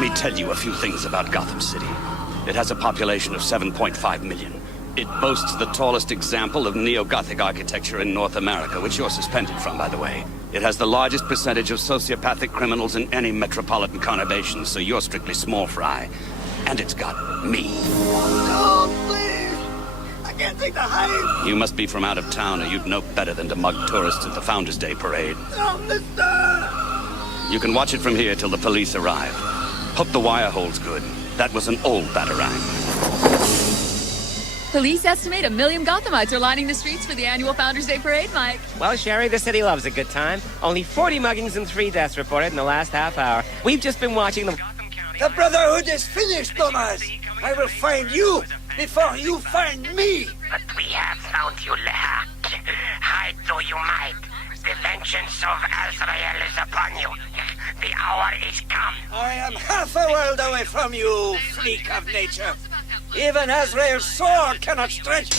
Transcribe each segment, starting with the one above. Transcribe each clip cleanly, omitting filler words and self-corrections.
Let me tell you a few things about Gotham City. It has a population of 7.5 million. It boasts the tallest example of neo-Gothic architecture in North America, which you're suspended from, by the way. It has the largest percentage of sociopathic criminals in any metropolitan conurbation, so you're strictly small fry. And it's got me. No, please! I can't take the height! You must be from out of town, or you'd know better than to mug tourists at the Founders Day parade. No, mister! You can watch it from here till the police arrive. Hope the wire holds good. That was an old Batarang. Police estimate 1 million Gothamites are lining the streets for the annual Founders Day parade, Mike. Well, Sherry, the city loves a good time. Only 40 muggings and 3 deaths reported in the last half hour. We've just been watching the Gotham County... The Brotherhood is finished, Dumas! I will find you before you find me! But we have found you, Lehigh. Hide though you might. The vengeance of Azrael is upon you. The hour is come. I am half a world away from you, freak of nature. Even Azrael's sword cannot stretch.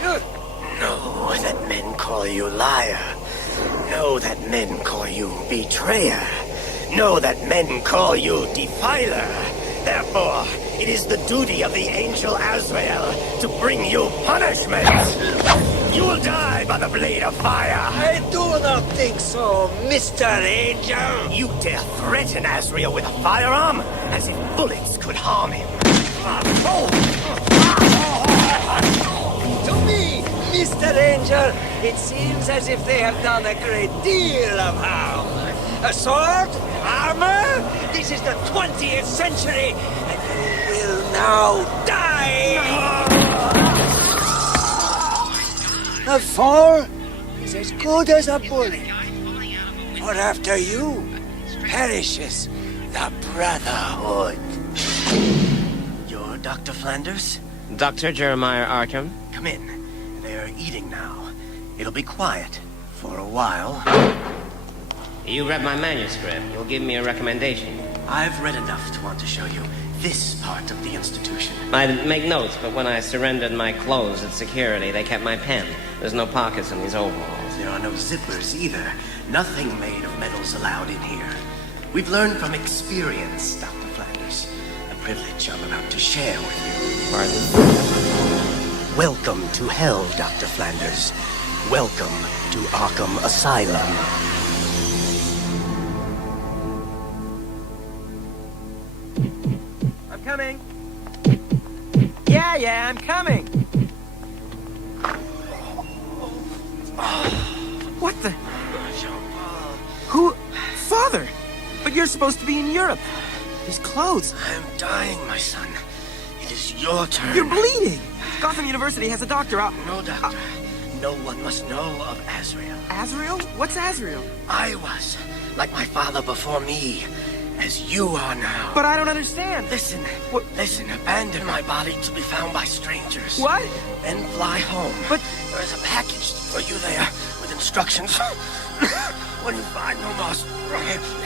Know that men call you liar. Know that men call you betrayer. Know that men call you defiler. Therefore, it is the duty of the angel Azrael to bring you punishment. You will die by the blade of fire. I do not think so, Mr. Angel. You dare threaten Azrael with a firearm? As if bullets could harm him. To me, Mr. Angel, it seems as if they have done a great deal of harm. A sword? Armor? This is the 20th century, and you will now die! A fall is as good as a bullet. For after you perishes the Brotherhood. You're Dr. Flanders? Dr. Jeremiah Arkham. Come in. They're eating now. It'll be quiet for a while. You read my manuscript. You'll give me a recommendation. I've read enough to want to show you this part of the institution. I didn't make notes, but when I surrendered my clothes at security, they kept my pen. There's no pockets in these overalls. There are no zippers either. Nothing made of metals allowed in here. We've learned from experience, Dr. Flanders. A privilege I'm about to share with you. Pardon? Welcome to hell, Dr. Flanders. Welcome to Arkham Asylum. I'm coming. Yeah, I'm coming. What the? Who? Father! But you're supposed to be in Europe. These clothes. I'm dying, my son. It is your turn. You're bleeding! Gotham University has a doctor out. No, Doctor. No one must know of Azrael. Azrael? What's Azrael? I was, like my father before me, as you are now. But I don't understand. Listen. What? Listen, abandon my body to be found by strangers. What? Then fly home. But... there is a package for you there with instructions. When you find Nomos,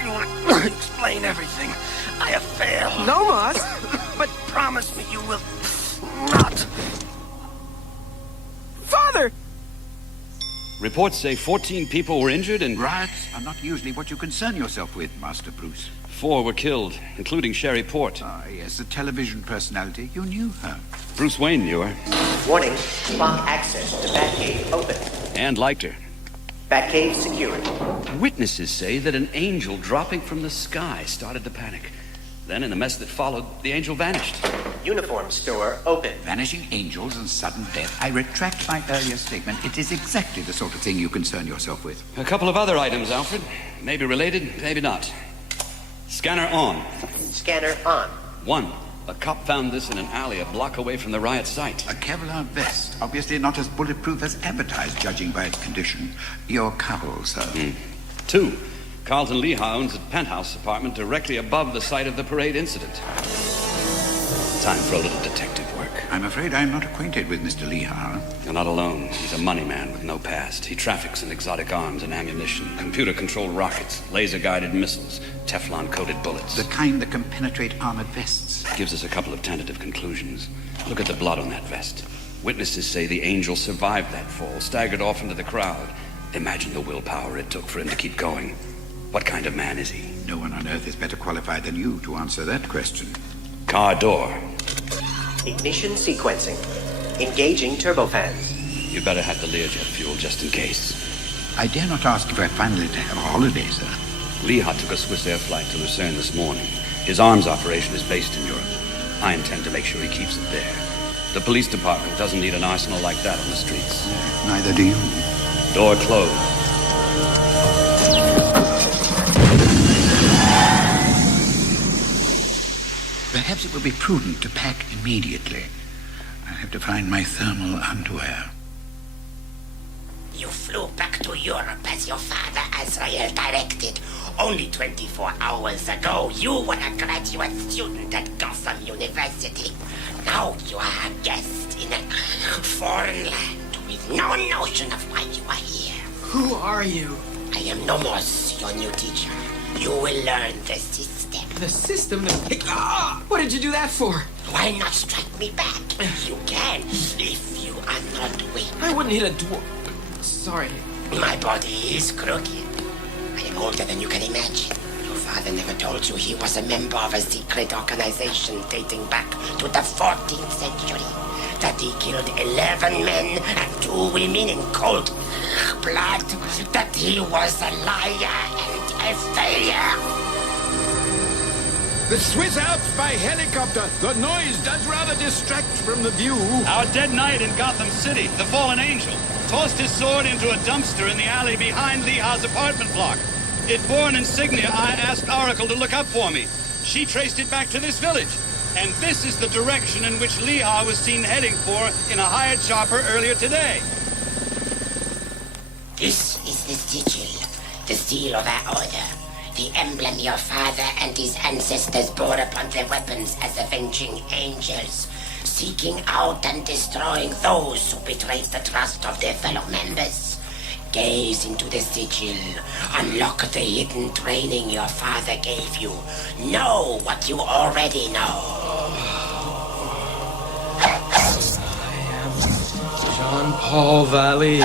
you will explain everything. I have failed. Nomos? But promise me you will not. Father! Reports say 14 people were injured and... Riots are not usually what you concern yourself with, Master Bruce. 4 were killed, including Sherry Port. Ah, yes, the television personality. You knew her. Bruce Wayne knew her. Warning, lock access to Batcave open. And liked her. Batcave secured. Witnesses say that an angel dropping from the sky started the panic. Then, in the mess that followed, the angel vanished. Uniform store open. Vanishing angels and sudden death. I retract my earlier statement. It is exactly the sort of thing you concern yourself with. A couple of other items, Alfred. Maybe related, maybe not. Scanner on. Scanner on. 1. A cop found this in an alley a block away from the riot site. A Kevlar vest. Obviously not as bulletproof as advertised, judging by its condition. Your cowl, sir. 2. Carlton Lehigh owns a penthouse apartment directly above the site of the parade incident. Time for a little detective work. I'm afraid I'm not acquainted with Mr. Lehigh. You're not alone. He's a money man with no past. He traffics in exotic arms and ammunition, computer-controlled rockets, laser-guided missiles, Teflon-coated bullets. The kind that can penetrate armored vests. Gives us a couple of tentative conclusions. Look at the blood on that vest. Witnesses say the angel survived that fall, staggered off into the crowd. Imagine the willpower it took for him to keep going. What kind of man is he? No one on Earth is better qualified than you to answer that question. Car door. Ignition sequencing. Engaging turbofans. You better have the Learjet fuel just in case. I dare not ask if we're finally to have a holiday, sir. Lehigh took a Swiss air flight to Lucerne this morning. His arms operation is based in Europe. I intend to make sure he keeps it there. The police department doesn't need an arsenal like that on the streets. Neither do you. Door closed. Perhaps it would be prudent to pack immediately. I have to find my thermal underwear. You flew back to Europe as your father Azrael directed. Only 24 hours ago, you were a graduate student at Gotham University. Now you are a guest in a foreign land with no notion of why you are here. Who are you? I am Nomos, your new teacher. You will learn the system. The system? What did you do that for? Why not strike me back? You can, if you are not weak. I wouldn't hit a dwarf. Sorry. My body is crooked. I am older than you can imagine. Your father never told you he was a member of a secret organization dating back to the 14th century. That he killed 11 men and 2 women in cold blood. That he was a liar and a failure. The Swiss Alps by helicopter. The noise does rather distract from the view. Our dead knight in Gotham City, the fallen angel, tossed his sword into a dumpster in the alley behind Lehigh's apartment block. It bore an insignia I asked Oracle to look up for me. She traced it back to this village. And this is the direction in which Lehigh was seen heading for in a hired chopper earlier today. This is the sigil, the seal of our order. The emblem your father and his ancestors bore upon their weapons as avenging angels, seeking out and destroying those who betrayed the trust of their fellow members. Gaze into the sigil, unlock the hidden training your father gave you. Know what you already know. I am Jean-Paul Valley,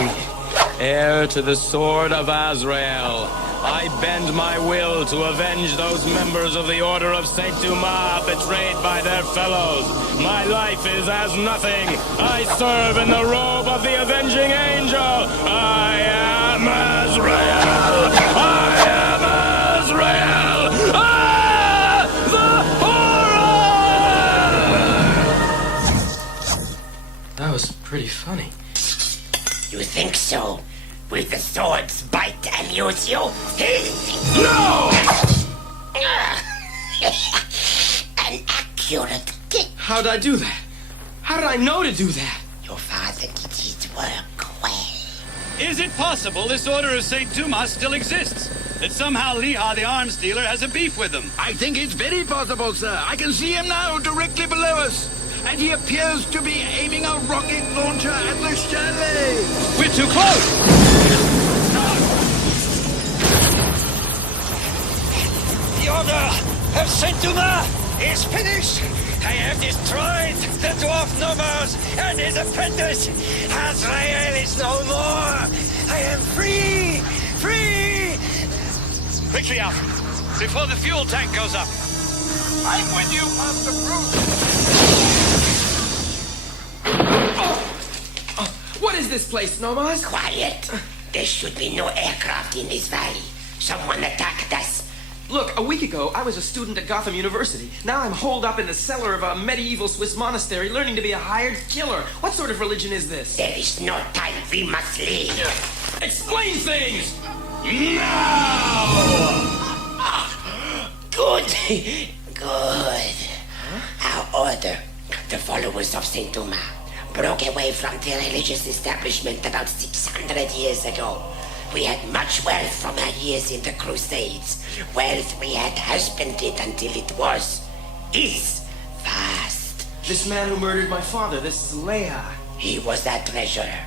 heir to the sword of Azrael. I bend my will to avenge those members of the Order of Saint Dumas betrayed by their fellows. My life is as nothing. I serve in the robe of the avenging angel. I am Azrael. I am Azrael. Ah! The horror! That was pretty funny. You think so? Will the sword's bite amuse you? No! An accurate kick. How'd I do that? How did I know to do that? Your father did his work well. Is it possible this Order of Saint Dumas still exists? That somehow Lehigh, the arms dealer, has a beef with them? I think it's very possible, sir. I can see him now, directly below us. And he appears to be aiming a rocket launcher at the chalet. We're too close! The Order of Saint Dumas is finished. I have destroyed the dwarf Nomos and his apprentice. Azrael is no more. I am free! Free! Quickly, Alfred, before the fuel tank goes up. I'm with you, Master Bruce. What is this place, Nomos? Quiet. There should be no aircraft in this valley. Someone attacked us. Look, a week ago, I was a student at Gotham University. Now I'm holed up in the cellar of a medieval Swiss monastery learning to be a hired killer. What sort of religion is this? There is no time. We must leave. Explain things! Now! Good. Good. Huh? Our order, the followers of Saint Dumas, broke away from their religious establishment about 600 years ago. We had much wealth from our years in the Crusades. Wealth we had husbanded until it is vast. This man who murdered my father, this is Lehigh. He was our treasurer,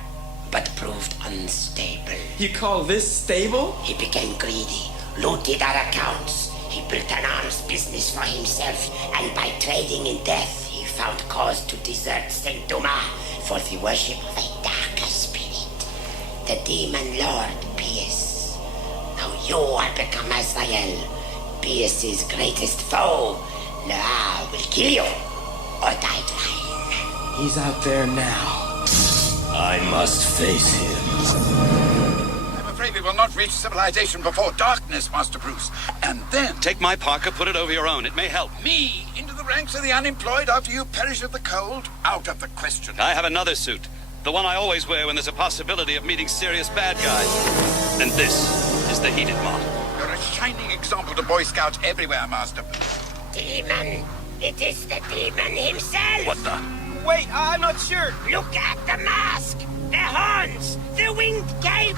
but proved unstable. You call this stable? He became greedy, looted our accounts. He built an arms business for himself, and by trading in death, he found cause to desert Saint Dumas for the worship of a darker spirit, the demon lord Pierce. Now you are become Azrael, Beast's greatest foe. Now we'll kill you or die trying. He's out there now. I must face him. I'm afraid we will not reach civilization before darkness, Master Bruce. And then Take my parka, put it over your own. It may help. me into the ranks of the unemployed after you perish of the cold? Out of the question. I have another suit. The one I always wear when there's a possibility of meeting serious bad guys. And this is the heated model. You're a shining example to Boy Scouts everywhere, Master. Demon! It is the demon himself! What the? Wait, I'm not sure. Look at the mask! The horns! The winged cape!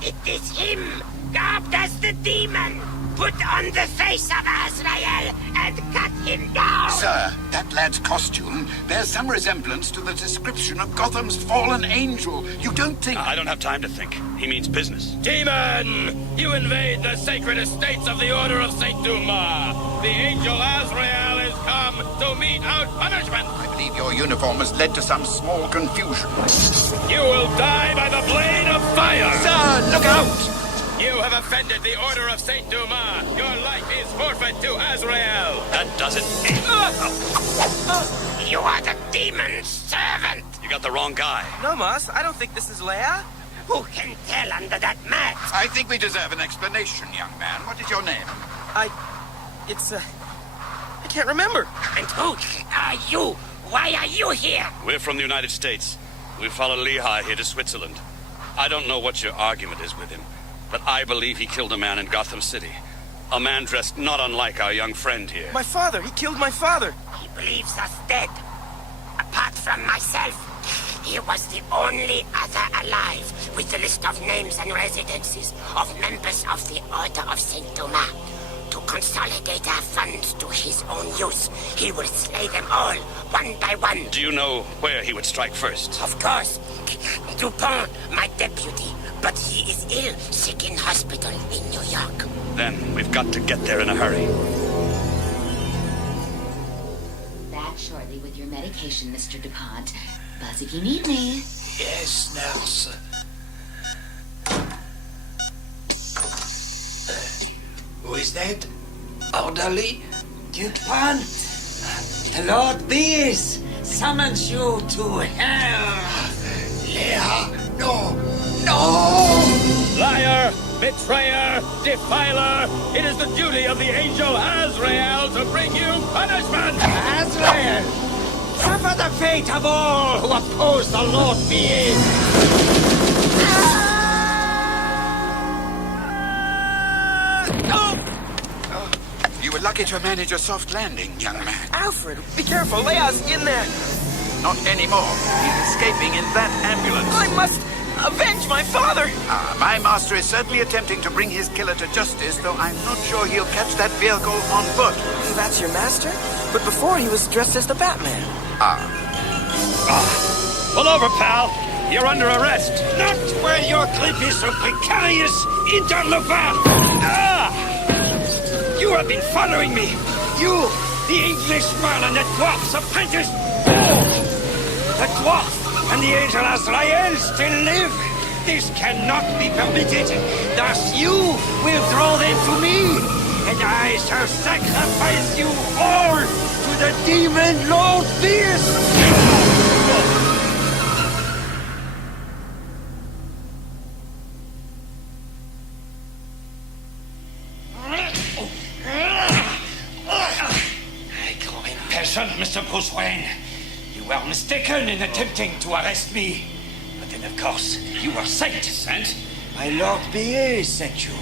It is him! Garbed as the demon! Put on the face of Azrael and cut him down! Sir, that lad's costume bears some resemblance to the description of Gotham's fallen angel. You don't think... I don't have time to think. He means business. Demon! You invade the sacred estates of the Order of Saint Dumas. The angel Azrael is come to mete out punishment. I believe your uniform has led to some small confusion. You will die by the blade of fire. Sir, look out! You have offended the Order of Saint Dumas. Your life is forfeit to Azrael. That does it. You are the demon's servant! You got the wrong guy. No, Moss, I don't think this is Leia. Who can tell under that mask? I think we deserve an explanation, young man. What is your name? I can't remember. And who are you? Why are you here? We're from the United States. We follow Lehigh here to Switzerland. I don't know what your argument is with him, but I believe he killed a man in Gotham City. A man dressed not unlike our young friend here. My father, he killed my father. He believes us dead. Apart from myself, he was the only other alive with the list of names and residences of members of the Order of Saint Dumas. To consolidate our funds to his own use, he will slay them all, one by one. Do you know where he would strike first? Of course. Dupont, my deputy. But he is ill, sick in hospital in New York. Then we've got to get there in a hurry. Back shortly with your medication, Mr. DuPont. Buzz if you need me. Yes, Nelson. Who is that? Orderly? Dupont, the Lord Beast summons you to hell. Leah, no, no! Liar, betrayer, defiler. It is the duty of the angel Azrael to bring you punishment. Azrael, suffer the fate of all who oppose the Lord Beast. You were lucky to manage a soft landing, young man. Alfred, be careful. Leia's in there. Not anymore. He's escaping in that ambulance. I must avenge my father. My master is certainly attempting to bring his killer to justice, though I'm not sure he'll catch that vehicle on foot. That's your master? But before he was dressed as the Batman. Pull over, pal. You're under arrest. Not where your clip is so precarious, interloper! You have been following me. You, the Englishman and the dwarf's apprentice. The dwarf and the angel Azrael still live. This cannot be permitted. Thus you will draw them to me, and I shall sacrifice you all to the demon Lord Beast. Mr. Bruce Wayne, you were mistaken in attempting to arrest me. But then, of course, you were sent. Sent? My Lord B.A. sent you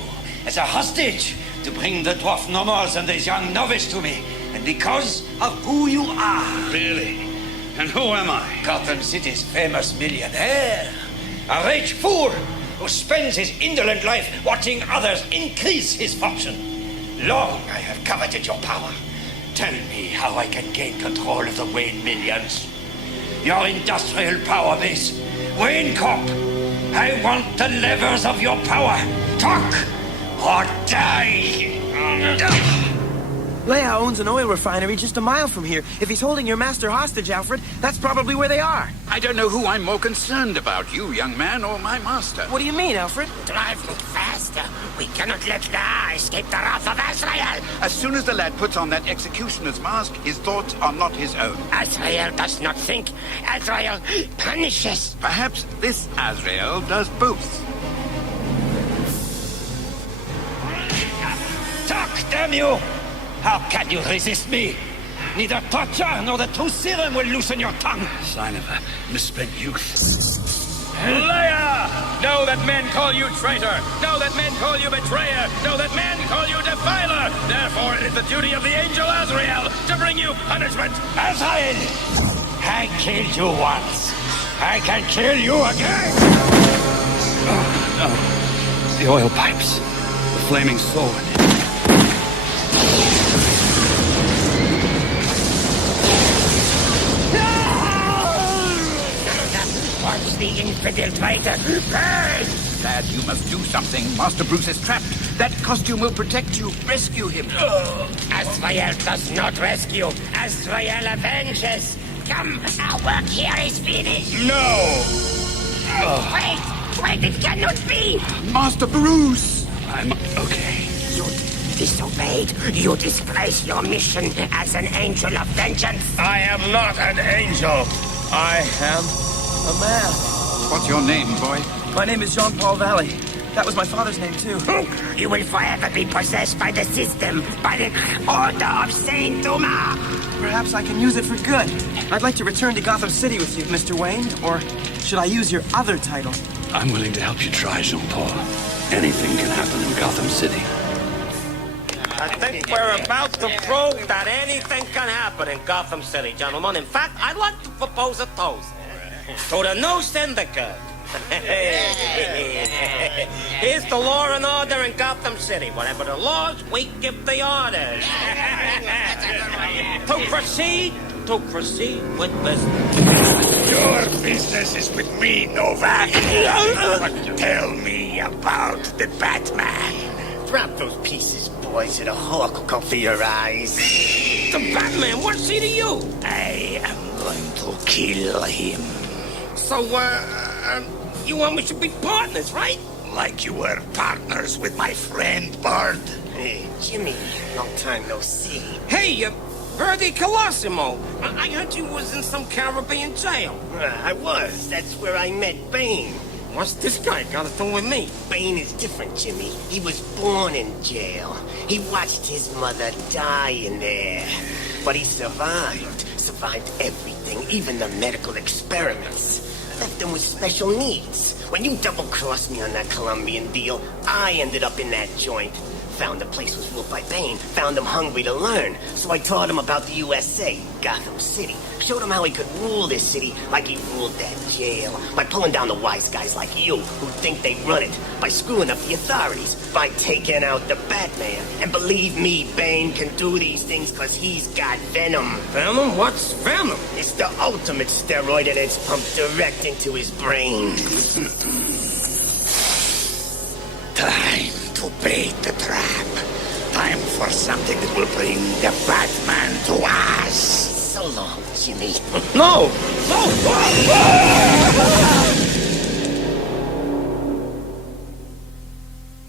as a hostage to bring the dwarf normals and this young novice to me. And because of who you are. Really? And who am I? Gotham City's famous millionaire. A rich fool who spends his indolent life watching others increase his fortune. Long I have coveted your power. Tell me how I can gain control of the Wayne millions. Your industrial power base. Wayne Corp. I want the levers of your power. Talk or die. Lehigh owns an oil refinery just a mile from here. If he's holding your master hostage, Alfred, that's probably where they are. I don't know who I'm more concerned about, you, young man, or my master. What do you mean, Alfred? Drive me faster. We cannot let Lehigh escape the wrath of Azrael. As soon as the lad puts on that executioner's mask, his thoughts are not his own. Azrael does not think. Azrael punishes. Perhaps this Azrael does both. Talk, damn you! How can you resist me? Neither torture nor the true serum will loosen your tongue. Sign of a misspent youth. Liar! Know that men call you traitor! Know that men call you betrayer! Know that men call you defiler! Therefore, it is the duty of the angel Azrael to bring you punishment! Azrael! I killed you once. I can kill you again! Oh, no. The oil pipes. The flaming sword. Watch the infidel traitor burn! Lad, you must do something. Master Bruce is trapped. That costume will protect you. Rescue him. Azrael does not rescue. Azrael avenges. Come, our work here is finished. No! Wait, it cannot be. Master Bruce! I'm okay. You disobeyed. You disgrace your mission as an angel of vengeance. I am not an angel. I am a man. What's your name, boy? My name is Jean-Paul Valley. That was my father's name, too. You will forever be possessed by the system, by the order of Saint Dumas. Perhaps I can use it for good. I'd like to return to Gotham City with you, Mr. Wayne, or should I use your other title? I'm willing to help you try, Jean-Paul. Anything can happen in Gotham City. I think we're about to prove that anything can happen in Gotham City, gentlemen. In fact, I'd like to propose a toast to the new syndicate. Here's the law and order in Gotham City. Whatever the laws, we give the orders. To proceed with business. Your business is with me, Novak. But tell me about the Batman. Drop those pieces, boys, and a hawk will come for your eyes. The Batman, what's he to you? I am going to kill him. So, you want me to be partners, right? Like you were partners with my friend Bard. Hey, Jimmy, long time no see. Hey, Birdie Colosimo. I heard you was in some Caribbean jail. I was. That's where I met Bane. What's this guy got to do with me? Bane is different, Jimmy. He was born in jail. He watched his mother die in there. But he survived. Survived everything, even the medical experiments. Left him with special needs. When you double-crossed me on that Colombian deal, I ended up in that joint. Found the place was ruled by Bane. Found him hungry to learn. So I taught him about the USA, Gotham City. Showed him how he could rule this city like he ruled that jail. By pulling down the wise guys like you who think they run it. By screwing up the authorities. By taking out the Batman. And believe me, Bane can do these things because he's got venom. Venom? What's venom? It's the ultimate steroid and it's pumped direct into his brain. Time to bait the trap. Time for something that will bring the Batman to us. So long, Jimmy. No!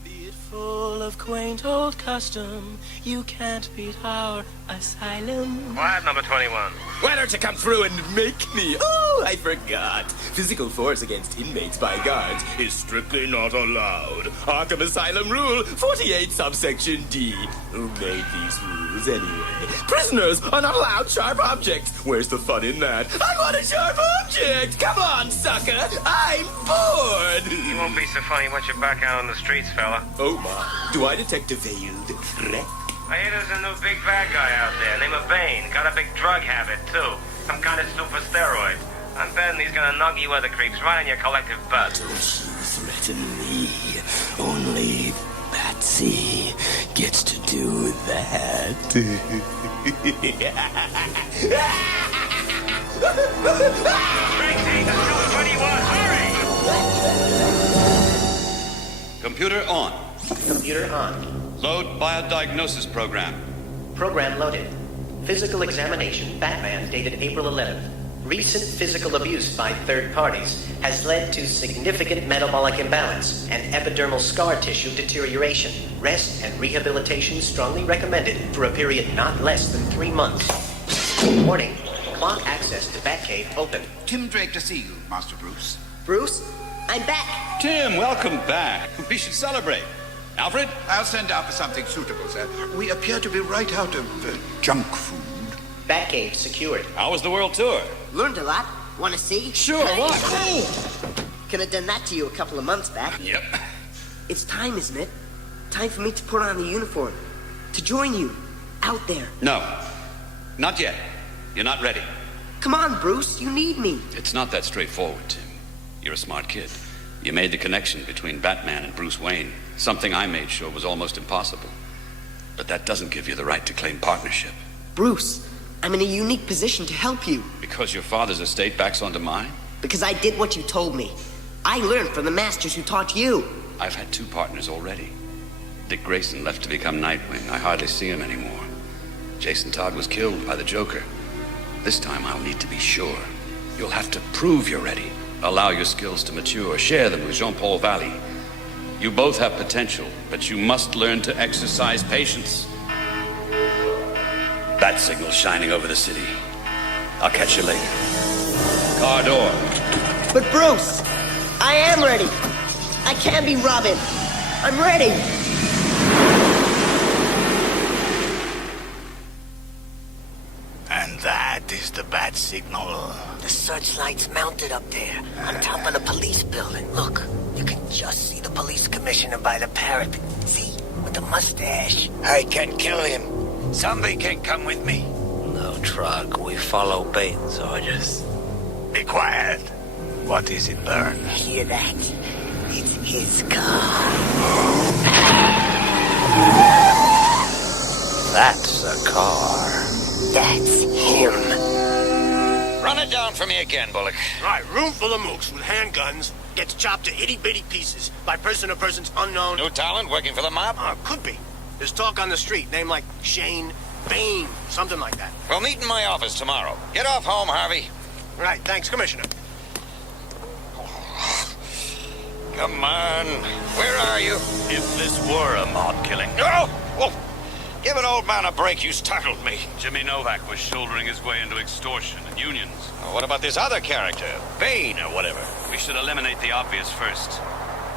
Be it full of quaint old custom, you can't beat our asylum. Quiet, number 21. Why don't you come through and make me? Oh, I forgot. Physical force against inmates by guards is strictly not allowed. Arkham Asylum Rule 48 subsection D. Who made these rules anyway? Prisoners are not allowed sharp objects. Where's the fun in that? I want a sharp object! Come on, sucker! I'm bored! You won't be so funny once you're back out on the streets, fella. Oh my, do I detect a veiled threat? I hear there's a new big bad guy out there named Bane. Got a big drug habit, too. Some kind of super steroid. I'm betting he's gonna knock you other creeps right on your collective butt. Don't you threaten me. Only Patsy gets to do that. Computer on. Computer on. Load biodiagnosis program. Program loaded. Physical examination, Batman, dated April 11th. Recent physical abuse by third parties has led to significant metabolic imbalance and epidermal scar tissue deterioration. Rest and rehabilitation strongly recommended for a period not less than 3 months. Warning, clock access to Batcave open. Tim Drake to see you, Master Bruce. Bruce, I'm back. Tim, welcome back. We should celebrate. Alfred? I'll send out for something suitable, sir. We appear to be right out of junk food. Batcave secured. How was the world tour? Learned a lot. Want to see? Sure, what? Could have done that to you a couple of months back. Yep. It's time, isn't it? Time for me to put on the uniform. To join you. Out there. No. Not yet. You're not ready. Come on, Bruce. You need me. It's not that straightforward, Tim. You're a smart kid. You made the connection between Batman and Bruce Wayne. Something I made sure was almost impossible. But that doesn't give you the right to claim partnership. Bruce, I'm in a unique position to help you. Because your father's estate backs onto mine? Because I did what you told me. I learned from the masters who taught you. I've had 2 partners already. Dick Grayson left to become Nightwing. I hardly see him anymore. Jason Todd was killed by the Joker. This time I'll need to be sure. You'll have to prove you're ready. Allow your skills to mature. Share them with Jean-Paul Valley. You both have potential, but you must learn to exercise patience. Bat signal shining over the city. I'll catch you later. Car door. But Bruce, I am ready. I can be Robin. I'm ready. And that is the bat signal. The searchlight's mounted up there, on top of the police building. Look, you can just see the police commissioner by the parapet. See? With the mustache. I can kill him. Somebody can come with me. No truck. We follow Bane's orders. Be quiet. What is it, Burn? Hear that? It's his car. That's a car. That's him. Run it down for me again, Bullock. Right, room full of mooks with handguns gets chopped to itty-bitty pieces by person or persons unknown. New talent working for the mob? Could be. There's talk on the street, name like Shane, Bane, something like that. We'll meet in my office tomorrow. Get off home, Harvey. Right, thanks, Commissioner. Come on. Where are you? If this were a mob killing... Oh! Well, give an old man a break. You startled me. Jimmy Novak was shouldering his way into extortion and unions. Well, what about this other character? Bane or whatever? We should eliminate the obvious first.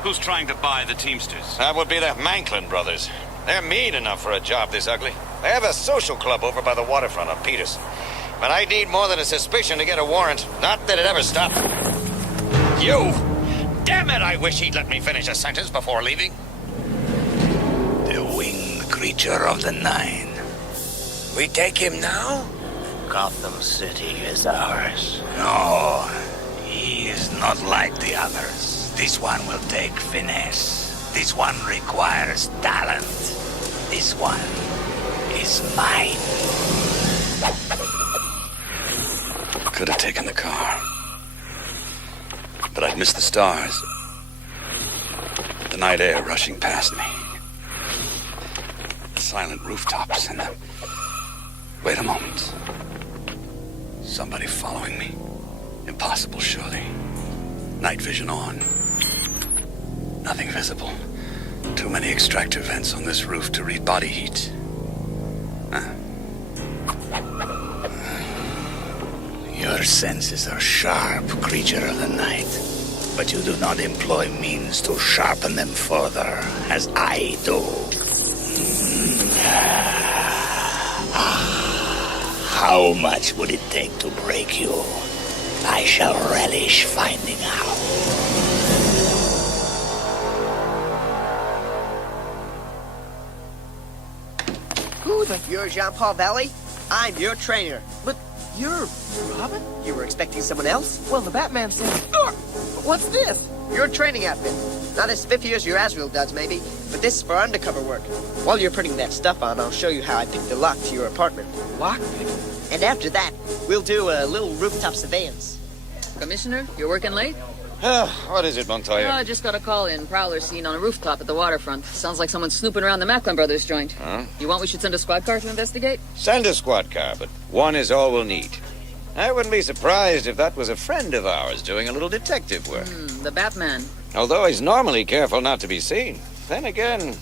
Who's trying to buy the Teamsters? That would be the Manklin brothers. They're mean enough for a job this ugly. They have a social club over by the waterfront on Peters. But I need more than a suspicion to get a warrant. Not that it ever stopped. You! Damn it, I wish he'd let me finish a sentence before leaving. The winged creature of the Nine. We take him now? Gotham City is ours. No, he is not like the others. This one will take finesse. This one requires talent. This one is mine. Could have taken the car. But I'd missed the stars. The night air rushing past me. The silent rooftops and the... Wait a moment. Somebody following me. Impossible, surely. Night vision on. Nothing visible. Too many extractor vents on this roof to read body heat. Your senses are sharp, creature of the night. But you do not employ means to sharpen them further, as I do. How much would it take to break you? I shall relish finding out. You're Jean-Paul Valley? I'm your trainer. But you're Robin? You were expecting someone else? Well, the Batman said... What's this? Your training outfit. Not as spiffy as your Azrael does, maybe, but this is for undercover work. While you're putting that stuff on, I'll show you how I picked the lock to your apartment. Lock? And after that, we'll do a little rooftop surveillance. Commissioner, you're working late? What is it, Montoya? I just got a call in. Prowler seen on a rooftop at the waterfront. Sounds like someone's snooping around the Macklin Brothers joint. Huh? You want we should send a squad car to investigate? Send a squad car, but one is all we'll need. I wouldn't be surprised if that was a friend of ours doing a little detective work. The Batman. Although he's normally careful not to be seen. Then again,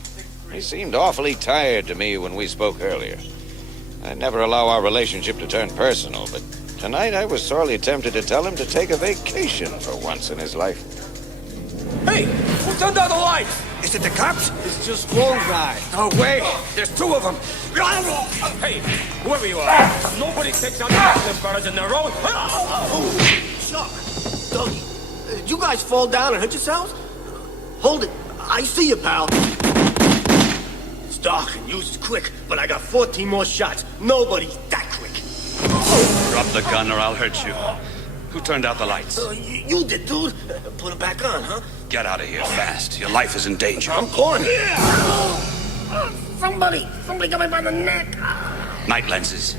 he seemed awfully tired to me when we spoke earlier. I never allow our relationship to turn personal, but tonight I was sorely tempted to tell him to take a vacation for once in his life. Hey, who turned out the lights? Is it the cops? It's just one guy. No way. There's two of them. Hey, whoever you are, nobody takes on the Macklin Brothers in their own. Chuck, Dougie, did you guys fall down and hurt yourselves? Hold it. I see you, pal. It's dark and yours is quick, but I got 14 more shots. Nobody's that quick. Drop the gun or I'll hurt you. Who turned out the lights? You did, dude. Put them back on, huh? Get out of here fast. Your life is in danger. I'm going. Somebody got me by the neck. Night lenses.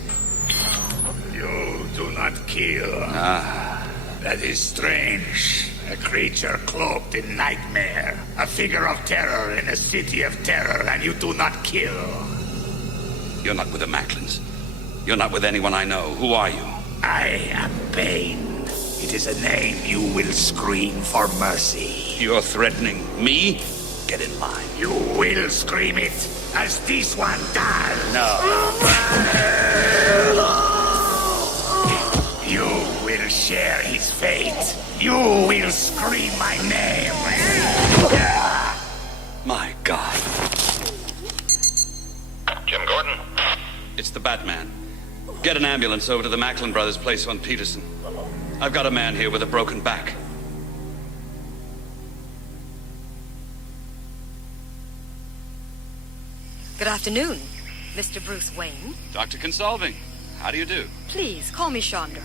You do not kill. That is strange. A creature cloaked in nightmare. A figure of terror in a city of terror, and you do not kill. You're not with the Macklins. You're not with anyone I know. Who are you? I am Bane. It is a name you will scream for mercy. You're threatening me? Get in line. You will scream it, as this one does. No. You will share his fate. You will scream my name. My God. Jim Gordon? It's the Batman. Get an ambulance over to the Macklin Brothers' place on Peterson. I've got a man here with a broken back. Good afternoon, Mr. Bruce Wayne. Dr. Consolving. How do you do? Please, call me Chandra.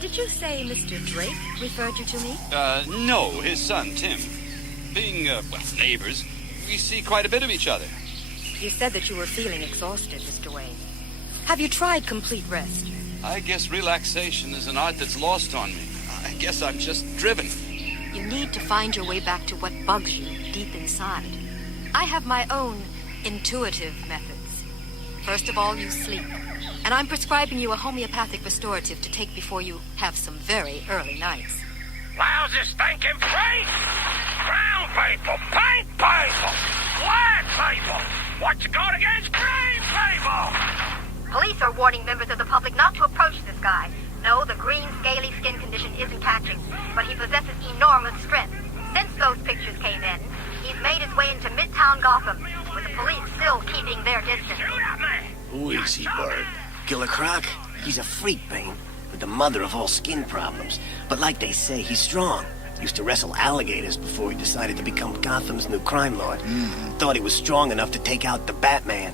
Did you say Mr. Drake referred you to me? No, his son, Tim. Being, neighbors, we see quite a bit of each other. You said that you were feeling exhausted, Mr. Wayne. Have you tried complete rest? I guess relaxation is an art that's lost on me. I guess I'm just driven. You need to find your way back to what bugs you deep inside. I have my own intuitive methods. First of all, you sleep. And I'm prescribing you a homeopathic restorative to take before you have some very early nights. Lousy stinking face! Brown people, pink people, black people! What you got against green people? Police are warning members of the public not to approach this guy. No, the green, scaly skin condition isn't catching, but he possesses enormous strength. Since those pictures came in, he's made his way into Midtown Gotham, with the police still keeping their distance. Who is he, Bird? Killer Croc? He's a freak, Bane, with the mother of all skin problems. But like they say, he's strong. Used to wrestle alligators before he decided to become Gotham's new crime lord. Thought he was strong enough to take out the Batman.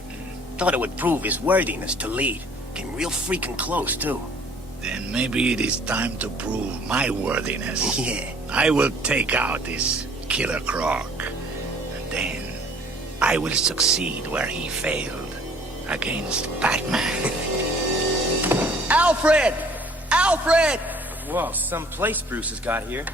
Thought it would prove his worthiness to lead. Came real freaking close, too. Then maybe it is time to prove my worthiness. Yeah. I will take out this Killer Croc. And then I will succeed where he failed. Against Batman. Alfred! Alfred! Whoa, some place Bruce has got here.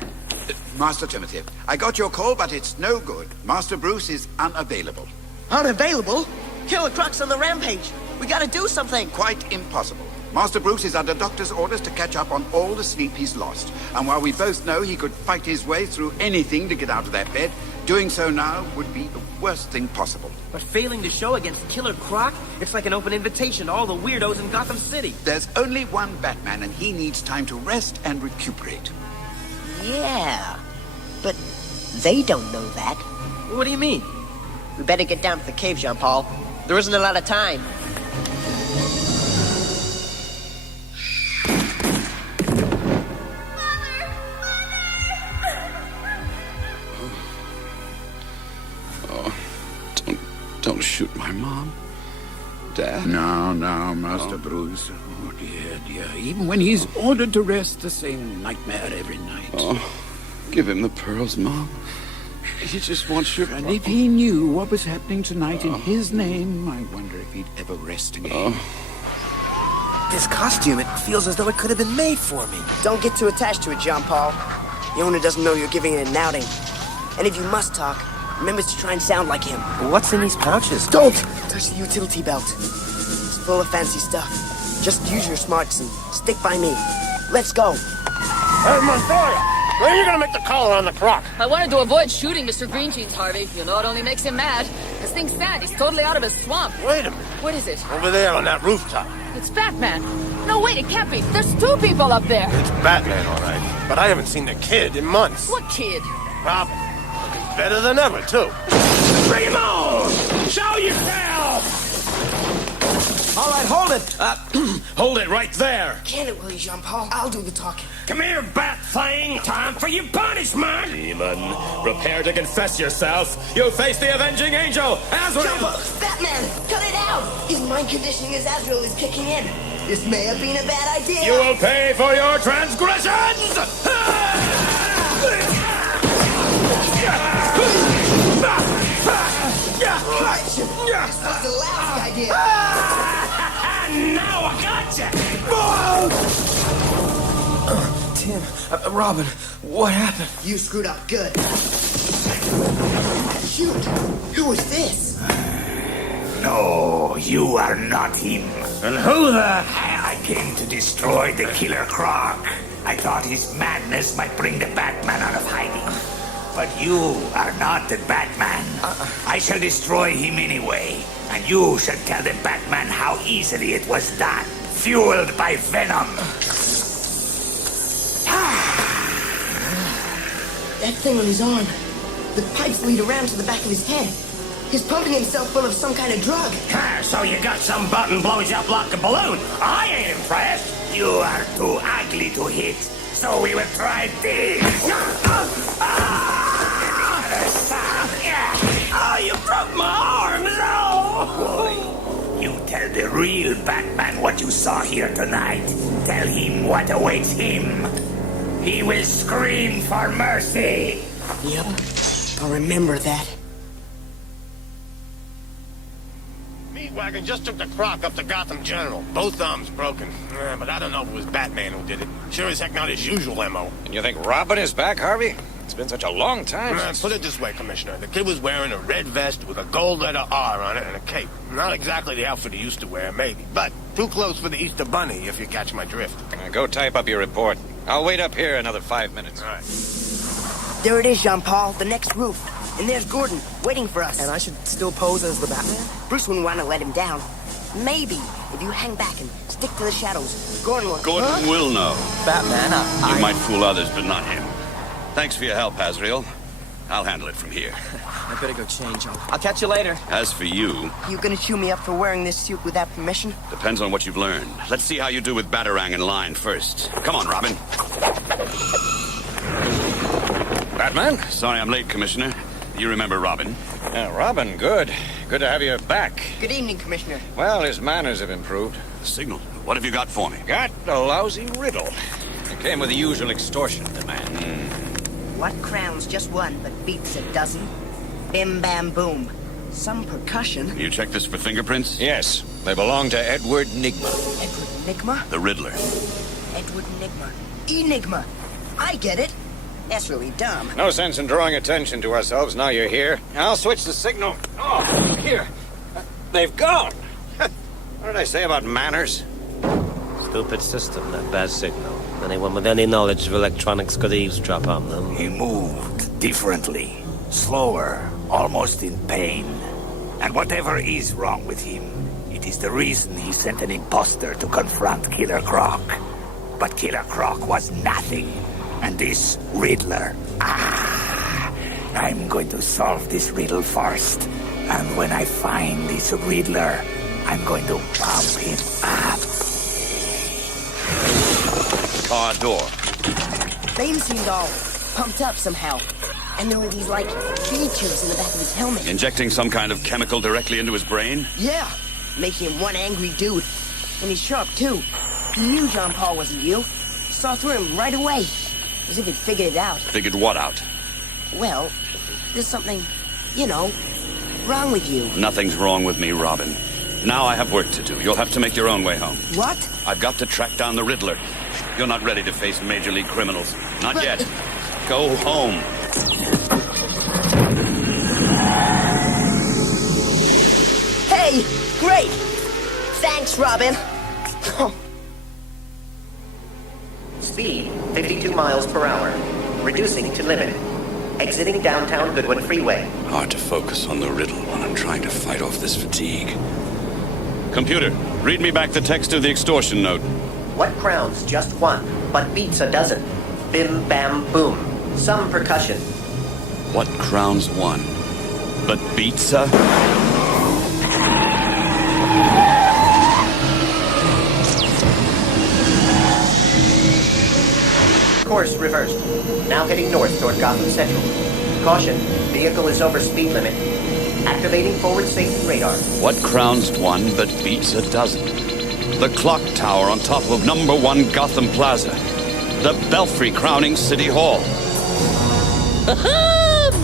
Master Timothy, I got your call, but it's no good. Master Bruce is unavailable. Unavailable? Killer Croc's on the rampage. We gotta do something. Quite impossible. Master Bruce is under doctor's orders to catch up on all the sleep he's lost. And while we both know he could fight his way through anything to get out of that bed, doing so now would be the worst thing possible. But failing to show against Killer Croc, it's like an open invitation to all the weirdos in Gotham City. There's only one Batman, and he needs time to rest and recuperate. Yeah, but they don't know that. What do you mean? We better get down to the cave, Jean-Paul. There isn't a lot of time. Don't shoot my mom. Dad? No, Master Bruce. Oh, dear. Even when he's ordered to rest, the same nightmare every night. Oh, give him the pearls, Mom. He just wants your... And if he knew what was happening tonight in his name, I wonder if he'd ever rest again. This costume, it feels as though it could have been made for me. Don't get too attached to it, Jean-Paul. The owner doesn't know you're giving it an outing. And if you must talk, remember to try and sound like him. What's in these pouches? Don't touch the utility belt. It's full of fancy stuff. Just use your smarts and stick by me. Let's go. Hey, Montoya! When are you gonna make the call on the Croc? I wanted to avoid shooting Mr. Green Jeans, Harvey. You know it only makes him mad. This thing's sad. He's totally out of his swamp. Wait a minute. What is it? Over there on that rooftop. It's Batman. No, wait, it can't be. There's two people up there. It's Batman, all right. But I haven't seen the kid in months. What kid? Robin. Looking better than ever, too. Bring him on! Show yourself! All right, hold it. Hold it right there. Can it, will you, Jean-Paul? I'll do the talking. Come here, bat thing. Time for your punishment. Demon, prepare to confess yourself. You face the avenging angel, Azrael. Batman, cut it out! His mind conditioning as Azrael is kicking in. This may have been a bad idea. You will pay for your transgressions. This was the last idea. Now I gotcha. Tim, Robin, what happened? You screwed up good. Shoot! Who is this? No, you are not him. And who the... I came to destroy the killer Croc. I thought his madness might bring the Batman out of hiding. But you are not the Batman. I shall destroy him anyway. And you shall tell the Batman how easily it was done. Fueled by venom. That thing on his arm. The pipes lead around to the back of his head. He's pumping himself full of some kind of drug. So you got some button blows up like a balloon. I ain't impressed. You are too ugly to hit. So we will try this. Oh, you broke my arms. Oh. Boy, you tell the real Batman what you saw here tonight. Tell him what awaits him. He will scream for mercy. Yep, I'll remember that. Meat wagon just took the Croc up to Gotham General. Both arms broken. But I don't know if it was Batman who did it. Sure as heck not his usual MO. And you think Robin is back, Harvey? It's been such a long time since... Put it this way, Commissioner. The kid was wearing a red vest with a gold letter R on it and a cape. Not exactly the outfit he used to wear, maybe. But too close for the Easter Bunny, if you catch my drift. Go type up your report. I'll wait up here another 5 minutes. All right. There it is, Jean-Paul, the next roof. And there's Gordon, waiting for us. And I should still pose as the Batman? Bruce wouldn't want to let him down. Maybe, if you hang back and stick to the shadows, Gordon will... Gordon will know. Batman, You might fool others, but not him. Thanks for your help, Azrael. I'll handle it from here. I better go change. I'll catch you later. As for you... You gonna chew me up for wearing this suit without permission? Depends on what you've learned. Let's see how you do with Batarang and Line first. Come on, Robin. Batman? Sorry I'm late, Commissioner. You remember Robin? Robin, good. Good to have you back. Good evening, Commissioner. Well, his manners have improved. The signal. What have you got for me? Got a lousy riddle. It came with the usual extortion demand. What crowns just one, but beats a dozen? Bim, bam, boom. Some percussion. You checked this for fingerprints? Yes. They belong to Edward Nigma. Edward Nigma? The Riddler. Edward Nigma. Enigma. I get it. That's really dumb. No sense in drawing attention to ourselves now you're here. I'll switch the signal. Oh, here. They've gone. What did I say about manners? Stupid system, that bad signal. Anyone with any knowledge of electronics could eavesdrop on them. He moved differently, slower, almost in pain. And whatever is wrong with him, it is the reason he sent an imposter to confront Killer Croc. But Killer Croc was nothing. And this Riddler, I'm going to solve this riddle first. And when I find this Riddler, I'm going to pump him up. Car door. Bane seemed all pumped up somehow. And there were these, like, features in the back of his helmet. Injecting some kind of chemical directly into his brain? Yeah, making him one angry dude. And he's sharp, too. He knew Jean-Paul wasn't you. Saw through him right away. As if he'd figured it out. Figured what out? Well, there's something, you know, wrong with you. Nothing's wrong with me, Robin. Now I have work to do. You'll have to make your own way home. What? I've got to track down the Riddler. You're not ready to face major league criminals. Not yet. Go home. Hey, great! Thanks, Robin. Speed, 52 miles per hour. Reducing to limit. Exiting downtown Goodwin Freeway. Hard to focus on the riddle when I'm trying to fight off this fatigue. Computer, read me back the text of the extortion note. What crowns just one, but beats a dozen? Bim, bam, boom. Some percussion. What crowns one, but beats a... Course reversed. Now heading north toward Gotham Central. Caution, vehicle is over speed limit. Activating forward safety radar. What crowns one but beats a dozen? The clock tower on top of #1 Gotham Plaza. The belfry crowning City Hall.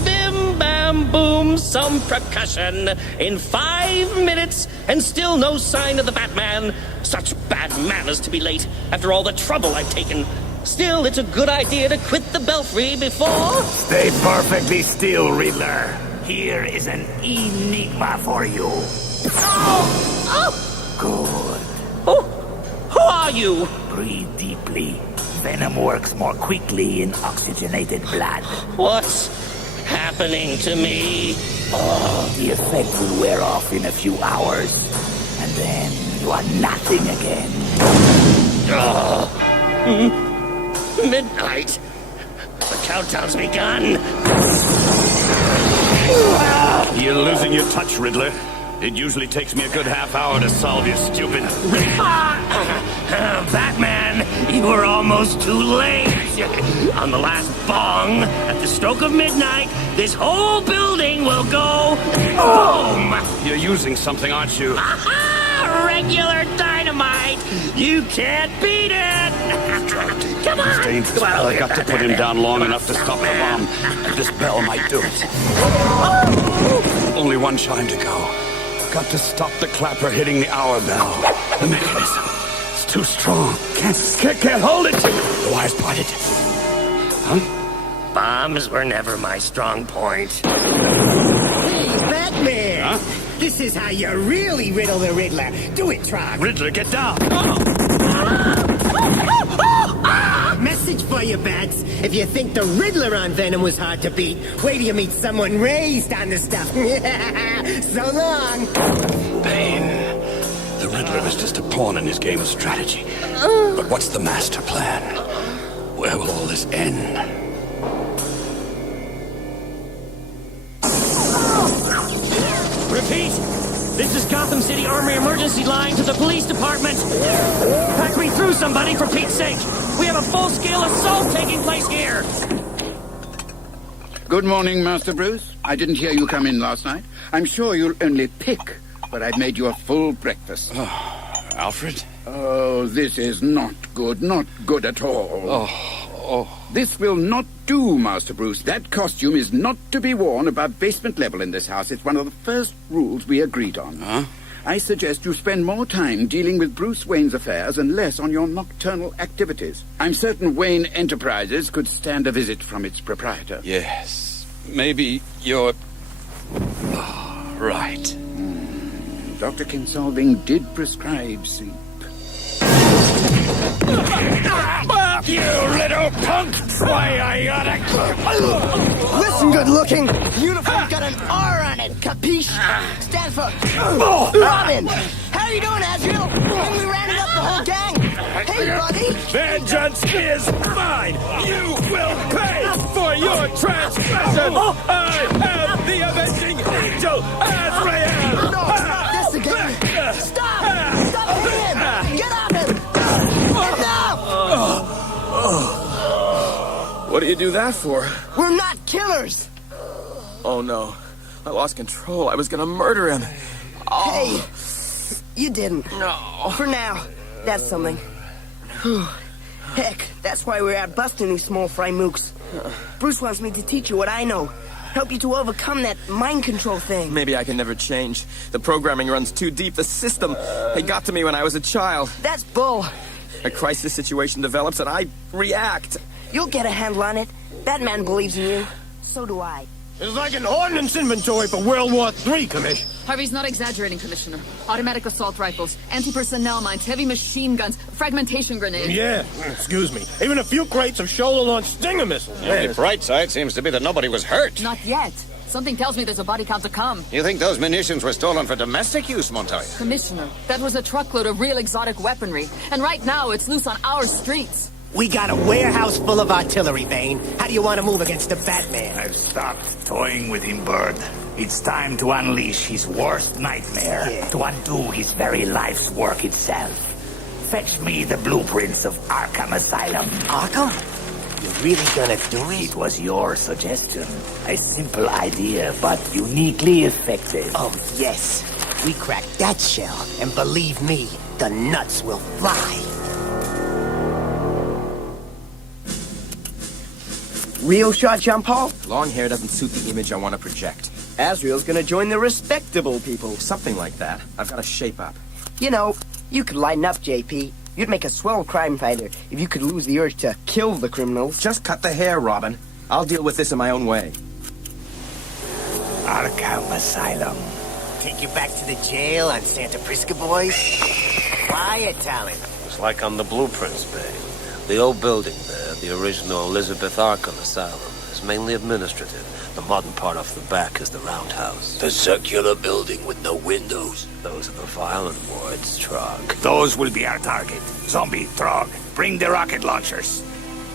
Bim, bam, boom, some percussion. In 5 minutes, and still no sign of the Batman. Such bad manners to be late, after all the trouble I've taken. Still, it's a good idea to quit the belfry before... Stay perfectly still, Riddler. Here is an enigma for you. Good. Who are you? Breathe deeply. Venom works more quickly in oxygenated blood. What's happening to me? The effect will wear off in a few hours. And then you are nothing again. Midnight. The countdown's begun. You're losing your touch, Riddler. It usually takes me a good half hour to solve your stupid... Batman, you were almost too late. On the last bong, at the stroke of midnight, this whole building will go boom! You're using something, aren't you? Regular dynamite! You can't beat it! Come on! He's dangerous, but I got to put him down long enough to stop the bomb. This bell might do it. Only one chime to go. Got to stop the clapper hitting the hour bell. The mechanism. It's too strong. Can't hold it. The wire's parted. Huh? Bombs were never my strong point. Hey, Batman! Huh? This is how you really riddle the Riddler. Do it, Croc. Riddler, get down! Message for you, Bats. If you think the Riddler on Venom was hard to beat, wait till you meet someone raised on the stuff. So long. Bane. The Riddler is just a pawn in his game of strategy. But what's the master plan? Where will all this end? Repeat! This is Gotham City Armory emergency line to the police department. Pack me through, somebody, for Pete's sake. We have a full-scale assault taking place here. Good morning, Master Bruce. I didn't hear you come in last night. I'm sure you'll only pick, but I've made you a full breakfast. Alfred? Oh, this is not good at all. This will not do, Master Bruce. That costume is not to be worn above basement level in this house. It's one of the first rules we agreed on. Huh? I suggest you spend more time dealing with Bruce Wayne's affairs and less on your nocturnal activities. I'm certain Wayne Enterprises could stand a visit from its proprietor. Yes. Maybe you're... right. Dr. Kinsolving did prescribe sleep. You little punk! Why, I gotta... Listen, good looking. Uniform's got an R on it. Capiche? Stands for Robin. How you doing, Azrael? Think we rounded up the whole gang? Hey, buddy. Vengeance is mine! You will pay for your transgression! I am the avenging angel, Azrael! No, stop this again. Stop! Stop again! Get off him! Enough! What do you do that for? We're not killers! Oh no. I lost control. I was gonna murder him. Hey, you didn't. No. For now, that's something. Heck, that's why we're out busting these small fry mooks. Bruce wants me to teach you what I know. Help you to overcome that mind control thing. Maybe I can never change. The programming runs too deep. The system, it got to me when I was a child. That's bull. A crisis situation develops and I react. You'll get a handle on it. Batman believes in you. So do I. It's like an ordnance inventory for World War III, Commish. Harvey's not exaggerating, Commissioner. Automatic assault rifles, anti-personnel mines, heavy machine guns, fragmentation grenades. Yeah, excuse me. Even a few crates of shoulder-launched Stinger missiles. The only bright side seems to be that nobody was hurt. Not yet. Something tells me there's a body count to come. You think those munitions were stolen for domestic use, Montoya? Commissioner, that was a truckload of real exotic weaponry. And right now, it's loose on our streets. We got a warehouse full of artillery, Bane. How do you want to move against the Batman? I've stopped toying with him, Bird. It's time to unleash his worst nightmare, to undo his very life's work itself. Fetch me the blueprints of Arkham Asylum. Arkham? You really gonna do it? It was your suggestion. A simple idea, but uniquely effective. Oh, yes. We cracked that shell, and believe me, the nuts will fly. Real shot, Jean-Paul? Long hair doesn't suit the image I want to project. Azrael's gonna join the respectable people. Something like that. I've got to shape up. You know, you could lighten up, JP. You'd make a swell crime fighter if you could lose the urge to kill the criminals. Just cut the hair, Robin. I'll deal with this in my own way. Arkham Asylum. Take you back to the jail on Santa Prisca, boys? Quiet, talent. It's like on the blueprints, Bane. The old building there, the original Elizabeth Arkham Asylum, is mainly administrative. The modern part off the back is the roundhouse. The circular building with no windows. Those are the violent wards, Croc. Those will be our target. Zombie, Throg, bring the rocket launchers.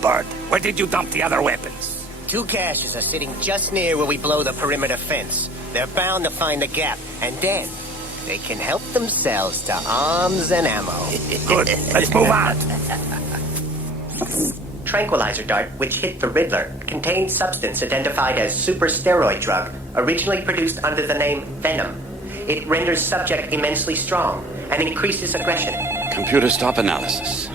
Bird, where did you dump the other weapons? 2 caches are sitting just near where we blow the perimeter fence. They're bound to find the gap, and then they can help themselves to arms and ammo. Good, let's move on. Tranquilizer dart, which hit the Riddler, contained substance identified as super steroid drug, originally produced under the name Venom. It renders subject immensely strong and increases aggression. Computer stop analysis.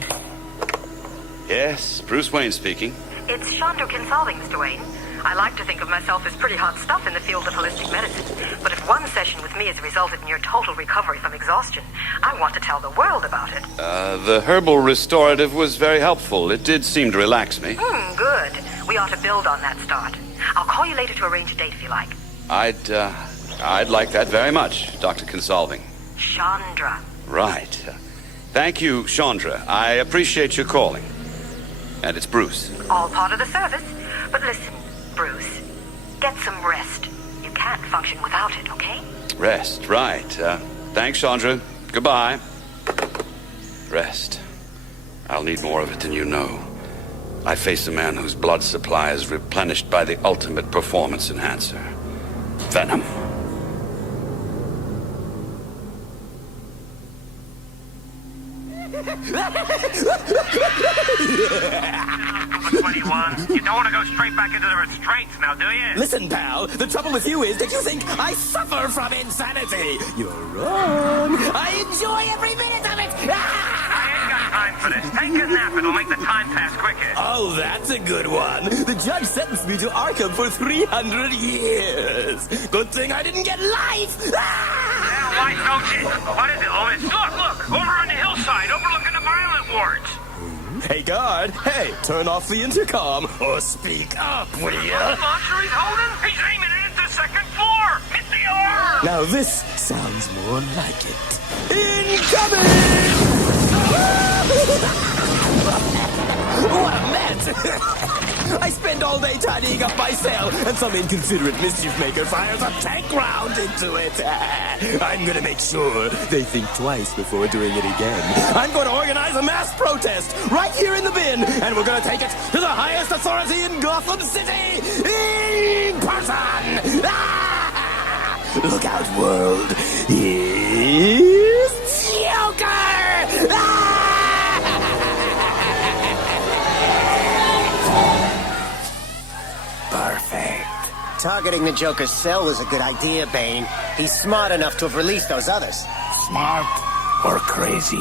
Yes, Bruce Wayne speaking. It's Chandra Consulting, Mr. Wayne. I like to think of myself as pretty hot stuff in the field of holistic medicine. But if one session with me has resulted in your total recovery from exhaustion, I want to tell the world about it. The herbal restorative was very helpful. It did seem to relax me. Good. We ought to build on that start. I'll call you later to arrange a date if you like. I'd like that very much, Dr. Consolving. Chandra. Right. Thank you, Chandra. I appreciate your calling. And it's Bruce. All part of the service. But listen, Bruce, get some rest. You can't function without it, okay? Rest, right. Thanks, Chandra. Goodbye. Rest. I'll need more of it than you know. I face a man whose blood supply is replenished by the ultimate performance enhancer. Venom. Number 21, you don't want to go straight back into the restraints now, do you? Listen, pal, the trouble with you is that you think I suffer from insanity. You're wrong. I enjoy every minute of it. I ain't got time for this. Take a nap, it'll make the time pass quicker. Oh, that's a good one. The judge sentenced me to Arkham for 300 years. Good thing I didn't get life. Yeah, life don't get. What is it, Lois? Look, over on the hillside, overlooking the violent wards. Hey, guard. Hey, turn off the intercom or speak up, will you? What monster he's holding? He's aiming it at the second floor. Hit the alarm. Now this sounds more like it. Incoming! What a mess! I spend all day tidying up my cell, and some inconsiderate mischief maker fires a tank round into it. I'm gonna make sure they think twice before doing it again. I'm gonna organize a mass protest right here in the bin, and we're gonna take it to the highest authority in Gotham City in person! Look out, world. Here's Joker! Perfect. Targeting the Joker's cell was a good idea, Bane. He's smart enough to have released those others. Smart or crazy?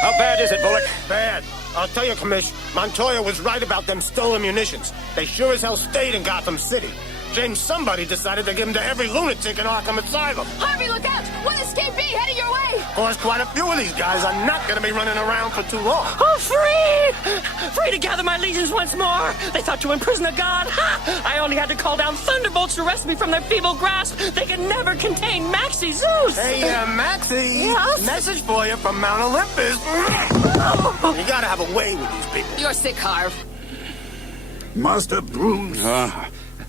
How bad is it, Bullock? Bad. I'll tell you, Commish, Montoya was right about them stolen munitions. They sure as hell stayed in Gotham City. Shame somebody decided to give them to every lunatic in Arkham Asylum. Harvey, look out! One escapee heading your way! Of course, quite a few of these guys are not going to be running around for too long. Oh, free! Free to gather my legions once more! They thought to imprison a god! Ha! I only had to call down thunderbolts to rescue me from their feeble grasp! They can never contain Maxie Zeus! Hey, Maxie! Yes? Message for you from Mount Olympus. You gotta have a way with these people. You're sick, Harv. Master Bruce.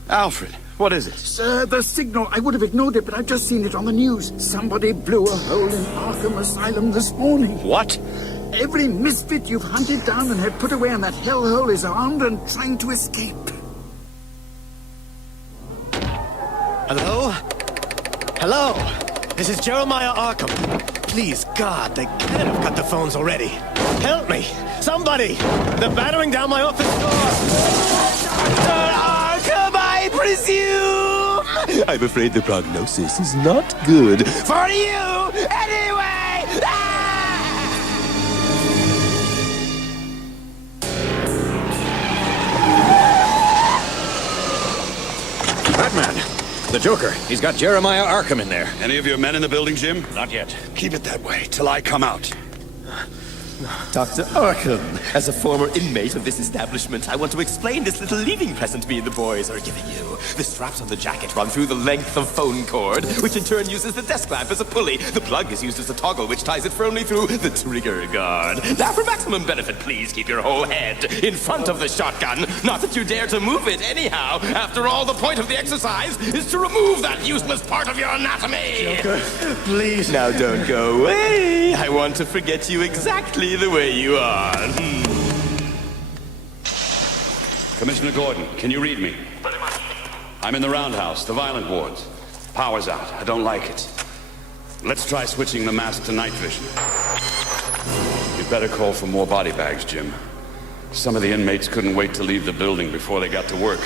Alfred, what is it? Sir, the signal. I would have ignored it, but I've just seen it on the news. Somebody blew a hole in Arkham Asylum this morning. What? Every misfit you've hunted down and had put away in that hellhole is armed and trying to escape. Hello? Hello? This is Jeremiah Arkham. Please, God, they can't have cut the phones already. Help me! Somebody! They're battering down my office door! Dr. Arkham, I presume! I'm afraid the prognosis is not good. For you, anyway! Batman! The Joker. He's got Jeremiah Arkham in there. Any of your men in the building, Jim? Not yet. Keep it that way till I come out. Dr. Arkham, as a former inmate of this establishment, I want to explain this little leaving present me and the boys are giving you. The straps on the jacket run through the length of phone cord, which in turn uses the desk lamp as a pulley. The plug is used as a toggle, which ties it firmly through the trigger guard. Now, for maximum benefit, please keep your whole head in front of the shotgun. Not that you dare to move it anyhow. After all, the point of the exercise is to remove that useless part of your anatomy. Joker, please. Now don't go away. I want to forget you exactly the way you are. Commissioner Gordon, can you read me? I'm in the roundhouse, the violent wards. Power's out. I don't like it. Let's try switching the mask to night vision. You'd better call for more body bags, Jim. Some of the inmates couldn't wait to leave the building before they got to work.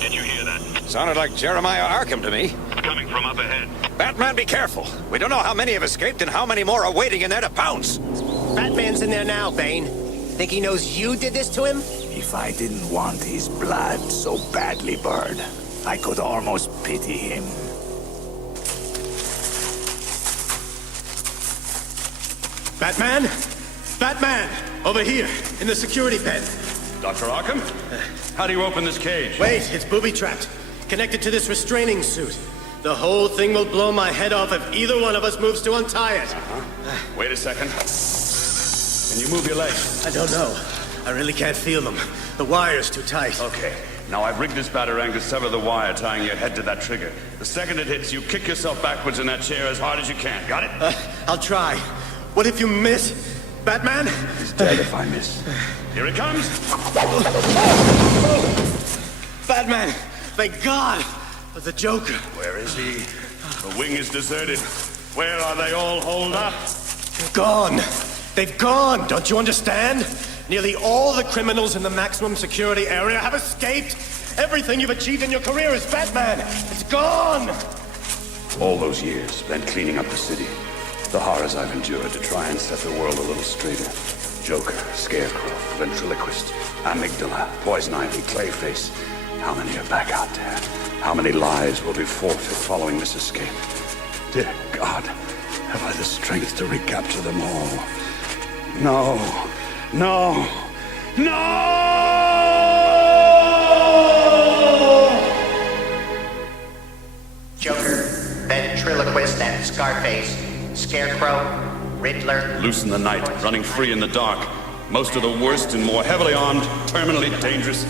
Did you hear that? Sounded like Jeremiah Arkham to me. Coming from up ahead. Batman, be careful. We don't know how many have escaped and how many more are waiting in there to pounce. Batman's in there now, Bane. Think he knows you did this to him? If I didn't want his blood so badly, Bird, I could almost pity him. Batman? Batman! Over here, in the security pen. Dr. Arkham? How do you open this cage? Wait, it's booby-trapped. Connected to this restraining suit. The whole thing will blow my head off if either one of us moves to untie it. Wait a second. Can you move your legs? I don't know. I really can't feel them. The wire's too tight. Okay. Now I've rigged this batarang to sever the wire tying your head to that trigger. The second it hits, you kick yourself backwards in that chair as hard as you can. Got it? I'll try. What if you miss? Batman? He's dead if I miss. Here it comes! Batman! Thank God! The Joker. Where is he? The wing is deserted. Where are they all holed up? Gone. They've gone. Don't you understand? Nearly all the criminals in the maximum security area have escaped. Everything you've achieved in your career as Batman. It's gone. All those years spent cleaning up the city. The horrors I've endured to try and set the world a little straighter. Joker, Scarecrow, Ventriloquist, Amygdala, Poison Ivy, Clayface. How many are back out there? How many lives will be forfeit following this escape? Dear God, have I the strength to recapture them all? No. No. No! Joker, Ventriloquist and Scarface, Scarecrow, Riddler. Loose in the night, running free in the dark. Most of the worst and more heavily armed, terminally dangerous.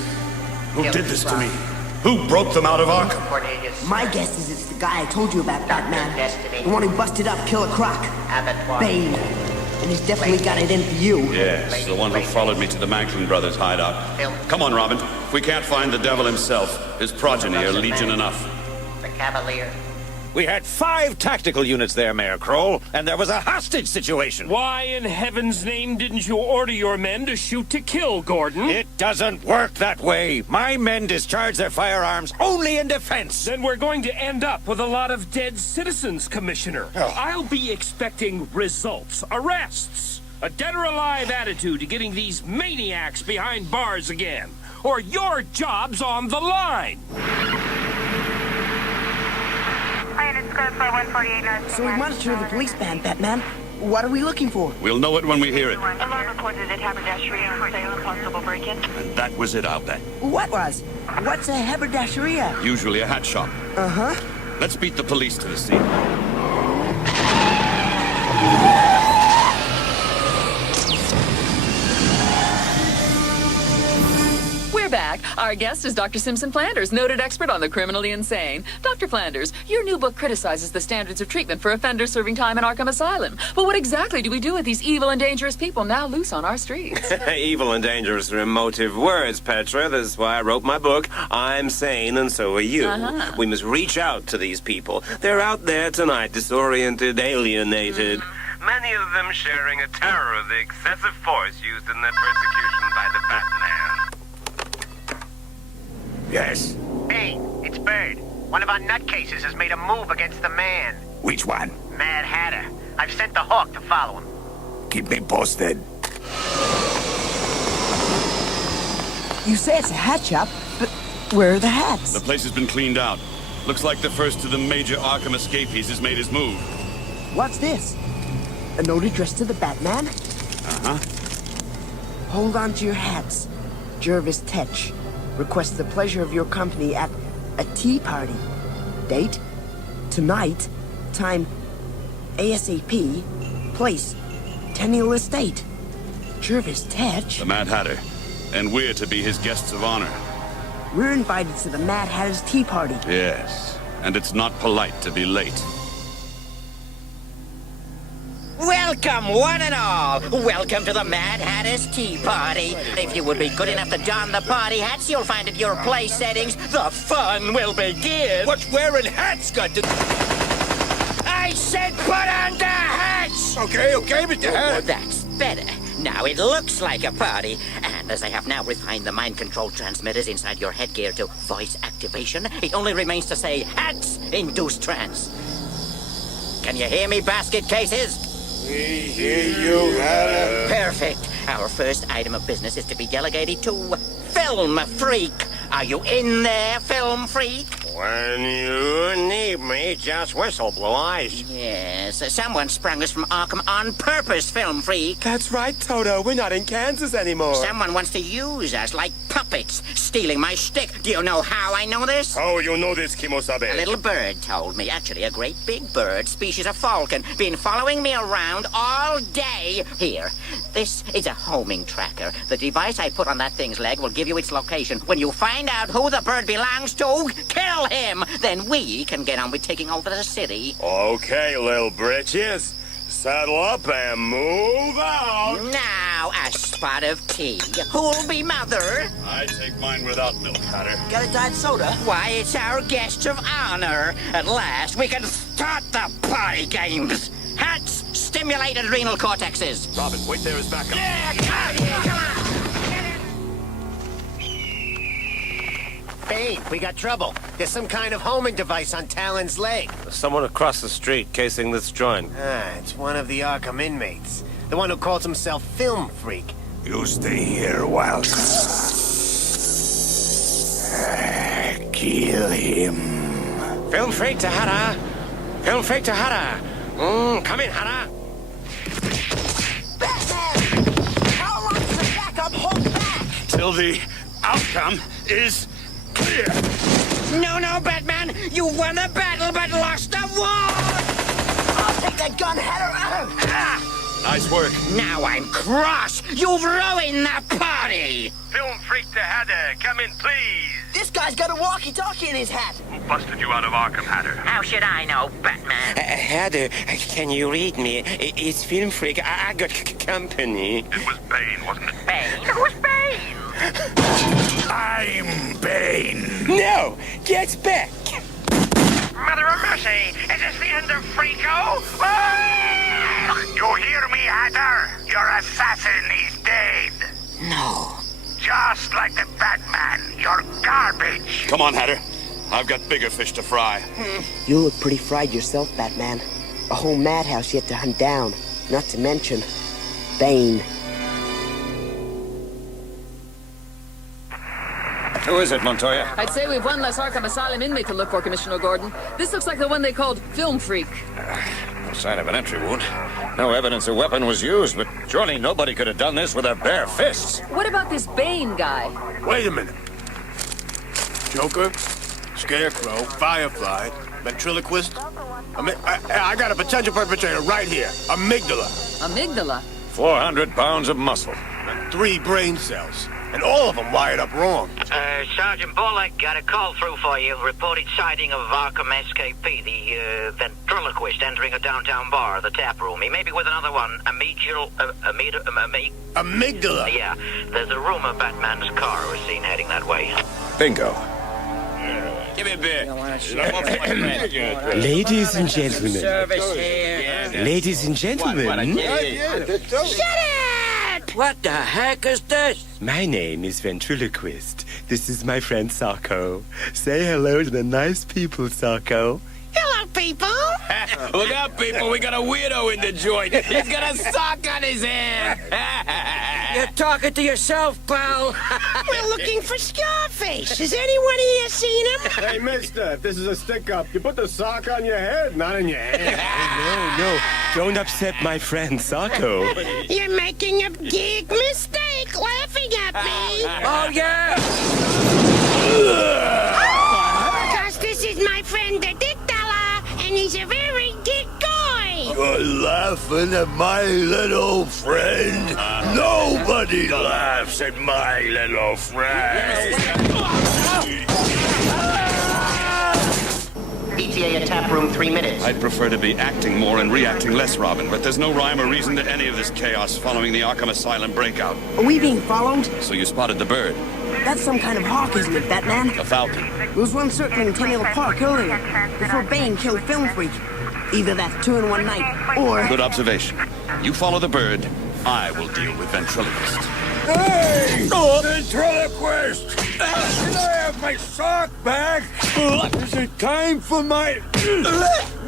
Who did this to me? Who broke them out of Arkham? My guess is it's the guy I told you about, Batman. The one who busted up Killer Croc. Bane. And he's definitely got it in for you. Yes, the one who followed me to the Macklin brothers' hideout. Come on, Robin. If we can't find the devil himself, his progeny are legion enough. The Cavalier. We had 5 tactical units there, Mayor Kroll, and there was a hostage situation. Why in heaven's name didn't you order your men to shoot to kill, Gordon? It doesn't work that way. My men discharge their firearms only in defense. Then we're going to end up with a lot of dead citizens, Commissioner. I'll be expecting results, arrests. A dead or alive attitude to getting these maniacs behind bars again, or your job's on the line. So we monitor the police band, Batman. What are we looking for? We'll know it when we hear it. Alarm reported at haberdashery and Salem Constable break-in. And that was it, I'll bet. What was? What's a haberdasheria? Usually a hat shop. Uh-huh. Let's beat the police to the scene. We're back. Our guest is Dr. Simpson Flanders, noted expert on the criminally insane. Dr. Flanders, your new book criticizes the standards of treatment for offenders serving time in Arkham Asylum. But what exactly do we do with these evil and dangerous people now loose on our streets? Evil and dangerous are emotive words, Petra. That's why I wrote my book. I'm sane, and so are you. We must reach out to these people. They're out there tonight, disoriented, alienated. Many of them sharing a terror of the excessive force used in their persecution by the Batman. Yes? Bane, it's Bird. One of our nutcases has made a move against the man. Which one? Mad Hatter. I've sent the Hawk to follow him. Keep me posted. You say it's a hat shop, but where are the hats? The place has been cleaned out. Looks like the first of the major Arkham escapees has made his move. What's this? A note addressed to the Batman? Uh-huh. Hold on to your hats. Jervis Tetch. Requests the pleasure of your company at a tea party. Date? Tonight. Time? ASAP. Place? Tenniel Estate. Jervis Tetch. The Mad Hatter. And we're to be his guests of honor. We're invited to the Mad Hatter's tea party. Yes. And it's not polite to be late. Welcome, one and all. Welcome to the Mad Hatter's Tea Party. If you would be good enough to don the party hats you'll find at your place settings, the fun will begin. What's wearing hats got to... I said put on the hats! Okay, Mr. Hatter. Oh, that's better. Now it looks like a party. And as I have now refined the mind control transmitters inside your headgear to voice activation, it only remains to say hats induce trance. Can you hear me, basket cases? We hear you, Hatter. Perfect. Our first item of business is to be delegated to Film Freak. Are you in there, Film Freak? When you need me, just whistle, Blue Eyes. Yes, someone sprung us from Arkham on purpose, Film Freak. That's right, Toto. We're not in Kansas anymore. Someone wants to use us like puppets, stealing my shtick. Do you know how I know this? How you know this, Kimosabe? A little bird told me. Actually, a great big bird, species of falcon, been following me around all day. Here, this is a homing tracker. The device I put on that thing's leg will give you its location. When you find out who the bird belongs to, kill him. Then we can get on with taking over the city. Okay, little britches. Saddle up and move out. Now, a spot of tea. Who'll be mother? I take mine without milk, Hatter. Got a diet soda? Why, it's our guest of honor. At last, we can start the party games. Hats, stimulate adrenal cortexes. Robin, wait there as backup. Come on. Bane, we got trouble. There's some kind of homing device on Talon's leg. There's someone across the street casing this joint. It's one of the Arkham inmates. The one who calls himself Film Freak. You stay here while... kill him. Film Freak to Hatter. Film Freak to Hatter. Come in, Hatter. Batman! How long is the backup hold back? Till the outcome is clear. No, Batman! You won the battle but lost the war! I'll take that gun, Hatter! Nice work. Now I'm cross! You've ruined the party! Film Freak to Hatter, come in, please. This guy's got a walkie-talkie in his hat. Who busted you out of Arkham, Hatter? How should I know, Batman? Hatter, can you read me? It's Film Freak. I got company. It was Bane, wasn't it? Bane? Who's Bane? I'm Bane. No! Get back! Mother of mercy! Is this the end of Freako? Ah! You hear me, Hatter? Your assassin is dead. No. Just like the Batman, you're garbage. Come on, Hatter. I've got bigger fish to fry. You look pretty fried yourself, Batman. A whole madhouse yet to hunt down. Not to mention, Bane. Who is it, Montoya? I'd say we've one less Arkham Asylum inmate to look for, Commissioner Gordon. This looks like the one they called Film Freak. No sign of an entry wound. No evidence a weapon was used, but surely nobody could have done this with their bare fists. What about this Bane guy? Wait a minute. Joker, Scarecrow, Firefly, Ventriloquist. I got a potential perpetrator right here. Amygdala. Amygdala? 400 pounds of muscle. And 3 brain cells. And all of them wired up wrong. Sergeant Bullock, got a call through for you. Reported sighting of Arkham SKP, the ventriloquist entering a downtown bar, the tap room. He may be with another one. Amygdala? Yeah. There's a rumor Batman's car was seen heading that way. Bingo. Give me a beer. Ladies and gentlemen. Service here. Ladies and gentlemen. Shut it! What the heck is this? My name is Ventriloquist. This is my friend Sarko. Say hello to the nice people, Sarko. Hello, people. Look out, people. We got a weirdo in the joint. He's got a sock on his hand. You're talking to yourself, pal. We're looking for Scarface. Has anyone here seen him? Hey, mister, if this is a stick-up, you put the sock on your head, not in your hand. No. Don't upset my friend Sarko. You're making a big mistake laughing at me. Oh, yeah. Because this is my friend, the Dick Dollar, and he's a very dick guy. You're laughing at my little friend? Nobody laughs at my little friend. ETA at tap room 3 minutes. I'd prefer to be acting more and reacting less, Robin, but there's no rhyme or reason to any of this chaos following the Arkham Asylum breakout. Are we being followed? So you spotted the bird. That's some kind of hawk, isn't it, Batman? A falcon. There was one circling Tenniel Park earlier, before Bane killed Film Freak. Either that's 2 in one night, or... Good observation. You follow the bird, I will deal with Ventriloquist. Hey! Ventriloquist! Can I have my sock back? Is it time for my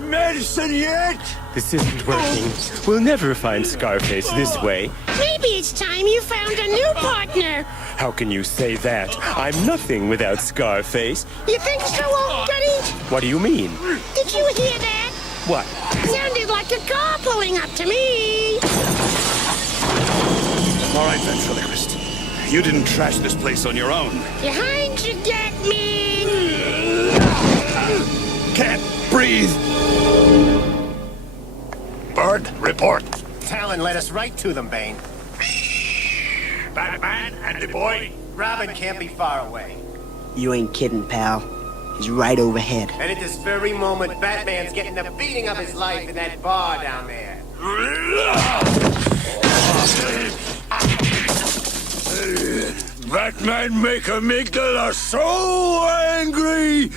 medicine yet? This isn't working. We'll never find Scarface this way. Maybe it's time you found a new partner. How can you say that? I'm nothing without Scarface. You think so, old Goody? What do you mean? Did you hear that? What? Sounded like a car pulling up to me. All right, Ventriloquist. You didn't trash this place on your own. Behind you, Gatman! Can't breathe. Bird, report. Talon led us right to them, Bane. Batman and the boy. Robin can't be far away. You ain't kidding, pal. He's right overhead. And at this very moment, Batman's getting the beating of his life in that bar down there. Batman make Amygdala so angry.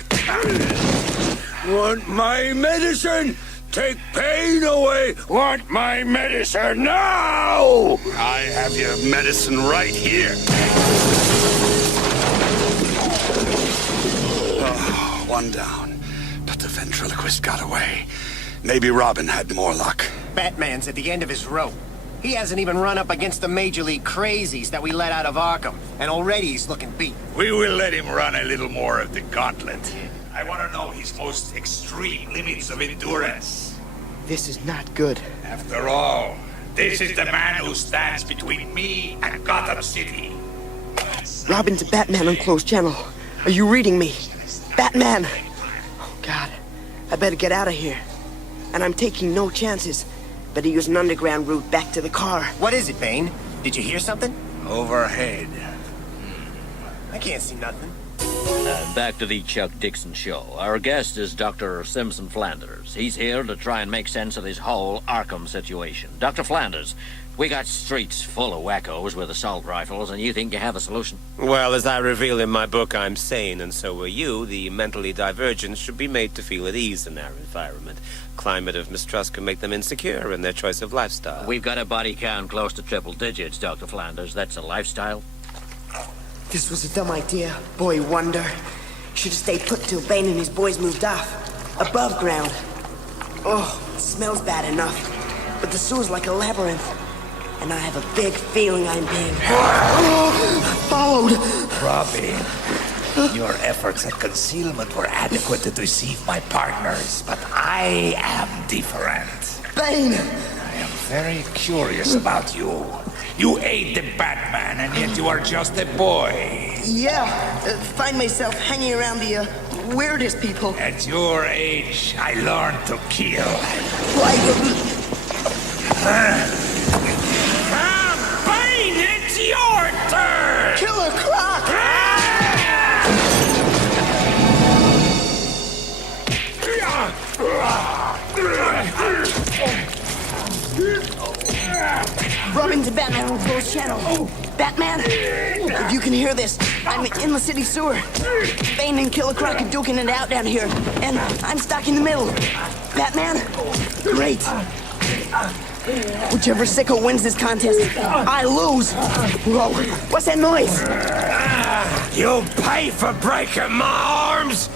Want my medicine? Take pain away. Want my medicine now? I have your medicine right here. Oh, one down. But the Ventriloquist got away. Maybe Robin had more luck. Batman's at the end of his rope. He hasn't even run up against the Major League crazies that we let out of Arkham, and already he's looking beat. We will let him run a little more of the gauntlet. I want to know his most extreme limits of endurance. This is not good. After all, this is the man who stands between me and Gotham City. Robin's a Batman on closed channel. Are you reading me? Batman! Oh, God. I better get out of here. And I'm taking no chances. Better use an underground route back to the car. What is it, Bane? Did you hear something? Overhead. I can't see nothing. Back to the Chuck Dixon show. Our guest is Dr. Simpson Flanders. He's here to try and make sense of this whole Arkham situation. Dr. Flanders, we got streets full of wackos with assault rifles, and you think you have a solution? Well, as I reveal in my book, I'm sane, and so are you. The mentally divergent should be made to feel at ease in our environment. Climate of mistrust can make them insecure in their choice of lifestyle. We've got a body count close to triple digits, Dr. Flanders. That's a lifestyle? This was a dumb idea, boy wonder. Should have stayed put till Bane and his boys moved off. Above ground. Oh, it smells bad enough. But the sewer's like a labyrinth. and I have a big feeling I'm being followed. Robin, your efforts at concealment were adequate to deceive my partners, but I am different. Bane! I am very curious about you. You aid the Batman, and yet you are just a boy. Yeah, find myself hanging around the weirdest people. At your age, I learned to kill. Bane, it's your turn! Killer Croc! Robin to Batman with Bull's channel. Batman, if you can hear this, I'm in the city sewer. Bane and Killer Croc are duking it out down here, and I'm stuck in the middle. Batman? Great. Whichever sicko wins this contest, I lose. Whoa, what's that noise? You'll pay for breaking my arms!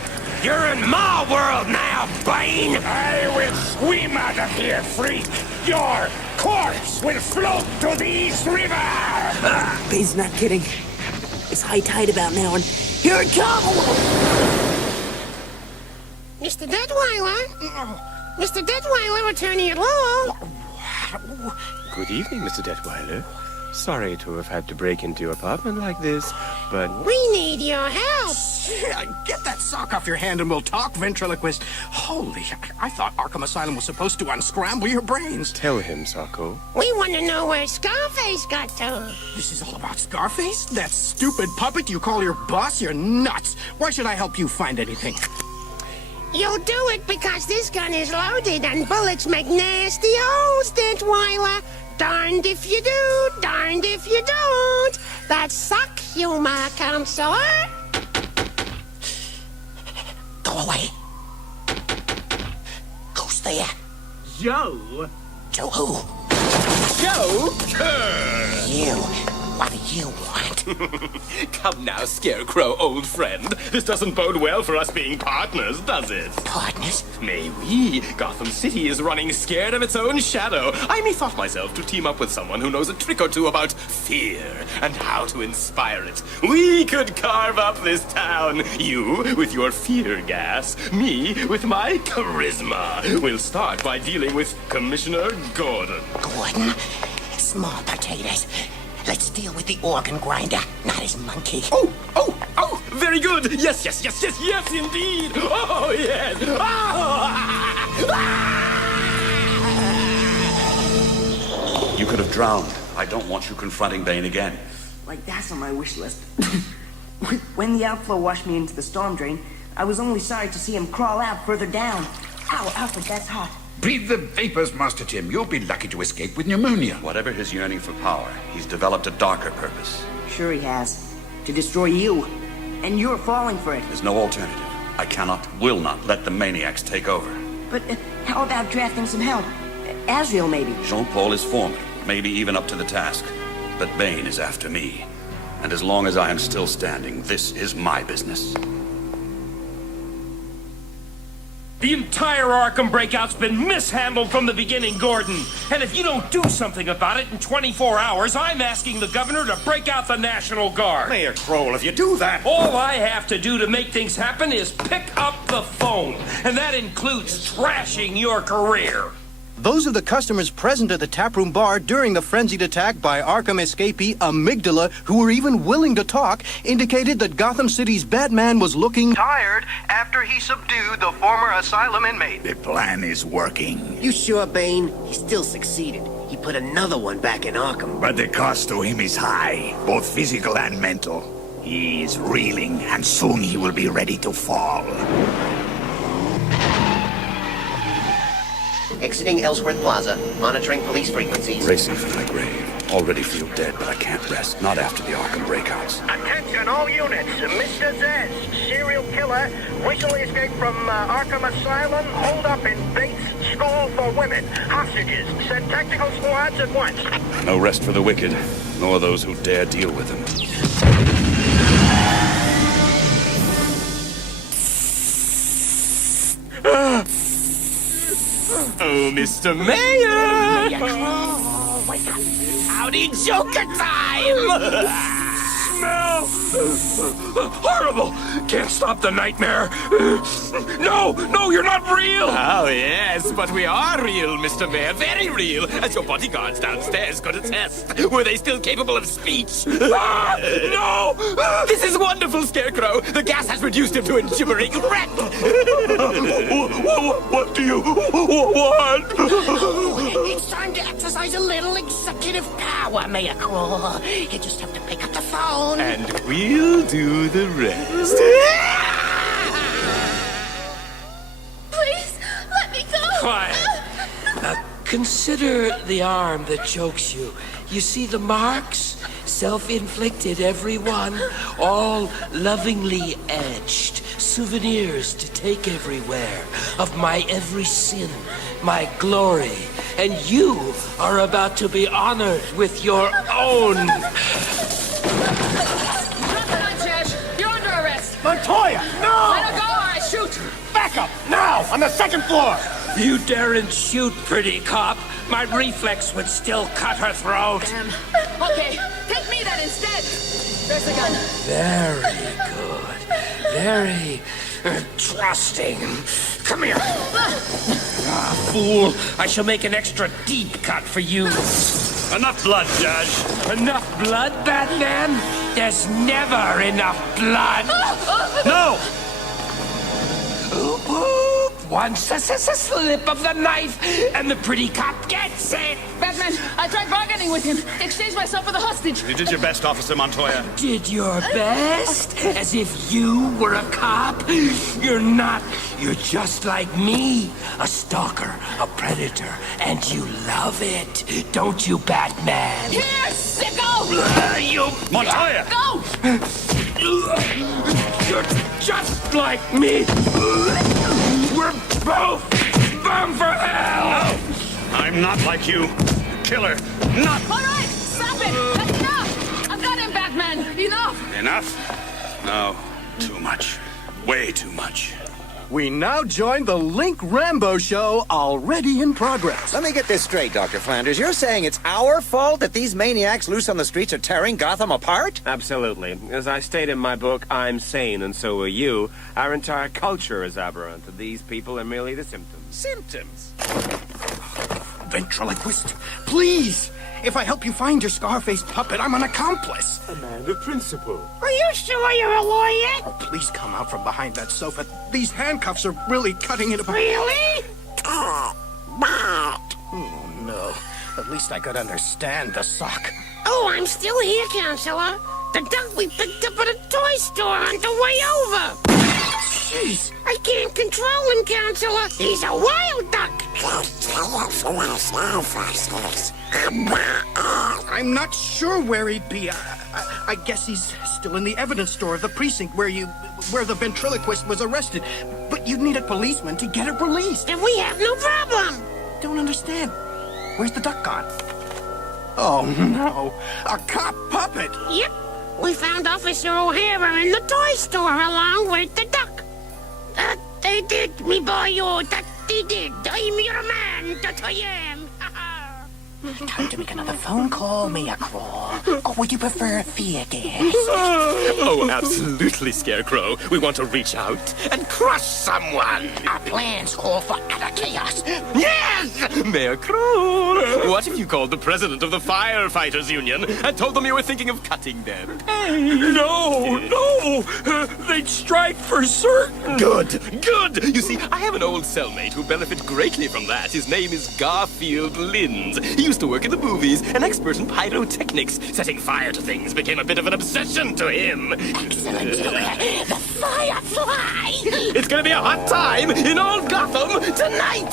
You're in my world now, Bane! I will swim out of here, freak! Your corpse will float to the East River! Bane's not kidding. It's high tide about now, and here it comes! Mr. Detweiler? Mr. Detweiler, returning your law. Good evening, Mr. Detweiler. Sorry to have had to break into your apartment like this, but... We need your help. Get that sock off your hand and we'll talk, Ventriloquist. Holy, I thought Arkham Asylum was supposed to unscramble your brains. Tell him, Sacco. We want to know where Scarface got to. This is all about Scarface? That stupid puppet you call your boss? You're nuts. Why should I help you find anything? You'll do it because this gun is loaded and bullets make nasty holes, Detweiler. Darned if you do, darned if you don't. That's suck humor, counselor. Go away. Who's there? Joe? Joe who? Joker! You. What do you want? Come now, Scarecrow, old friend. This doesn't bode well for us being partners, does it? Partners? May we? Gotham City is running scared of its own shadow. I methought myself to team up with someone who knows a trick or two about fear and how to inspire it. We could carve up this town. You with your fear gas, me with my charisma. We'll start by dealing with Commissioner Gordon. Gordon? Small potatoes. Let's deal with the organ grinder, not his monkey. Oh, very good. Yes, indeed. Oh, yes. You could have drowned. I don't want you confronting Bane again. Like, that's on my wish list. When the outflow washed me into the storm drain, I was only sorry to see him crawl out further down. Ow, Alfred, that's hot. Breathe the vapors, Master Tim. You'll be lucky to escape with pneumonia. Whatever his yearning for power, he's developed a darker purpose. Sure he has. To destroy you. And you're falling for it. There's no alternative. I cannot, will not let the maniacs take over. But how about drafting some help? Azrael, maybe? Jean-Paul is foreman, maybe even up to the task. But Bane is after me. And as long as I am still standing, this is my business. The entire Arkham breakout's been mishandled from the beginning, Gordon. And if you don't do something about it in 24 hours, I'm asking the governor to break out the National Guard. Mayor Kroll, if you do that... All I have to do to make things happen is pick up the phone. And that includes trashing your career. Those of the customers present at the taproom bar during the frenzied attack by Arkham escapee Amygdala, who were even willing to talk, indicated that Gotham City's Batman was looking tired after he subdued the former asylum inmate. The plan is working. You sure, Bane? He still succeeded. He put another one back in Arkham. But the cost to him is high, both physical and mental. He is reeling, and soon he will be ready to fall. Exiting Ellsworth Plaza, monitoring police frequencies. Racing for my grave. Already feel dead, but I can't rest. Not after the Arkham breakouts. Attention all units. Mr. Zez, serial killer, recently escaped from Arkham Asylum, holed up in Bates School for Women. Hostages. Send tactical squads at once. No rest for the wicked, nor those who dare deal with them. Oh, Mr. Mayor! Wake up. rowdy Joker time! Smell! Horrible! Can't stop the nightmare. No, you're not real! Oh, yes, but we are real, Mr. Mayor. Very real, as your bodyguards downstairs could attest. Were they still capable of speech? No! This is wonderful, Scarecrow. The gas has reduced him to a gibbering wreck. What do you want? It's time to exercise a little executive power, Mayor Croc. You just have to pick up the phone. And we'll do the rest. Please, let me go! Quiet. Consider the arm that chokes you. You see the marks? Self-inflicted, every one. All lovingly etched. Souvenirs to take everywhere. Of my every sin. My glory. And you are about to be honored with your own. You're under arrest. Montoya, no! Let her go or I shoot. Back up, now, on the second floor! You daren't shoot, pretty cop. My reflex would still cut her throat. Damn. Okay, take me then instead. There's the gun. Very good. Very trusting. Come here. Fool. I shall make an extra deep cut for you. Enough blood, Judge. Enough blood, Batman? There's never enough blood. No! Oop, oop. Once a slip of the knife, and the pretty cop gets it. Batman, I tried bargaining with him. Exchanged myself for the hostage. You did your best, Officer Montoya. Did your best? As if you were a cop? You're not. You're just like me. A stalker, a predator, and you love it. Don't you, Batman? Here, sicko! You... Montoya! Go! You're just like me. We're both bound for hell. No, I'm not like you. Killer, not... All right, stop it. That's enough. I've got him, Batman. Enough. Enough? No, too much. Way too much. We now join the Link Rambo show, already in progress. Let me get this straight, Dr. Flanders. You're saying it's our fault that these maniacs loose on the streets are tearing Gotham apart? Absolutely. As I state in my book, I'm sane and so are you. Our entire culture is aberrant. These people are merely the symptoms. Symptoms? Ventriloquist, please! If I help you find your Scarface puppet, I'm an accomplice. A man of principle. Are you sure you're a lawyer? Oh, please come out from behind that sofa. These handcuffs are really cutting into... Really? Oh, no. At least I could understand the sock. Oh, I'm still here, Counselor. The duck we picked up at a toy store on the way over. Jeez. I can't control him, Counselor. He's a wild duck. I'm not sure where he'd be. I guess he's still in the evidence store of the precinct where the ventriloquist was arrested. But you'd need a policeman to get it released. And we have no problem. Don't understand. Where's the duck gone? Oh, no. A cop puppet. Yep. We found Officer O'Hara in the toy store along with the duck. They did, me boy, oh, that they did. I'm your man, that I am. Time to make another phone call, Mayor Croc. Or would you prefer a fear gas? Oh, absolutely, Scarecrow. We want to reach out and crush someone. Our plans call for utter chaos. Yes! Mayor Croc, what if you called the president of the Firefighters Union and told them you were thinking of cutting them? No! They'd strike for certain. Good. You see, I have an old cellmate who benefit greatly from that. His name is Garfield Linz. He used to work in the movies, an expert in pyrotechnics. Setting fire to things became a bit of an obsession to him. Excellent, Joker. The Firefly! It's gonna be a hot time in old Gotham tonight!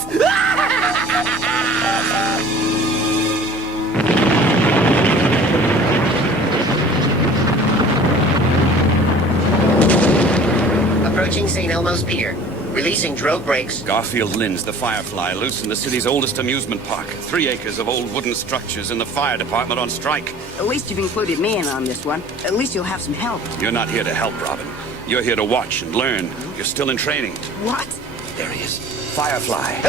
Approaching St. Elmo's Pier. Releasing drogue brakes. Garfield Linz, the Firefly, loose in the city's oldest amusement park. 3 acres of old wooden structures and the fire department on strike. At least you've included me in on this one. At least you'll have some help. You're not here to help, Robin. You're here to watch and learn. You're still in training. What? There he is. Firefly.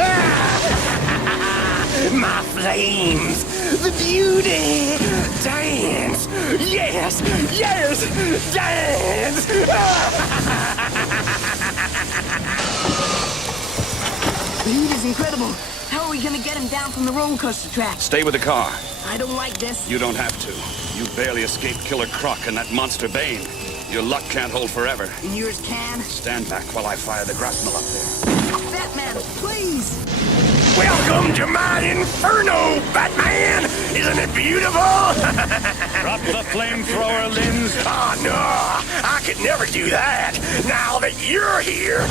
My flames! The beauty! Dance! Yes! Yes! Dance! The heat is incredible. How are we gonna get him down from the roller coaster track? Stay with the car. I don't like this. You don't have to. You barely escaped Killer Croc and that monster Bane. Your luck can't hold forever. And yours can? Stand back while I fire the grapnel up there. Batman, please! Welcome to my inferno, Batman! Isn't it beautiful? Drop the flamethrower, Linz. Oh, no! I could never do that! Now that you're here!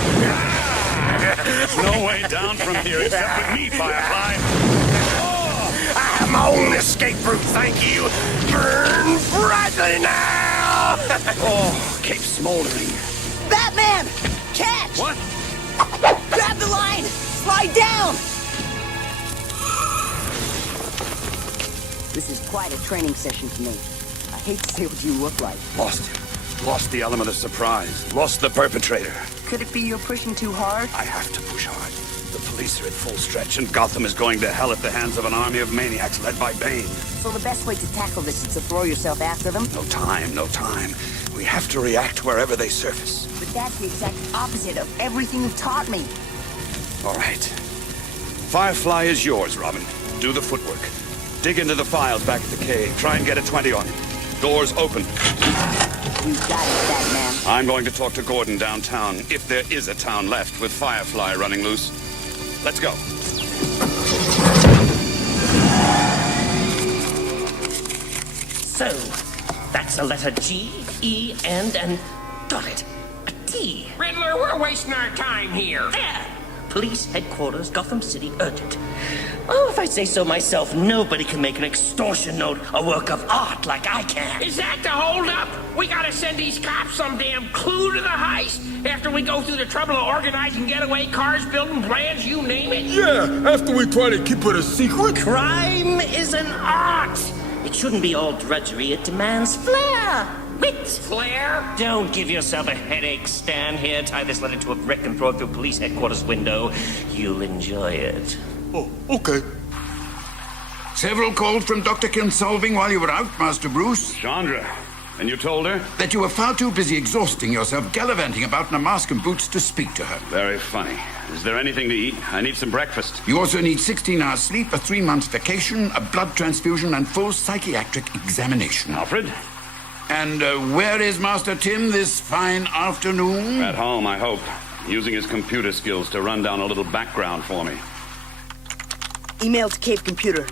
There's no way down from here except with me, Firefly. I have my own escape route, thank you! Burn brightly now! Keep smoldering. Batman! Catch! What? Grab the line! Slide down! This is quite a training session for me. I hate to say what you look like. Lost him. Lost the element of surprise. Lost the perpetrator. Could it be you're pushing too hard? I have to push hard. The police are at full stretch, and Gotham is going to hell at the hands of an army of maniacs led by Bane. So the best way to tackle this is to throw yourself after them? No time, no time. We have to react wherever they surface. But that's the exact opposite of everything you've taught me. All right. Firefly is yours, Robin. Do the footwork. Dig into the files back at the cave. Try and get a 20 on him. Doors open. You got it, Batman. I'm going to talk to Gordon downtown, if there is a town left with Firefly running loose. Let's go. So, that's a letter G, E, and got it. A T. Riddler, we're wasting our time here. There! Police headquarters, Gotham City, urgent. Oh, if I say so myself, nobody can make an extortion note a work of art like I can. Is that the holdup? We gotta send these cops some damn clue to the heist after we go through the trouble of organizing getaway cars, building plans, you name it? Yeah, after we try to keep it a secret. Crime is an art. It shouldn't be all drudgery. It demands flair. Wit. Flair? Don't give yourself a headache. Stand here, tie this letter to a brick, and throw it through police headquarters window. You'll enjoy it. Oh, okay. Several calls from Dr. Kinsolving while you were out, Master Bruce. Chandra. And you told her? That you were far too busy exhausting yourself gallivanting about in a mask and boots to speak to her. Very funny. Is there anything to eat? I need some breakfast. You also need 16 hours sleep, a 3-month vacation, a blood transfusion, and full psychiatric examination. Alfred? And where is Master Tim this fine afternoon? At home, I hope. Using his computer skills to run down a little background for me. Email to Cave Computer.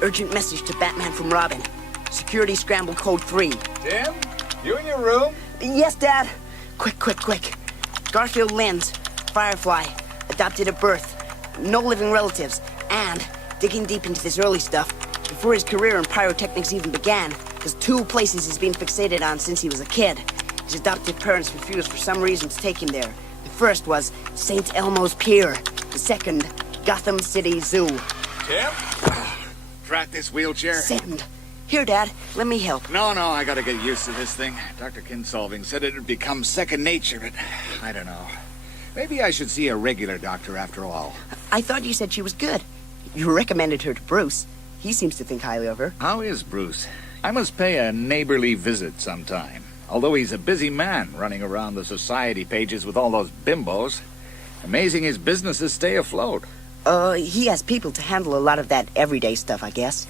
Urgent message to Batman from Robin. Security scramble code 3. Tim? You in your room? Yes, Dad. Quick. Garfield Linz. Firefly. Adopted at birth. No living relatives. And digging deep into this early stuff, before his career in pyrotechnics even began, there's 2 places he's been fixated on since he was a kid. His adoptive parents refused for some reason to take him there. The first was St. Elmo's Pier. The second, Gotham City Zoo. Tim? Track this wheelchair. Send. Here, Dad. Let me help. No, I gotta get used to this thing. Dr. Kinsolving said it'd become second nature, but I don't know. Maybe I should see a regular doctor after all. I thought you said she was good. You recommended her to Bruce. He seems to think highly of her. How is Bruce? I must pay a neighborly visit sometime. Although he's a busy man running around the society pages with all those bimbos. Amazing his businesses stay afloat. He has people to handle a lot of that everyday stuff, I guess.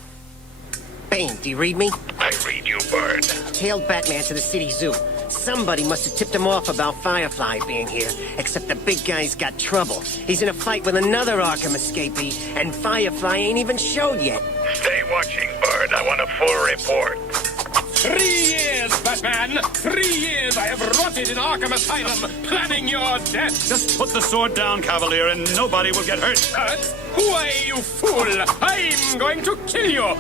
Bane, do you read me? I read you, Bird. Tailed Batman to the city zoo. Somebody must have tipped him off about Firefly being here. Except the big guy's got trouble. He's in a fight with another Arkham escapee, and Firefly ain't even showed yet. Stay watching, Bird. I want a full report. 3 years, Batman! 3 years I have rotted in Arkham Asylum, planning your death! Just put the sword down, Cavalier, and nobody will get hurt. Hurt? Who are you, fool? I'm going to kill you!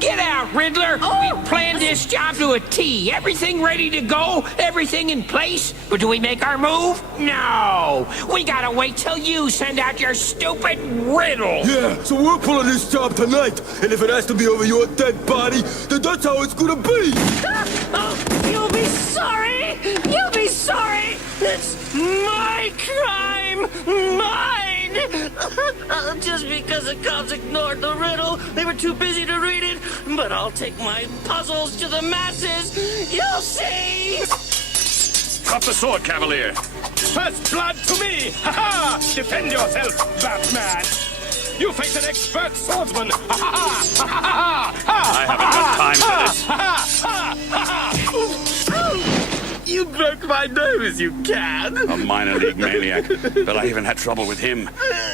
Get out, Riddler! We planned this job to a T. Everything ready to go, everything in place. But do we make our move? No! We gotta wait till you send out your stupid riddle! Yeah, so we're pulling this job tonight. And if it has to be over your dead body, then that's how it's gonna be! You'll be sorry! You'll be sorry! It's my crime! Mine! Just because the cops ignored the riddle, they were too busy to read it. But I'll take my puzzles to the masses. You'll see! Drop the sword, Cavalier. First blood to me! Ha-ha! Defend yourself, Batman! You face an expert swordsman! Ha-ha-ha! Ha-ha-ha! I haven't got time for this. Ha-ha-ha! You broke my nose, you cad! A minor league maniac, but I even had trouble with him.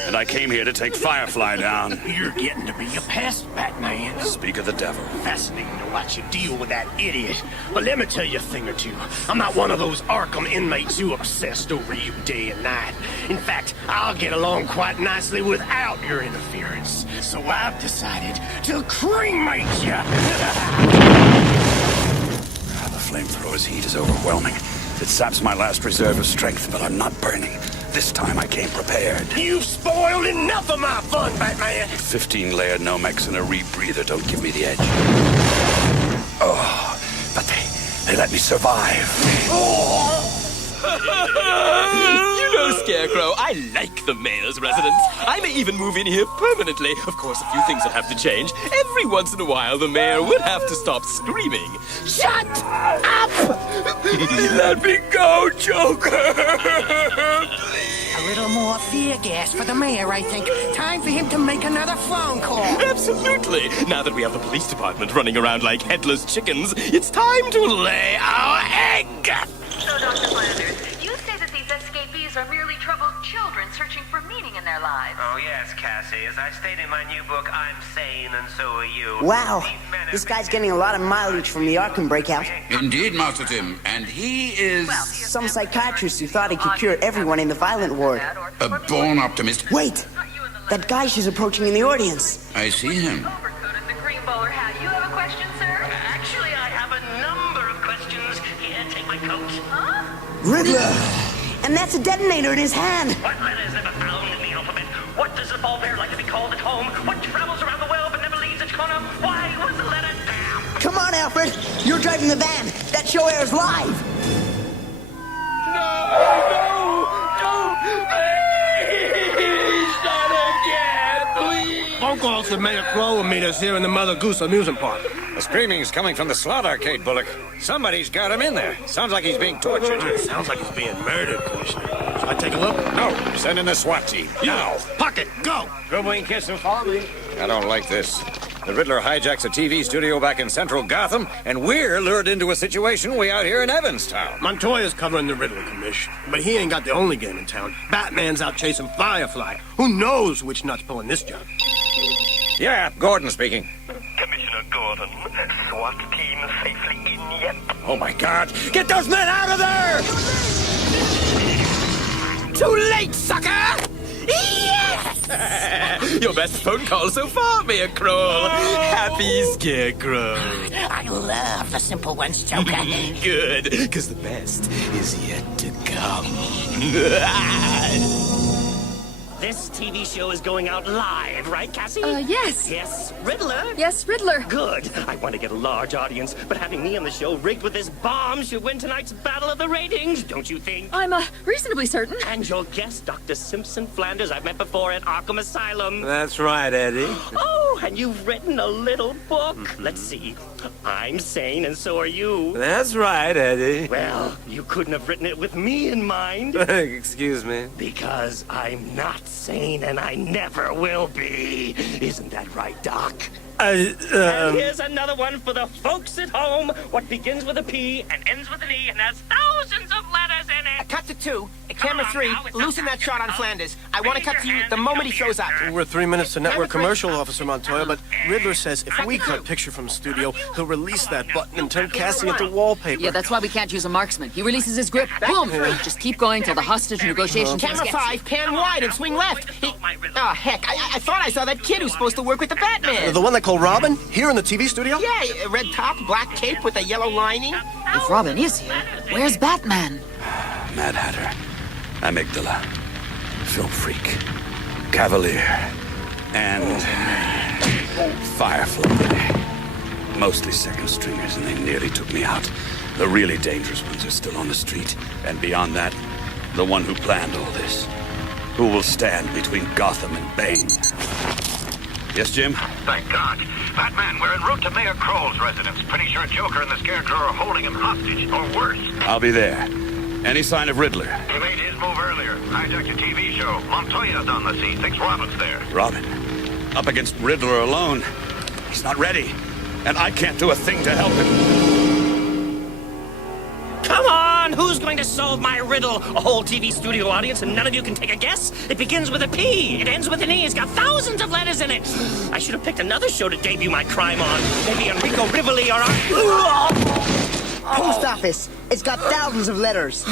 And I came here to take Firefly down. You're getting to be a pest, Batman. Speak of the devil. Fascinating to watch you deal with that idiot. But let me tell you a thing or two. I'm not one of those Arkham inmates who obsessed over you day and night. In fact, I'll get along quite nicely without your interference. So I've decided to cremate you. The flamethrower's heat is overwhelming. It saps my last reserve of strength, but I'm not burning. This time I came prepared. You've spoiled enough of my fun, Batman. 15-layer Nomex and a rebreather don't give me the edge. Oh, but they let me survive. You know, Scarecrow, I like the mayor's residence. I may even move in here permanently. Of course, a few things would have to change. Every once in a while, the mayor would have to stop screaming. Shut up! Let me go, Joker! A little more fear gas for the mayor, I think. Time for him to make another phone call. Absolutely. Now that we have the police department running around like headless chickens, it's time to lay our egg! So, Dr. Flanders, you say that these escapees are merely troubled children searching for meaning in their lives. Oh, yes, Cassie. As I state in my new book, I'm sane and so are you. Wow, this guy's getting a lot of mileage from the Arkham breakout. Indeed, Master Tim. And he is... Some psychiatrist who thought he could cure everyone in the violent ward. a born optimist. Wait! That guy she's approaching in the audience. I see him. The green bowler hat. You have a question, sir? Actually, I have a number of questions. Here, take my coat. Huh? Riddler! And that's a detonator in his hand. What letter is never found in the alphabet? What does a ball bear like to be called at home? What travels around the world but never leaves its corner? Why was the letter down? Come on, Alfred. You're driving the van. That show airs live. Phone calls to Mayor Crow will meet us here in the Mother Goose amusement park. The screaming's coming from the slot arcade, Bullock. Somebody's got him in there. Sounds like he's being tortured. Sounds like he's being murdered, Commissioner. Shall I take a look? No, send in the SWAT team. Now. Pocket, go! Good wing kiss and follow me. I don't like this. The Riddler hijacks a TV studio back in central Gotham, and we're lured into a situation way out here in Evanstown. Montoya's covering the Riddler, Commish. But he ain't got the only game in town. Batman's out chasing Firefly. Who knows which nut's pulling this job? Yeah, Gordon speaking. Commissioner Gordon, SWAT team safely in yet? Oh, my God. Get those men out of there! Too late, sucker! Yes! Your best phone call so far, Mayor Kroll. Happy Scarecrow. I love the simple ones, Joker. Good, because the best is yet to come. This TV show is going out live, right, Cassie? Yes. Yes, Riddler? Yes, Riddler. Good. I want to get a large audience, but having me on the show rigged with this bomb should win tonight's battle of the ratings, don't you think? I'm reasonably certain. And your guest, Dr. Simpson Flanders, I've met before at Arkham Asylum. That's right, Eddie. Oh, and you've written a little book. Let's see. I'm sane, and so are you. That's right, Eddie. Well, you couldn't have written it with me in mind. Excuse me. Because I'm not sane, and I never will be. Isn't that right, Doc? And here's another one for the folks at home. What begins with a P and ends with an E and has thousands of letters in it. Cut to 2. Camera 3. Loosen that shot on Flanders. I want to cut to you the moment he shows up. We're 3 minutes to network commercial, Officer Montoya, but Riddler says if we cut picture from studio, he'll release that button and turn Cassie into wallpaper. Yeah, that's why we can't use a marksman. He releases his grip. Boom! Just keep going till the hostage negotiations Camera 5, pan wide and swing left. Oh, heck, I thought I saw that kid who's supposed to work with the Batman. The one they call Robin? Here in the TV studio? Yeah, red top, black cape with a yellow lining. If Robin is here, where's Batman? Mad Hatter, Amygdala, Film Freak, Cavalier, and Firefly. Mostly second stringers, and they nearly took me out. The really dangerous ones are still on the street, and beyond that, the one who planned all this. Who will stand between Gotham and Bane? Yes, Jim? Thank God. Batman, we're en route to Mayor Crow's residence. Pretty sure Joker and the Scarecrow are holding him hostage, or worse. I'll be there. Any sign of Riddler? He made his move earlier. Hijacked a TV show. Montoya's on the scene. Thinks Robin's there. Robin? Up against Riddler alone? He's not ready. And I can't do a thing to help him. Come on! Who's going to solve my riddle? A whole TV studio audience and none of you can take a guess? It begins with a P. It ends with an E. It's got thousands of letters in it. I should have picked another show to debut my crime on. Maybe Enrico Rivoli or... Post office. It's got thousands of letters.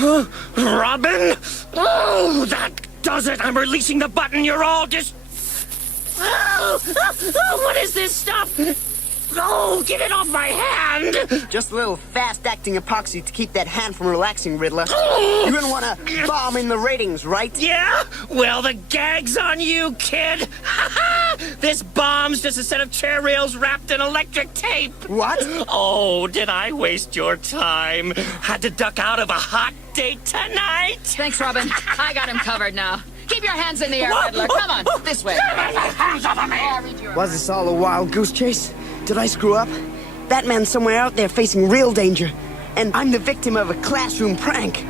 Robin? Oh, that does it. I'm releasing the button. You're all just... what is this stuff? Oh, get it off my hand! Just a little fast-acting epoxy to keep that hand from relaxing, Riddler. You didn't want to bomb in the ratings, right? Yeah? Well, the gag's on you, kid! This bomb's just a set of chair rails wrapped in electric tape! What? Oh, did I waste your time? Had to duck out of a hot date tonight? Thanks, Robin. I got him covered now. Keep your hands in the air, Riddler. Come on, this way. Hands off of me! Was this all a wild goose chase? Did I screw up? Batman's somewhere out there facing real danger, and I'm the victim of a classroom prank.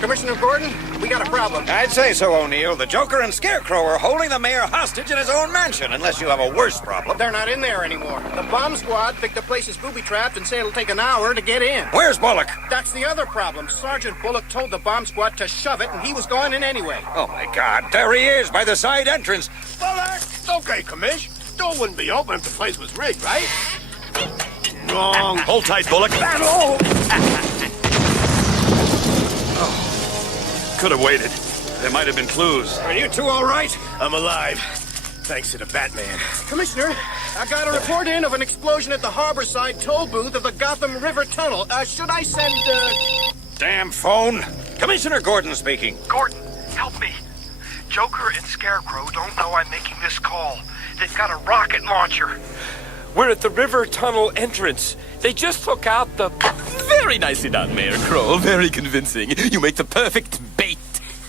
Commissioner Gordon, we got a problem. I'd say so, O'Neill. The Joker and Scarecrow are holding the mayor hostage in his own mansion, unless you have a worse problem. They're not in there anymore. The bomb squad think the place is booby-trapped and say it'll take an hour to get in. Where's Bullock? That's the other problem. Sergeant Bullock told the bomb squad to shove it, and he was going in anyway. Oh, my God. There he is, by the side entrance. Bullock! Okay, Commish. Door wouldn't be open if the place was rigged, right? Wrong. Hold tight, Bullock. Oh. Could have waited. There might have been clues. Are you two all right? I'm alive. Thanks to the Batman. Commissioner, I got a report in of an explosion at the Harborside toll booth of the Gotham River Tunnel. Should I send, Damn phone. Commissioner Gordon speaking. Gordon, help me. Joker and Scarecrow don't know I'm making this call. They've got a rocket launcher. We're at the river tunnel entrance. They just took out the... Very nicely done, Mayor Crow. Very convincing. You make the perfect bait.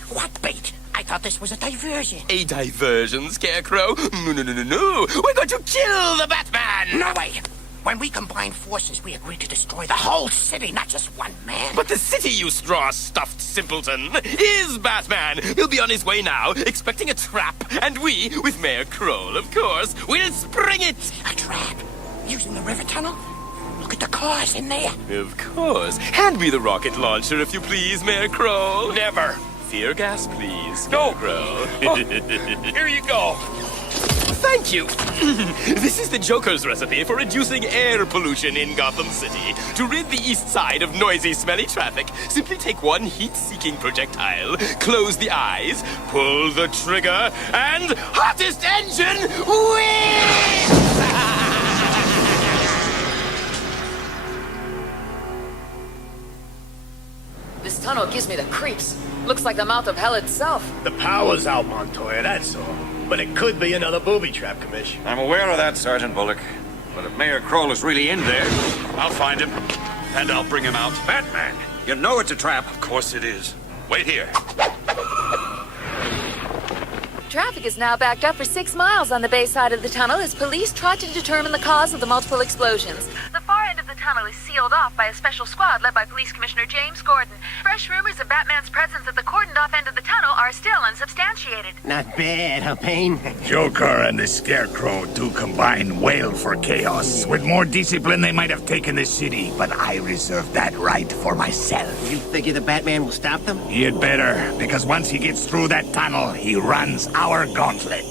What bait? I thought this was a diversion. A diversion, Scarecrow? No. We're going to kill the Batman! No way. When we combined forces, we agreed to destroy the whole city, not just one man. But the city, you straw-stuffed simpleton, is Batman. He'll be on his way now, expecting a trap. And we, with Mayor Crow, of course, will spring it. A trap? Using the river tunnel? Look at the cars in there. Of course. Hand me the rocket launcher, if you please, Mayor Crow. Never. Fear gas, please, No. Scarecrow. Here you go. Thank you. This is the Joker's recipe for reducing air pollution in Gotham City. To rid the east side of noisy, smelly traffic, simply take one heat-seeking projectile, close the eyes, pull the trigger, and hottest engine wins! This tunnel gives me the creeps. Looks like the mouth of hell itself. The power's out, Montoya, that's all. But it could be another booby trap, Commish. I'm aware of that, Sergeant Bullock. But if Mayor Kroll is really in there... I'll find him, and I'll bring him out. Batman! You know it's a trap. Of course it is. Wait here. Traffic is now backed up for 6 miles on the bay side of the tunnel as police try to determine the cause of the multiple explosions. The far end of the tunnel is sealed off by a special squad led by Police Commissioner James Gordon. Fresh rumors of Batman's presence at the cordoned-off end of the tunnel are still unsubstantiated. Not bad, huh, Bane? Joker and the Scarecrow do combine well for chaos. With more discipline, they might have taken the city, but I reserve that right for myself. You figure the Batman will stop them? He had better, because once he gets through that tunnel, he runs our gauntlet.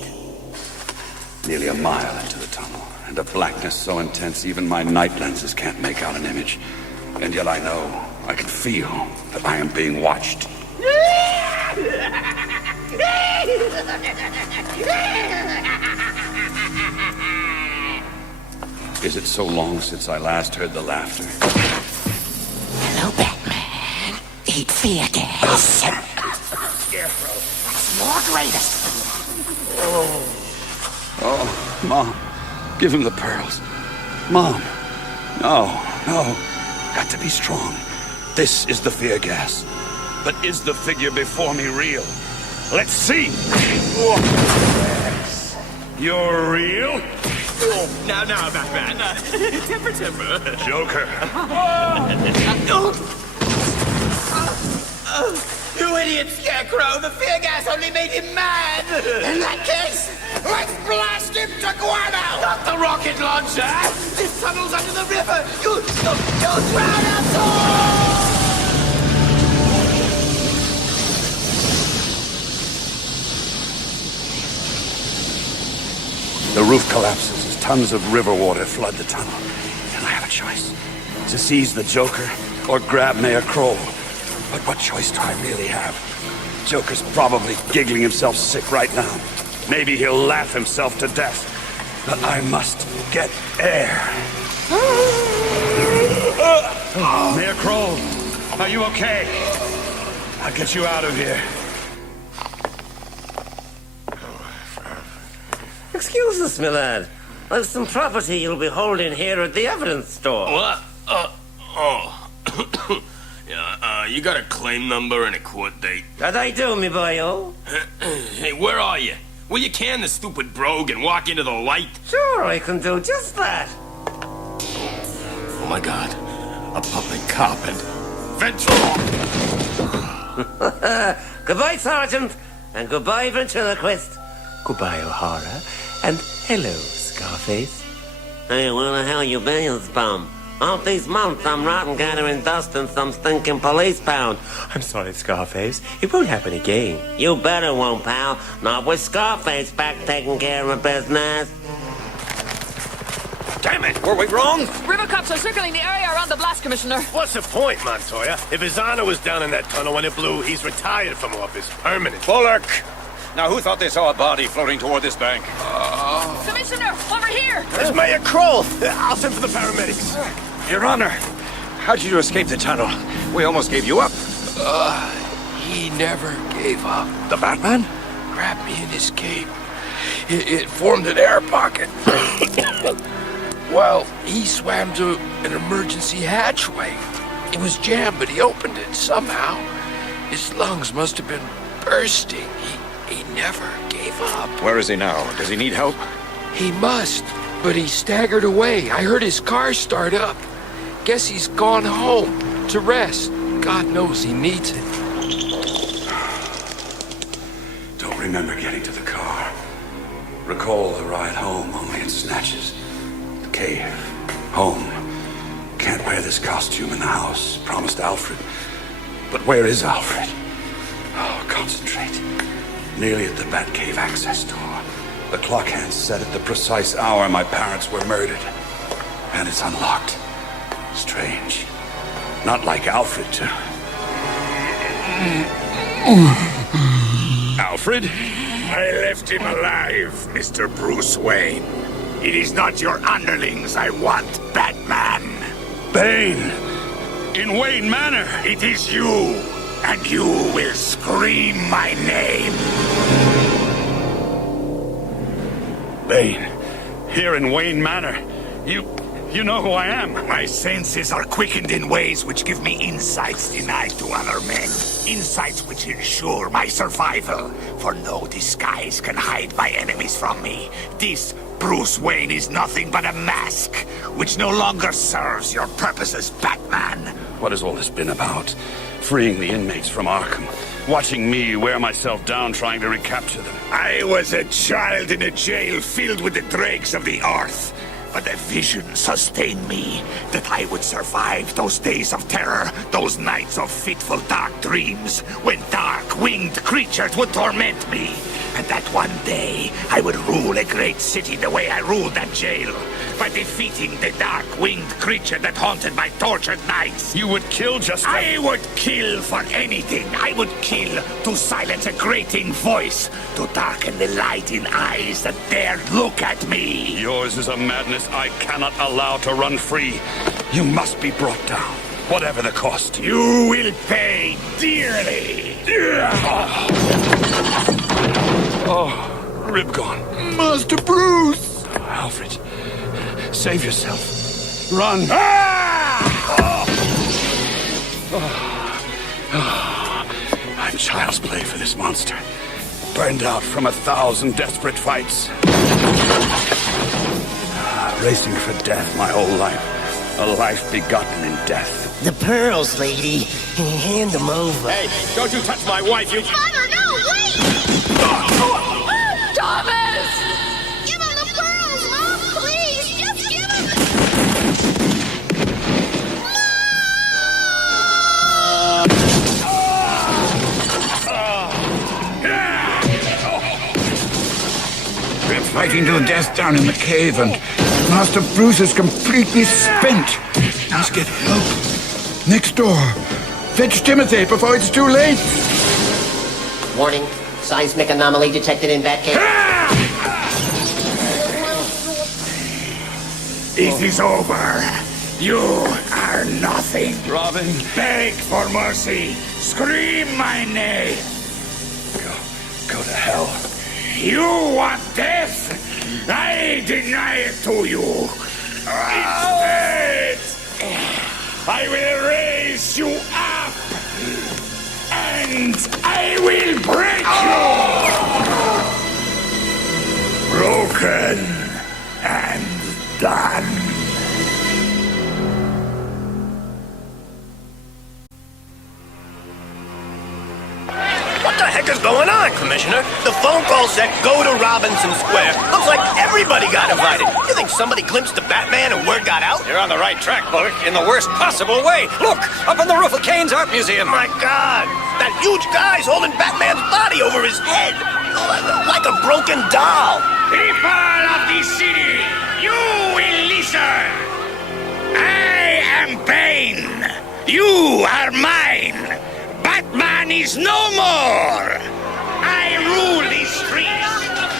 Nearly a mile into the tunnel, and a blackness so intense even my night lenses can't make out an image. And yet I know, I can feel that I am being watched. Is it so long since I last heard the laughter? Hello, Batman. Eat fear gas. Scarecrow. That's your greatest. Oh, Mom, give him the pearls. Mom, no. Got to be strong. This is the fear gas. But is the figure before me real? Let's see. You're real? Now, Batman. Temper. Joker. You idiot, Scarecrow! The fear gas only made him mad! In that case, let's blast him to guano! Not the rocket launcher! This tunnel's under the river! You'll drown us all! The roof collapses as tons of river water flood the tunnel. And I have a choice. To seize the Joker or grab Mayor Kroll. But what choice do I really have? Joker's probably giggling himself sick right now. Maybe he'll laugh himself to death. But I must get air. Mayor Kroll, are you okay? I'll get you out of here. Excuse us, my lad. I've some property you'll be holding here at the evidence store. What? Yeah, you got a claim number and a court date? That I do, me boyo. Hey, where are you? Will you can the stupid brogue and walk into the light? Sure, I can do just that. Oh my god. A public cop and... Goodbye, Sergeant. And goodbye, Ventriloquist. Goodbye, O'Hara. And hello, Scarface. Hey, where the hell you been, bum? All these months I'm rotting gathering dust in some stinking police pound. I'm sorry, Scarface. It won't happen again. You better won't, pal. Not with Scarface back taking care of business. Damn it! Were we wrong? River cops are circling the area around the blast, Commissioner. What's the point, Montoya? If his honor was down in that tunnel when it blew, he's retired from office. Permanent. Bullock! Now, who thought they saw a body floating toward this bank? Commissioner, over here! There's Mayor Kroll. I'll send for the paramedics. Your Honor, how did you escape the tunnel? We almost gave you up. He never gave up. The Batman? Grabbed me in his cape. It formed an air pocket. Well, he swam to an emergency hatchway. It was jammed, but he opened it somehow. His lungs must have been bursting. He never gave up. Where is he now? Does he need help? He must, but he staggered away. I heard his car start up. Guess he's gone home to rest. God knows he needs it. Don't remember getting to the car. Recall the ride home only in snatches. The cave. Home. Can't wear this costume in the house. Promised Alfred. But where is Alfred? Oh, concentrate. Nearly at the Batcave access door. The clock hands set at the precise hour my parents were murdered. And it's unlocked. Strange. Not like Alfred to... Alfred? I left him alive, Mr. Bruce Wayne. It is not your underlings I want, Batman. Bane! In Wayne Manor! It is you, and you will scream my name. Bane, here in Wayne Manor. You know who I am. My senses are quickened in ways which give me insights denied to other men. Insights which ensure my survival. For no disguise can hide my enemies from me. This Bruce Wayne is nothing but a mask, which no longer serves your purposes, Batman. What has all this been about? Freeing the inmates from Arkham. Watching me wear myself down trying to recapture them. I was a child in a jail filled with the dregs of the earth. But a vision sustained me that I would survive those days of terror, those nights of fitful dark dreams, when dark winged creatures would torment me. And that one day I would rule a great city the way I ruled that jail, by defeating the dark winged creature that haunted my tortured nights. You would kill just... I would kill for anything. I would kill to silence a grating voice, to darken the light in eyes that dared look at me. Yours is a madness I cannot allow to run free. You must be brought down, whatever the cost. You will pay dearly. Oh, rib gone. Master Bruce! Alfred, save yourself. Run. I'm child's play for this monster. Burned out from 1,000 desperate fights. Racing for death my whole life. A life begotten in death. The pearls, lady. Hand them over. Hey, don't you touch my wife, you... Father, no, wait! Thomas! Give him the pearls, Mom, please! Just give him We're fighting to the death down in the cave, and Master Bruce is completely spent. Must get help. Next door. Fetch Timothy before it's too late. Warning. Seismic anomaly detected in Batcave. It is over. You are nothing. Robin. Beg for mercy. Scream my name. Go to hell. You want death? I deny it to you. Instead, I will raise you up. And I will break you. Broken and done. What the heck is going on, Commissioner? The phone call said go to Robinson Square. Looks like everybody got invited. You think somebody glimpsed the Batman and word got out? You're on the right track, Bullock, in the worst possible way. Look, up on the roof of Kane's Art Museum. My God, that huge guy's holding Batman's body over his head. Like a broken doll. People of the city, you will listen. I am Bane. You are mine. Batman is no more! I rule these streets!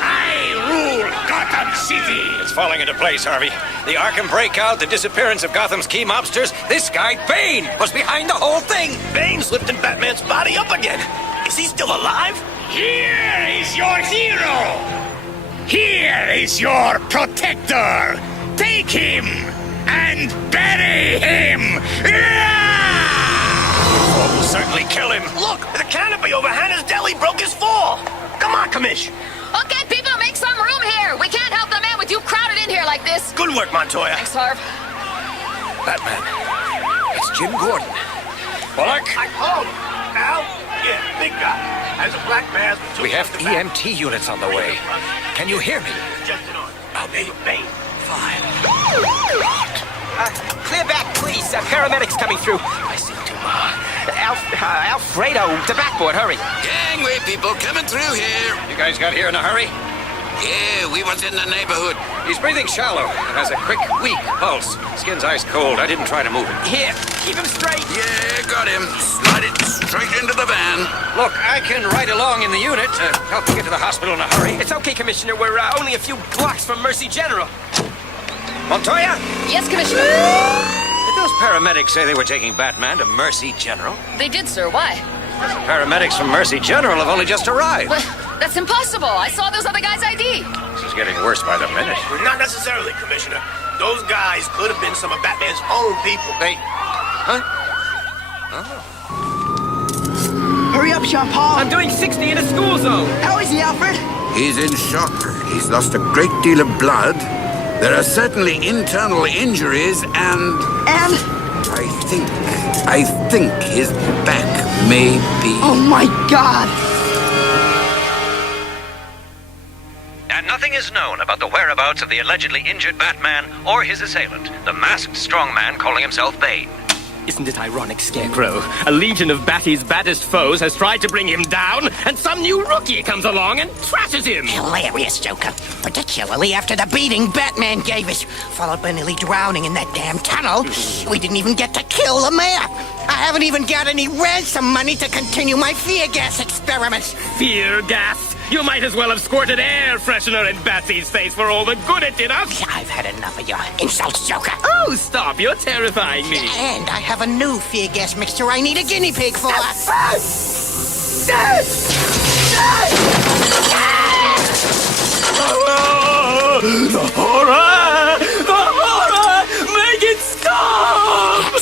I rule Gotham City! It's falling into place, Harvey. The Arkham breakout, the disappearance of Gotham's key mobsters, this guy, Bane, was behind the whole thing! Bane's lifting Batman's body up again! Is he still alive? Here is your hero! Here is your protector! Take him and bury him! We'll certainly kill him. Look, the canopy over Hannah's deli broke his fall. Come on, Commish. Okay, people, make some room here. We can't help the man with you crowded in here like this. Good work, Montoya. Thanks, Harv. Batman. It's Jim Gordon. Bullock. Oh, Al? Yeah, big guy. Has a black mask. We have EMT units on the way. Can you hear me? Just an order. I'll be Bane. Fine. Clear back, please. Paramedics coming through. I see Dumas. Alfredo, to backboard, hurry. Gangway people coming through here. You guys got here in a hurry? Yeah, we was in the neighborhood. He's breathing shallow and has a quick, weak pulse. Skin's ice cold. I didn't try to move him. Here, keep him straight. Yeah, got him. Slide it straight into the van. Look, I can ride along in the unit to help you get to the hospital in a hurry. It's okay, Commissioner. We're only a few blocks from Mercy General. Montoya? Yes, Commissioner. Did those paramedics say they were taking Batman to Mercy General? They did, sir. Why? The paramedics from Mercy General have only just arrived. Well, that's impossible. I saw those other guys' ID. This is getting worse by the minute. Not necessarily, Commissioner. Those guys could have been some of Batman's own people. They... Huh? Oh. Hurry up, Jean-Paul. I'm doing 60 in a school zone. How is he, Alfred? He's in shock. He's lost a great deal of blood. There are certainly internal injuries, and... And? I think his back may be... Oh, my God! And nothing is known about the whereabouts of the allegedly injured Batman or his assailant, the masked strongman calling himself Bane. Isn't it ironic, Scarecrow? A legion of Batty's baddest foes has tried to bring him down, and some new rookie comes along and trashes him. Hilarious, Joker. Particularly after the beating Batman gave us, followed by nearly drowning in that damn tunnel. We didn't even get to kill the mayor. I haven't even got any ransom money to continue my fear gas experiments. Fear gas? You might as well have squirted air freshener in Batsy's face for all the good it did us. I've had enough of your insults, Joker. Oh, stop. You're terrifying me. And I have a new fear gas mixture I need a guinea pig for. The horror! The horror! Make it stop!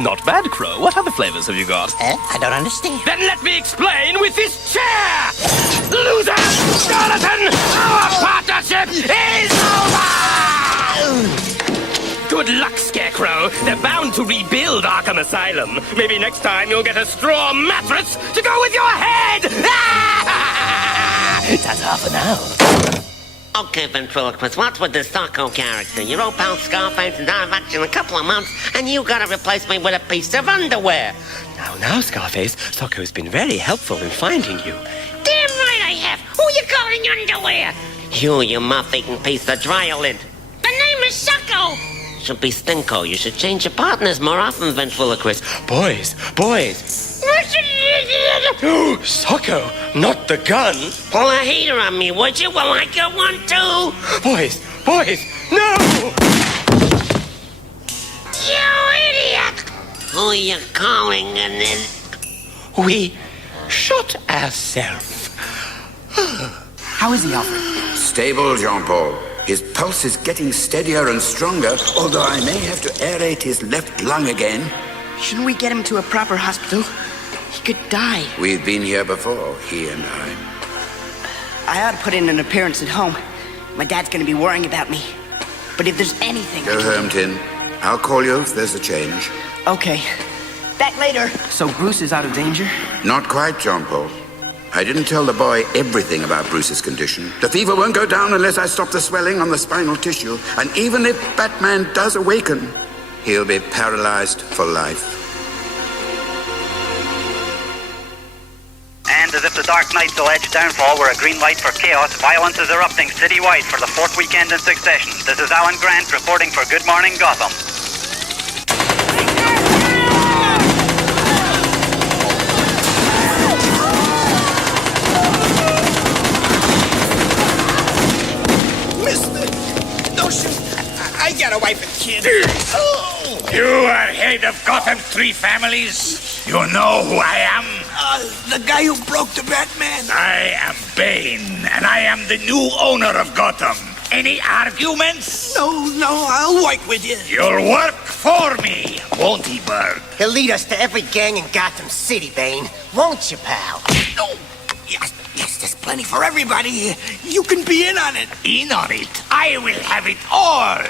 Not bad, Crow. What other flavors have you got? I don't understand. Then let me explain with this chair! Loser! Charlatan! Our partnership is over! Good luck, Scarecrow. They're bound to rebuild Arkham Asylum. Maybe next time you'll get a straw mattress to go with your head! Ta-ta for now. Okay, Ventriloquist, what's with the Sacco character? Your old pal Scarface is out of action in a couple of months, and you gotta replace me with a piece of underwear. Now, Scarface, Sacco's been very helpful in finding you. Damn right I have! Who you calling underwear? You muff-eating piece of dry-lid. The name is Sacco! Should be Stinko. You should change your partners more often, Ventriloquist. Boys! Sacco, not the gun! Pull a heater on me, would you? Well, I got one too! Boys, no! You idiot! Who you calling and then... We shot ourselves. How is he, Alfred? Stable, Jean-Paul. His pulse is getting steadier and stronger, although I may have to aerate his left lung again. Shouldn't we get him to a proper hospital? He could die. We've been here before, he and I. I ought to put in an appearance at home. My dad's gonna be worrying about me. But if there's anything... Go home, Tin. I'll call you if there's a change. Okay. Back later. So Bruce is out of danger? Not quite, Jean-Paul. I didn't tell the boy everything about Bruce's condition. The fever won't go down unless I stop the swelling on the spinal tissue. And even if Batman does awaken, he'll be paralyzed for life. And as if the Dark Knight's alleged downfall were a green light for chaos, violence is erupting citywide for the fourth weekend in succession. This is Alan Grant reporting for Good Morning Gotham. I got a wife and kid. You are head of Gotham's 3 families. You know who I am? The guy who broke the Batman. I am Bane, and I am the new owner of Gotham. Any arguments? No, I'll work with you. You'll work for me, won't he, Bird? He'll lead us to every gang in Gotham City, Bane. Won't you, pal? Oh, yes, there's plenty for everybody. You can be in on it. In on it? I will have it all.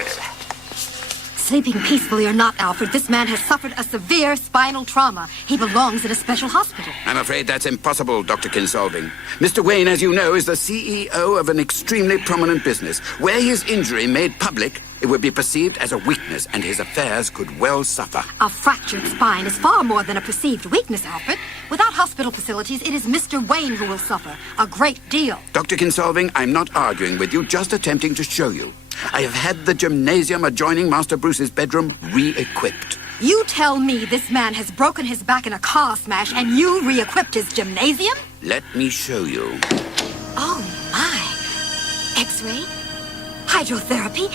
Sleeping peacefully or not, Alfred, this man has suffered a severe spinal trauma. He belongs in a special hospital. I'm afraid that's impossible, Dr. Kinsolving. Mr. Wayne, as you know, is the CEO of an extremely prominent business. Were his injury made public, it would be perceived as a weakness, and his affairs could well suffer. A fractured spine is far more than a perceived weakness, Alfred. Without hospital facilities, it is Mr. Wayne who will suffer. A great deal. Dr. Kinsolving, I'm not arguing with you, just attempting to show you. I have had the gymnasium adjoining Master Bruce's bedroom re-equipped. You tell me this man has broken his back in a car smash and you re-equipped his gymnasium? Let me show you. Oh, my. X-ray? Hydrotherapy?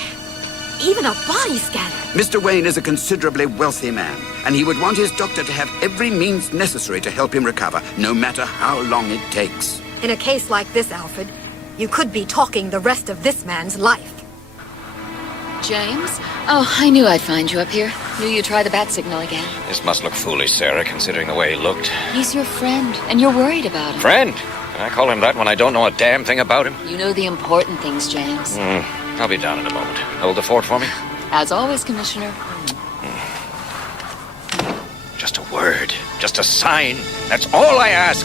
Even a body scanner. Mr. Wayne is a considerably wealthy man, and he would want his doctor to have every means necessary to help him recover, no matter how long it takes. In a case like this, Alfred, you could be talking the rest of this man's life. James? Oh, I knew I'd find you up here. Knew you'd try the bat signal again. This must look foolish, Sarah, considering the way he looked. He's your friend, and you're worried about him. Friend? Can I call him that when I don't know a damn thing about him? You know the important things, James. I'll be down in a moment. Hold the fort for me? As always, Commissioner. Just a word. Just a sign. That's all I ask.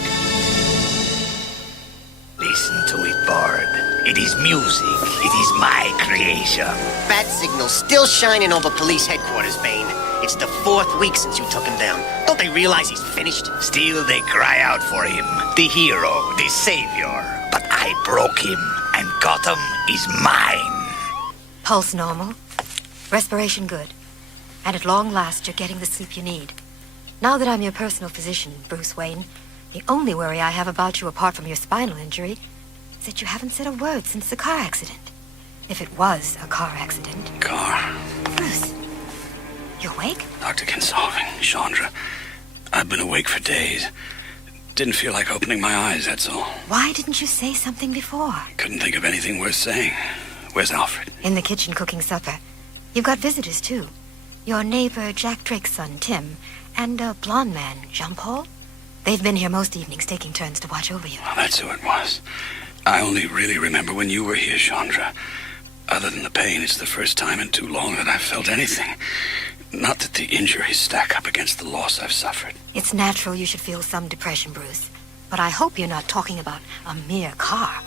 Listen to it, Bard. It is music. It is my creation. Bat signal's still shining over police headquarters, Bane. It's the 4th week since you took him down. Don't they realize he's finished? Still they cry out for him. The hero, the savior. But I broke him, and Gotham is mine. Pulse normal. Respiration good. And at long last, you're getting the sleep you need. Now that I'm your personal physician, Bruce Wayne, the only worry I have about you apart from your spinal injury is that you haven't said a word since the car accident. If it was a car accident. Car. Bruce, you awake? Dr. Kinsolving, Chandra. I've been awake for days. Didn't feel like opening my eyes, that's all. Why didn't you say something before? Couldn't think of anything worth saying. Where's Alfred? In the kitchen cooking supper. You've got visitors, too. Your neighbor, Jack Drake's son, Tim, And a blonde man, Jean-Paul. They've been here most evenings, taking turns to watch over you. Well, that's who it was. I only really remember when you were here, Chandra. Other than the pain, it's the first time in too long that I've felt anything. Not that the injuries stack up against the loss I've suffered. It's natural you should feel some depression, Bruce. But I hope you're not talking about a mere car.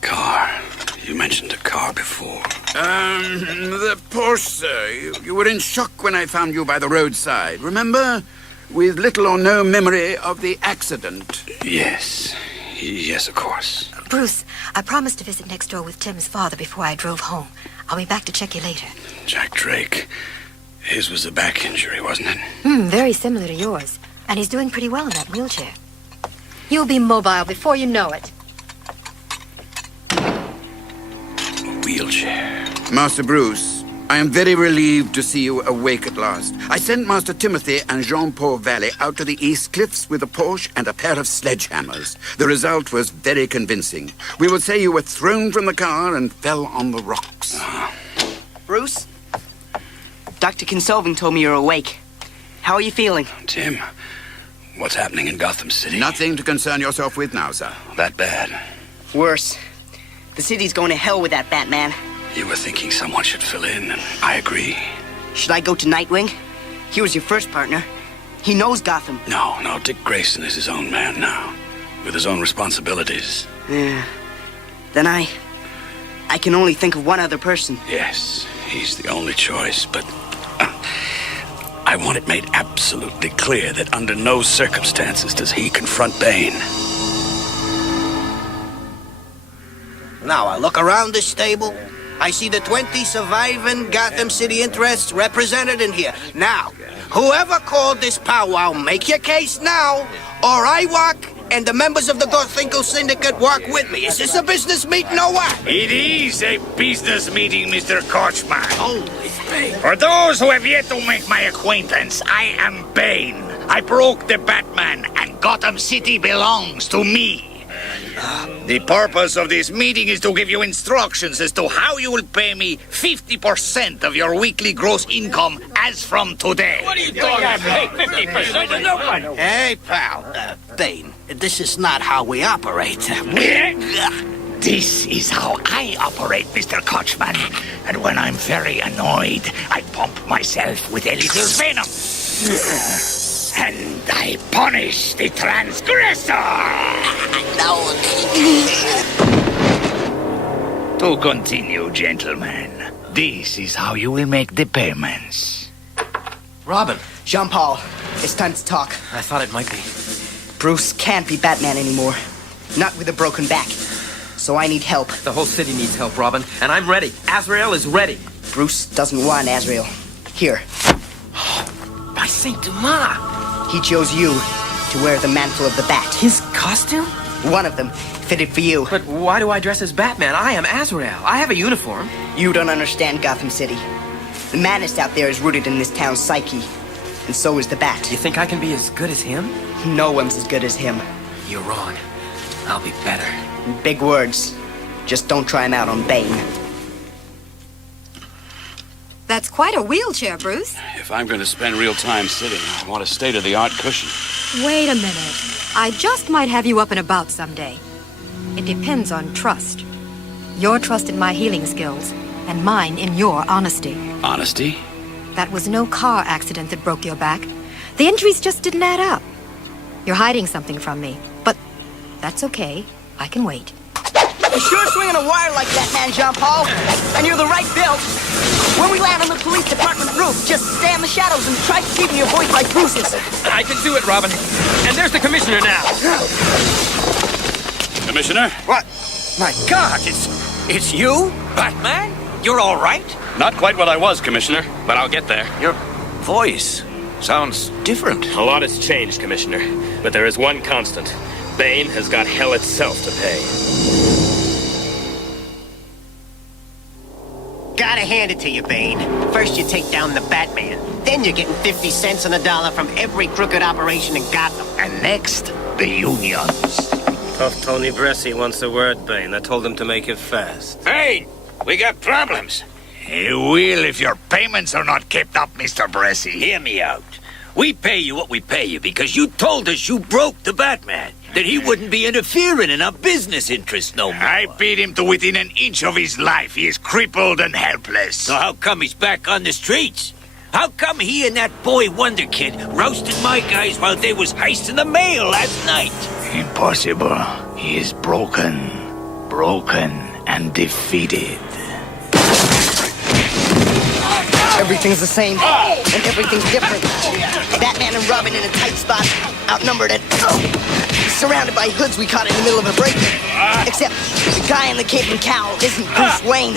Car? You mentioned a car before. The Porsche, sir. You were in shock when I found you by the roadside, remember? With little or no memory of the accident. Yes. Yes, of course. Bruce, I promised to visit next door with Tim's father before I drove home. I'll be back to check you later. Jack Drake. His was a back injury, wasn't it? Very similar to yours. And he's doing pretty well in that wheelchair. You'll be mobile before you know it. A wheelchair. Master Bruce, I am very relieved to see you awake at last. I sent Master Timothy and Jean-Paul Valley out to the East Cliffs with a Porsche and a pair of sledgehammers. The result was very convincing. We will say you were thrown from the car and fell on the rocks. Bruce? Dr. Kinsolving told me you're awake. How are you feeling? Tim, what's happening in Gotham City? Nothing to concern yourself with now, sir. That bad? Worse. The city's going to hell with that Batman. You were thinking someone should fill in, and I agree. Should I go to Nightwing? He was your first partner. He knows Gotham. No, Dick Grayson is his own man now, with his own responsibilities. Yeah. Then I can only think of one other person. Yes, he's the only choice, but I want it made absolutely clear that under no circumstances does he confront Bane. Now, I look around this stable. I see the 20 surviving Gotham City interests represented in here. Now, whoever called this powwow, make your case now, or I walk and the members of the Gorthinkle Syndicate walk with me. Is this a business meeting or what? It is a business meeting, Mr. Kochman. Holy Bane. For those who have yet to make my acquaintance, I am Bane. I broke the Batman, and Gotham City belongs to me. The purpose of this meeting is to give you instructions as to how you will pay me 50% of your weekly gross income as from today. What are you talking about? Hey, 50% of nobody. Hey, pal. Bane, this is not how we operate. This is how I operate, Mr. Kochman. And when I'm very annoyed, I pump myself with a little venom. And I punish the transgressor. To continue, gentlemen, this is how you will make the payments. Robin. Jean-Paul, it's time to talk. I thought it might be. Bruce can't be Batman anymore. Not with a broken back. So I need help. The whole city needs help, Robin, and I'm ready. Azrael is ready. Bruce doesn't want Azrael. Here. By Saint Dumas. He chose you to wear the mantle of the Bat. His costume? One of them fitted for you. But why do I dress as Batman? I am Azrael. I have a uniform. You don't understand Gotham City. The madness out there is rooted in this town's psyche. And so is the Bat. You think I can be as good as him? No one's as good as him. You're wrong. I'll be better. Big words. Just don't try him out on Bane. That's quite a wheelchair, Bruce. If I'm going to spend real time sitting, I want a state-of-the-art cushion. Wait a minute. I just might have you up and about someday. It depends on trust. Your trust in my healing skills, and mine in your honesty. Honesty? That was no car accident that broke your back. The injuries just didn't add up. You're hiding something from me, but that's okay. I can wait. You're sure swinging a wire like that, man, Jean-Paul. And you're the right build. When we land on the police department roof, just stay in the shadows and try keeping your voice like Bruce's. I can do it, Robin. And there's the commissioner now. Commissioner? What? My God, it's you? Batman? You're all right? Not quite what I was, Commissioner, but I'll get there. Your voice sounds different. A lot has changed, Commissioner, but there is one constant. Bane has got hell itself to pay. Gotta hand it to you, Bane. First you take down the Batman, then you're getting 50 cents on the dollar from every crooked operation in Gotham. And next, the unions. Tough Tony Bresci wants a word, Bane. I told him to make it fast. Bane, we got problems. You will if your payments are not kept up, Mr. Bresci. Hear me out. We pay you what we pay you because you told us you broke the Batman. That he wouldn't be interfering in our business interests no more. I beat him to within an inch of his life. He is crippled and helpless. So how come he's back on the streets? How come he and that boy Wonder Kid roasted my guys while they was heisting the mail last night? Impossible. He is broken. Broken and defeated. Everything's the same, and everything's different. Batman and Robin in a tight spot, outnumbered and surrounded by hoods we caught in the middle of a break-in. Except the guy in the cape and cowl isn't Bruce Wayne.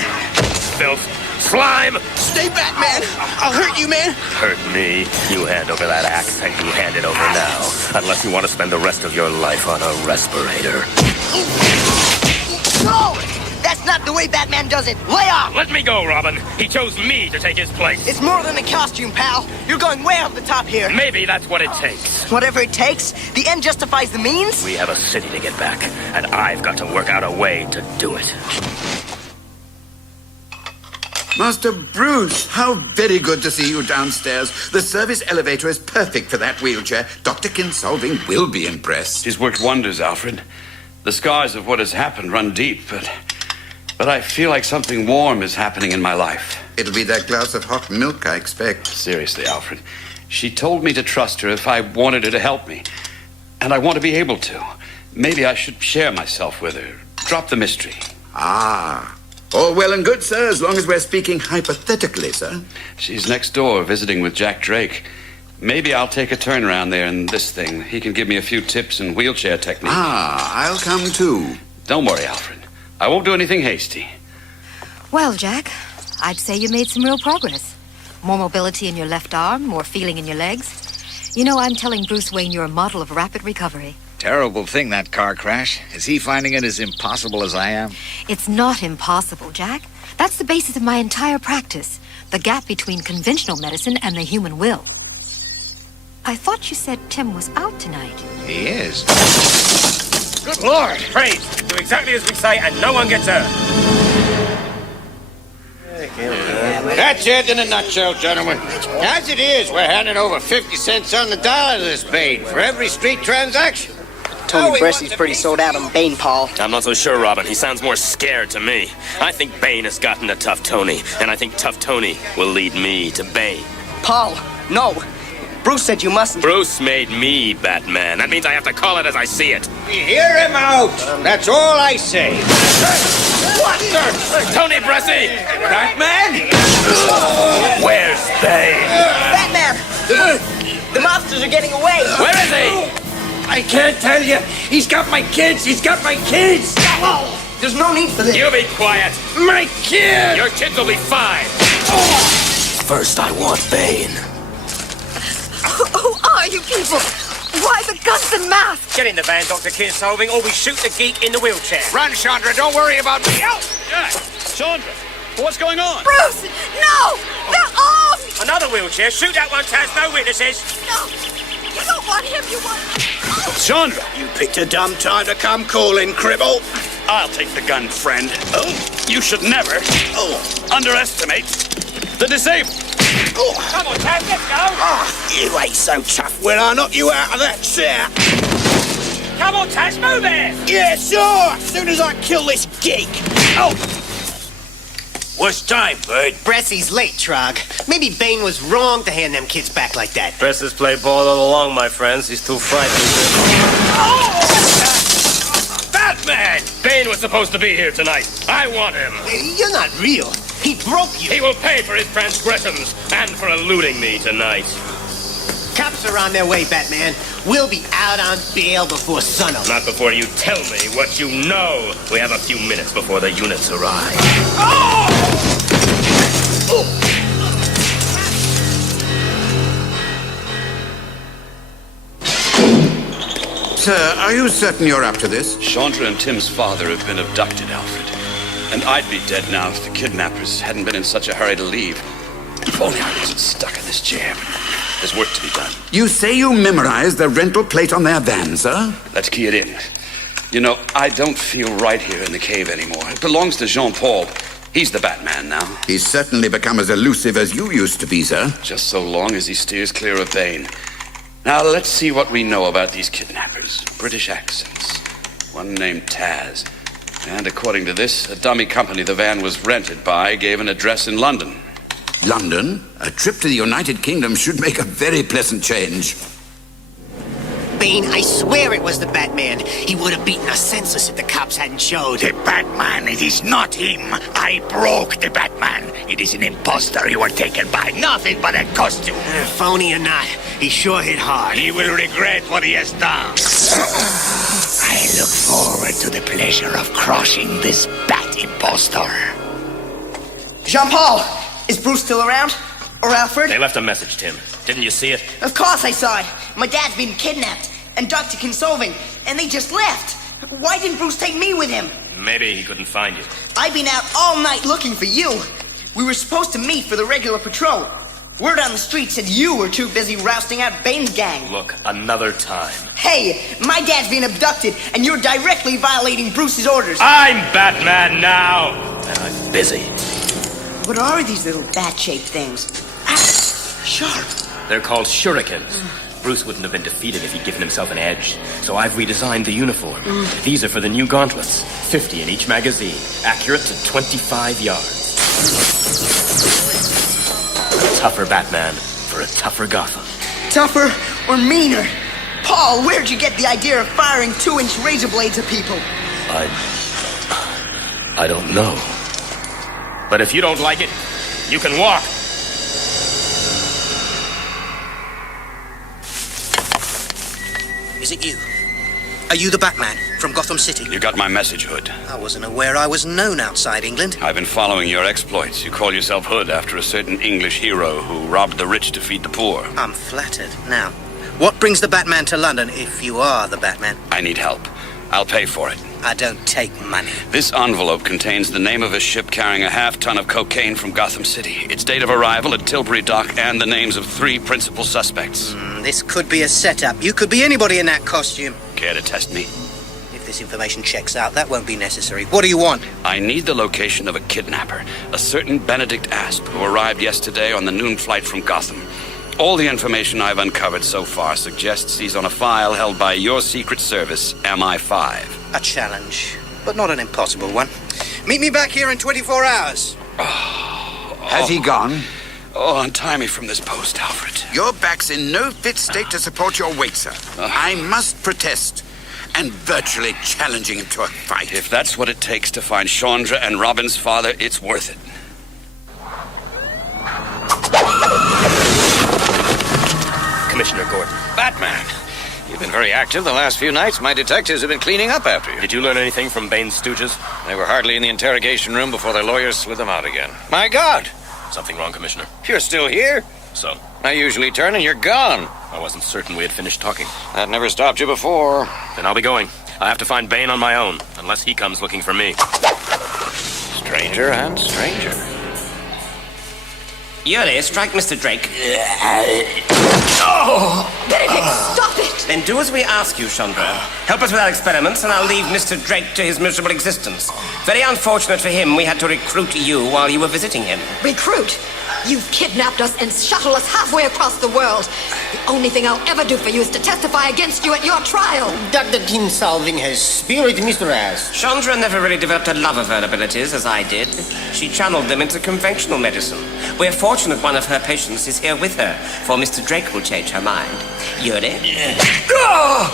Filth. Slime! Stay back, man! I'll hurt you, man! Hurt me? You hand over that axe, and you hand it over now. Unless you want to spend the rest of your life on a respirator. No! That's not the way Batman does it! Lay off! Let me go, Robin. He chose me to take his place. It's more than a costume, pal. You're going way off the top here. Maybe that's what it takes. Whatever it takes, the end justifies the means? We have a city to get back, and I've got to work out a way to do it. Master Bruce, how very good to see you downstairs. The service elevator is perfect for that wheelchair. Dr. Kinsolving will be impressed. He's worked wonders, Alfred. The scars of what has happened run deep, but I feel like something warm is happening in my life. It'll be that glass of hot milk, I expect. Seriously, Alfred. She told me to trust her if I wanted her to help me. And I want to be able to. Maybe I should share myself with her. Drop the mystery. Ah. All well and good, sir, as long as we're speaking hypothetically, sir. She's next door visiting with Jack Drake. Maybe I'll take a turn around there in this thing. He can give me a few tips in wheelchair technique. Ah, I'll come too. Don't worry, Alfred. I won't do anything hasty. Well, Jack, I'd say you made some real progress. More mobility in your left arm, more feeling in your legs. You know, I'm telling Bruce Wayne you're a model of rapid recovery. Terrible thing, that car crash. Is he finding it as impossible as I am? It's not impossible, Jack. That's the basis of my entire practice. The gap between conventional medicine and the human will. I thought you said Tim was out tonight. He is. Good Lord! Praise! Do exactly as we say, and no one gets hurt. That's it in a nutshell, gentlemen. As it is, we're handing over 50 cents on the dollar to this Bane for every street transaction. Tony Bressy's pretty sold out on Bane, Paul. I'm not so sure, Robin. He sounds more scared to me. I think Bane has gotten to Tough Tony, and I think Tough Tony will lead me to Bane. Paul, no. Bruce said you mustn't. Bruce made me Batman. That means I have to call it as I see it. Hear him out. That's all I say. What the? Tony Bressy! Batman? Where's Bane? Batman! The monsters are getting away. Where is he? I can't tell you. He's got my kids. He's got my kids. There's no need for this. You be quiet. My kids! Your kids will be fine. First, I want Bane. Who are you people? Why the guns and masks? Get in the van, Dr. Kinsolving, or we shoot the geek in the wheelchair. Run, Chandra. Don't worry about me. Jack! Chandra! What's going on? Bruce! No! They're off! Another wheelchair. Shoot that one, Taz. No witnesses. No! You don't want him, you want... Chandra! You picked a dumb time to come calling, Cribble. I'll take the gun, friend. Oh, you should never underestimate the disabled. Come on, Taz, let's go! You ain't so tough when I knock you out of that chair. Come on, Taz, move it! Yeah, sure. As soon as I kill this geek. What's time, Bird? Bressy's late, Trog. Maybe Bane was wrong to hand them kids back like that. Bress play ball all along, my friends. He's too frightened. Batman! Bane was supposed to be here tonight. I want him. You're not real. He broke you. He will pay for his transgressions and for eluding me tonight. Cops are on their way, Batman. We'll be out on bail before sunup. Not before you tell me what you know. We have a few minutes before the units arrive. Sir, are you certain you're up to this? Chandra and Tim's father have been abducted, Alfred. And I'd be dead now if the kidnappers hadn't been in such a hurry to leave. If only I wasn't stuck in this chair. There's work to be done. You say you memorized the rental plate on their van, sir? Let's key it in. You know, I don't feel right here in the cave anymore. It belongs to Jean-Paul. He's the Batman now. He's certainly become as elusive as you used to be, sir. Just so long as he steers clear of Bane. Now, let's see what we know about these kidnappers. British accents. One named Taz. And according to this, a dummy company the van was rented by gave an address in London. London? A trip to the United Kingdom should make a very pleasant change. Bane, I swear it was the Batman. He would have beaten us senseless if the cops hadn't showed. The Batman, it is not him. I broke the Batman. It is an imposter you were taken by. Nothing but a costume. Phony or not, he sure hit hard. He will regret what he has done. I look forward to the pleasure of crushing this bat imposter. Jean-Paul, is Bruce still around? Or Alfred? They left a message, Tim. Didn't you see it? Of course I saw it. My dad's been kidnapped and Dr. Consolving, and they just left. Why didn't Bruce take me with him? Maybe he couldn't find you. I've been out all night looking for you. We were supposed to meet for the regular patrol. Word on the street said you were too busy rousting out Bane's gang. Look, another time. Hey, my dad's been abducted, and you're directly violating Bruce's orders. I'm Batman now, and I'm busy. What are these little bat-shaped things? Sharp. They're called shurikens. Bruce wouldn't have been defeated if he'd given himself an edge. So I've redesigned the uniform. These are for the new gauntlets. 50 in each magazine. Accurate to 25 yards. A tougher Batman for a tougher Gotham. Tougher or meaner? Paul, where'd you get the idea of firing 2-inch razor blades at people? I don't know. But if you don't like it, you can walk. Is it you? Are you the Batman from Gotham City? You got my message, Hood. I wasn't aware I was known outside England. I've been following your exploits. You call yourself Hood after a certain English hero who robbed the rich to feed the poor. I'm flattered. Now, what brings the Batman to London if you are the Batman? I need help. I'll pay for it. I don't take money. This envelope contains the name of a ship carrying a half-ton of cocaine from Gotham City, its date of arrival at Tilbury Dock, and the names of 3 principal suspects. This could be a setup. You could be anybody in that costume. Care to test me? If this information checks out, that won't be necessary. What do you want? I need the location of a kidnapper, a certain Benedict Asp, who arrived yesterday on the noon flight from Gotham. All the information I've uncovered so far suggests he's on a file held by your Secret Service, MI5. A challenge, but not an impossible one. Meet me back here in 24 hours. Has he gone? Oh, untie me from this post, Alfred. Your back's in no fit state to support your weight, sir. I must protest. And virtually challenging him to a fight. If that's what it takes to find Chandra and Robin's father, it's worth it. Commissioner Gordon. Batman! You've been very active the last few nights. My detectives have been cleaning up after you. Did you learn anything from Bane's stooges? They were hardly in the interrogation room before their lawyers slid them out again. My God! Something wrong, Commissioner? You're still here? So? I usually turn and you're gone. I wasn't certain we had finished talking. That never stopped you before. Then I'll be going. I have to find Bane on my own, unless he comes looking for me. Stranger and stranger. Yuri, strike Mr. Drake. Benedict, stop it! Then do as we ask you, Chandra. Help us with our experiments, and I'll leave Mr. Drake to his miserable existence. Very unfortunate for him, we had to recruit you while you were visiting him. Recruit? You've kidnapped us and shuttled us halfway across the world. The only thing I'll ever do for you is to testify against you at your trial. Dr. Consolving has spirit, Mr. Ass. Chandra never really developed a love of her abilities, as I did. She channeled them into conventional medicine. We're fortunate one of her patients is here with her, for Mr. Drake will change her mind. Yuri?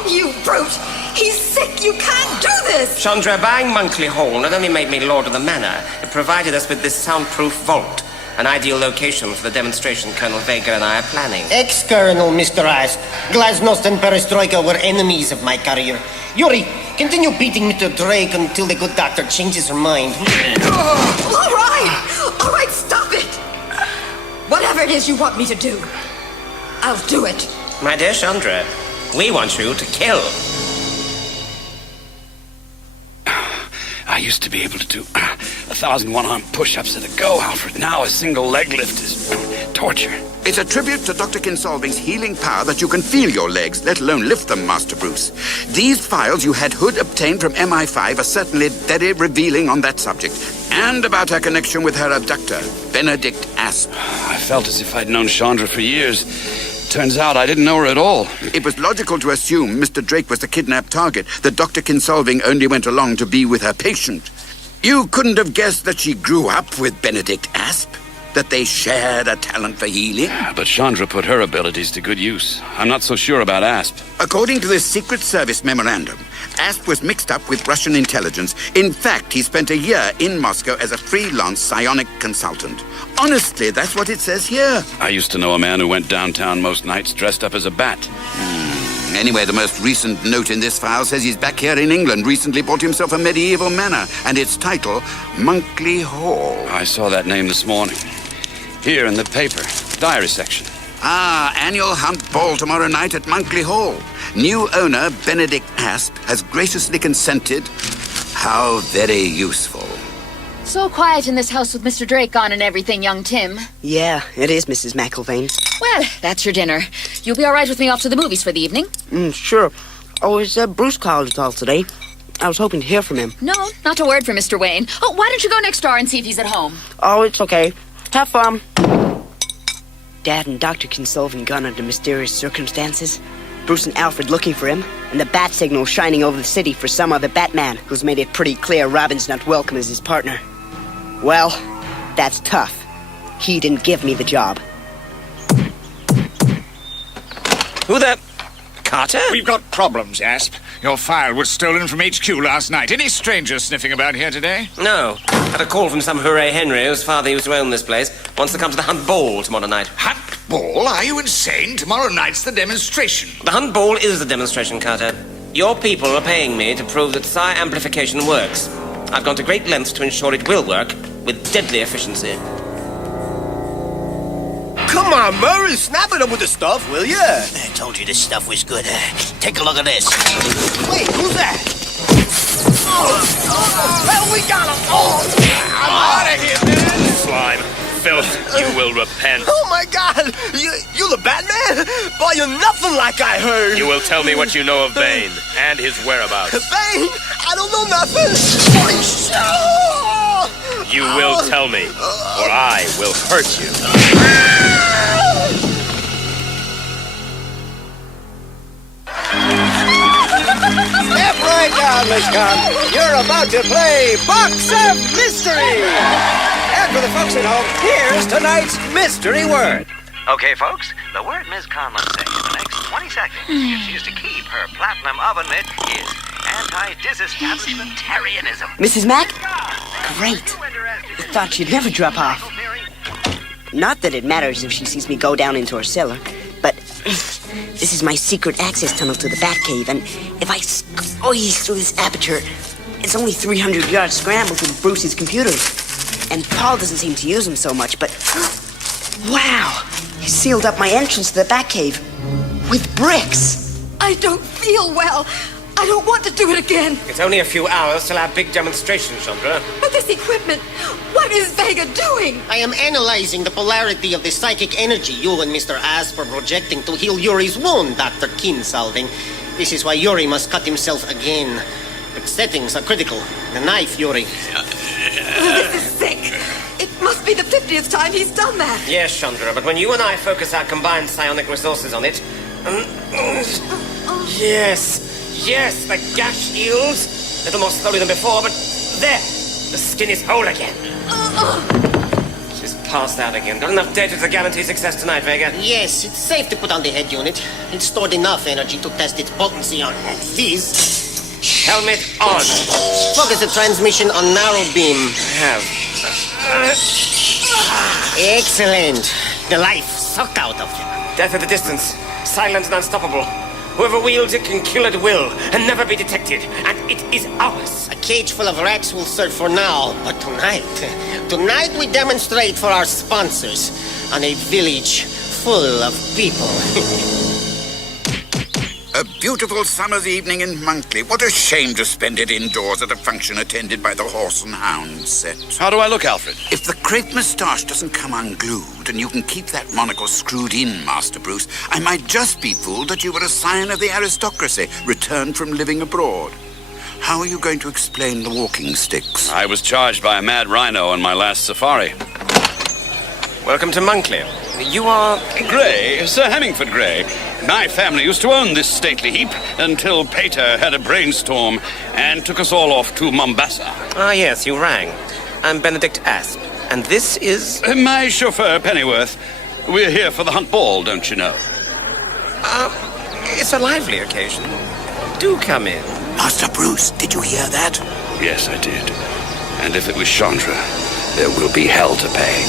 You brute! He's sick! You can't do this! Chandra, buying Monkley Hall not only made me lord of the manor, it provided us with this soundproof vault. An ideal location for the demonstration Colonel Vega and I are planning. Ex-Colonel, Mr. Ass. Glasnost and Perestroika were enemies of my career. Yuri, continue beating Mr. Drake until the good doctor changes her mind. All right, stop it! Whatever it is you want me to do, I'll do it. My dear Chandra, we want you to kill. I used to be able to do 1,000 one-arm push-ups at a go, Alfred. Now a single leg lift is torture. It's a tribute to Dr. Kinsolving's healing power that you can feel your legs, let alone lift them, Master Bruce. These files you had Hood obtained from MI5 are certainly very revealing on that subject, and about her connection with her abductor, Benedict Asp. I felt as if I'd known Chandra for years. Turns out I didn't know her at all. It was logical to assume Mr. Drake was the kidnapped target, that Dr. Kinsolving only went along to be with her patient. You couldn't have guessed that she grew up with Benedict Asp? That they shared a talent for healing? But Chandra put her abilities to good use. I'm not so sure about Asp. According to this Secret Service memorandum, Asp was mixed up with Russian intelligence. In fact, he spent a year in Moscow as a freelance psionic consultant. Honestly, that's what it says here. I used to know a man who went downtown most nights dressed up as a bat. Anyway, the most recent note in this file says he's back here in England, recently bought himself a medieval manor, and its title, Monkley Hall. I saw that name this morning. Here in the paper, diary section. Annual hunt ball tomorrow night at Monkley Hall. New owner, Benedict Asp, has graciously consented. How very useful. So quiet in this house with Mr. Drake gone and everything, young Tim. Yeah, it is, Mrs. McIlvaine. Well, that's your dinner. You'll be all right with me off to the movies for the evening? Sure. Oh, is Bruce called at all today? I was hoping to hear from him. No, not a word from Mr. Wayne. Oh, why don't you go next door and see if he's at home? Oh, it's okay. Have fun. Dad and Dr. Kinsolving gone under mysterious circumstances. Bruce and Alfred looking for him, and the bat signal shining over the city for some other Batman who's made it pretty clear Robin's not welcome as his partner. Well, that's tough. He didn't give me the job. Who the... Carter? We've got problems, Asp. Your file was stolen from HQ last night. Any strangers sniffing about here today? No. Had a call from some Hooray Henry, whose father used to own this place. Wants to come to the Hunt Ball tomorrow night. Hunt Ball? Are you insane? Tomorrow night's the demonstration. The Hunt Ball is the demonstration, Carter. Your people are paying me to prove that psi amplification works. I've gone to great lengths to ensure it will work, with deadly efficiency. Come on, Murray, snap it up with the stuff, will ya? I told you this stuff was good. Take a look at this. Wait, who's that? Well, we got him! I'm out of here, man! Slime, filth, you will repent. Oh my God! You the Batman? Boy, you're nothing like I heard. You will tell me what you know of Bane and his whereabouts. Bane? I don't know nothing. You will tell me, or I will hurt you. Step right down, Miss Khan. You're about to play Box of Mystery. And for the folks at home, here's tonight's mystery word. Okay, folks, the word Ms. Conlon said in the next 20 seconds, if she's to keep her platinum oven mitt, is anti-disestablishmentarianism. Mrs. Mack? Great. I thought she'd never drop off. Not that it matters if she sees me go down into her cellar, but this is my secret access tunnel to the Batcave, and if I squeeze through this aperture, it's only 300 yards scramble to Bruce's computer. And Paul doesn't seem to use them so much, but wow! He sealed up my entrance to the Batcave with bricks. I don't feel well. I don't want to do it again. It's only a few hours till our big demonstration, Chandra. But this equipment, what is Vega doing? I am analyzing the polarity of the psychic energy you and Mr. Asp are projecting to heal Yuri's wound, Dr. Kinsolving. This is why Yuri must cut himself again. But settings are critical. The knife, Yuri. This is sick. It must be the 50th time he's done that. Yes, Chandra, but when you and I focus our combined psionic resources on it... Yes, the gash heals. A little more slowly than before, but there, the skin is whole again. She's passed out again. Got enough data to guarantee success tonight, Vega? Yes, it's safe to put on the head unit. It's stored enough energy to test its potency on these. Helmet on. Focus the transmission on narrow beam. Have. Excellent. The life sucked out of you. Death at a distance. Silent and unstoppable. Whoever wields it can kill at will and never be detected. And it is ours. A cage full of rats will serve for now. But tonight we demonstrate for our sponsors on a village full of people. A beautiful summer's evening in Monkley. What a shame to spend it indoors at a function attended by the Horse and Hound set. How do I look, Alfred? If the crepe moustache doesn't come unglued and you can keep that monocle screwed in, Master Bruce, I might just be fooled that you were a scion of the aristocracy, returned from living abroad. How are you going to explain the walking sticks? I was charged by a mad rhino on my last safari. Welcome to Monkley. You are... Grey, Sir Hemmingford Grey. My family used to own this stately heap until Pater had a brainstorm and took us all off to Mombasa. Ah, yes, you rang. I'm Benedict Asp, and this is... My chauffeur, Pennyworth. We're here for the Hunt Ball, don't you know? It's a lively occasion. Do come in. Master Bruce, did you hear that? Yes, I did. And if it was Chandra, there will be hell to pay.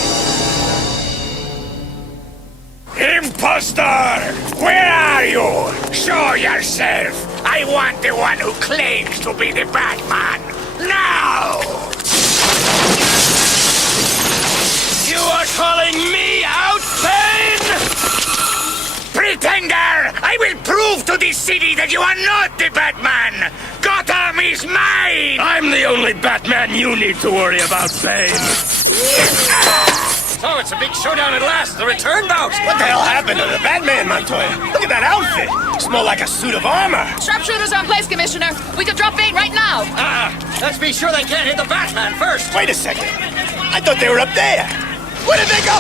Impostor! Where are you? Show yourself! I want the one who claims to be the Batman! Now! You are calling me out, Bane? Pretender! I will prove to this city that you are not the Batman! Gotham is mine! I'm the only Batman you need to worry about, Bane. So it's a big showdown at last, the return bout. What the hell happened to the Batman, Montoya? Look at that outfit. It's more like a suit of armor. Sharpshooters are in place, Commissioner. We could drop Bane right now. Let's be sure they can't hit the Batman first. Wait a second. I thought they were up there. Where did they go?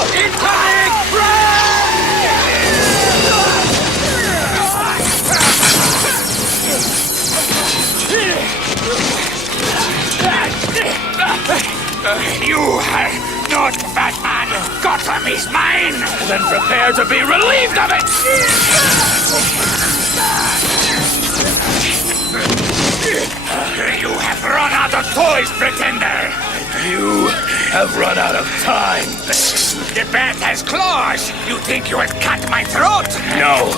You are not Batman! Gotham is mine! Then prepare to be relieved of it! You have run out of toys, Pretender! You have run out of time. The bat has claws! You think you will cut my throat? No,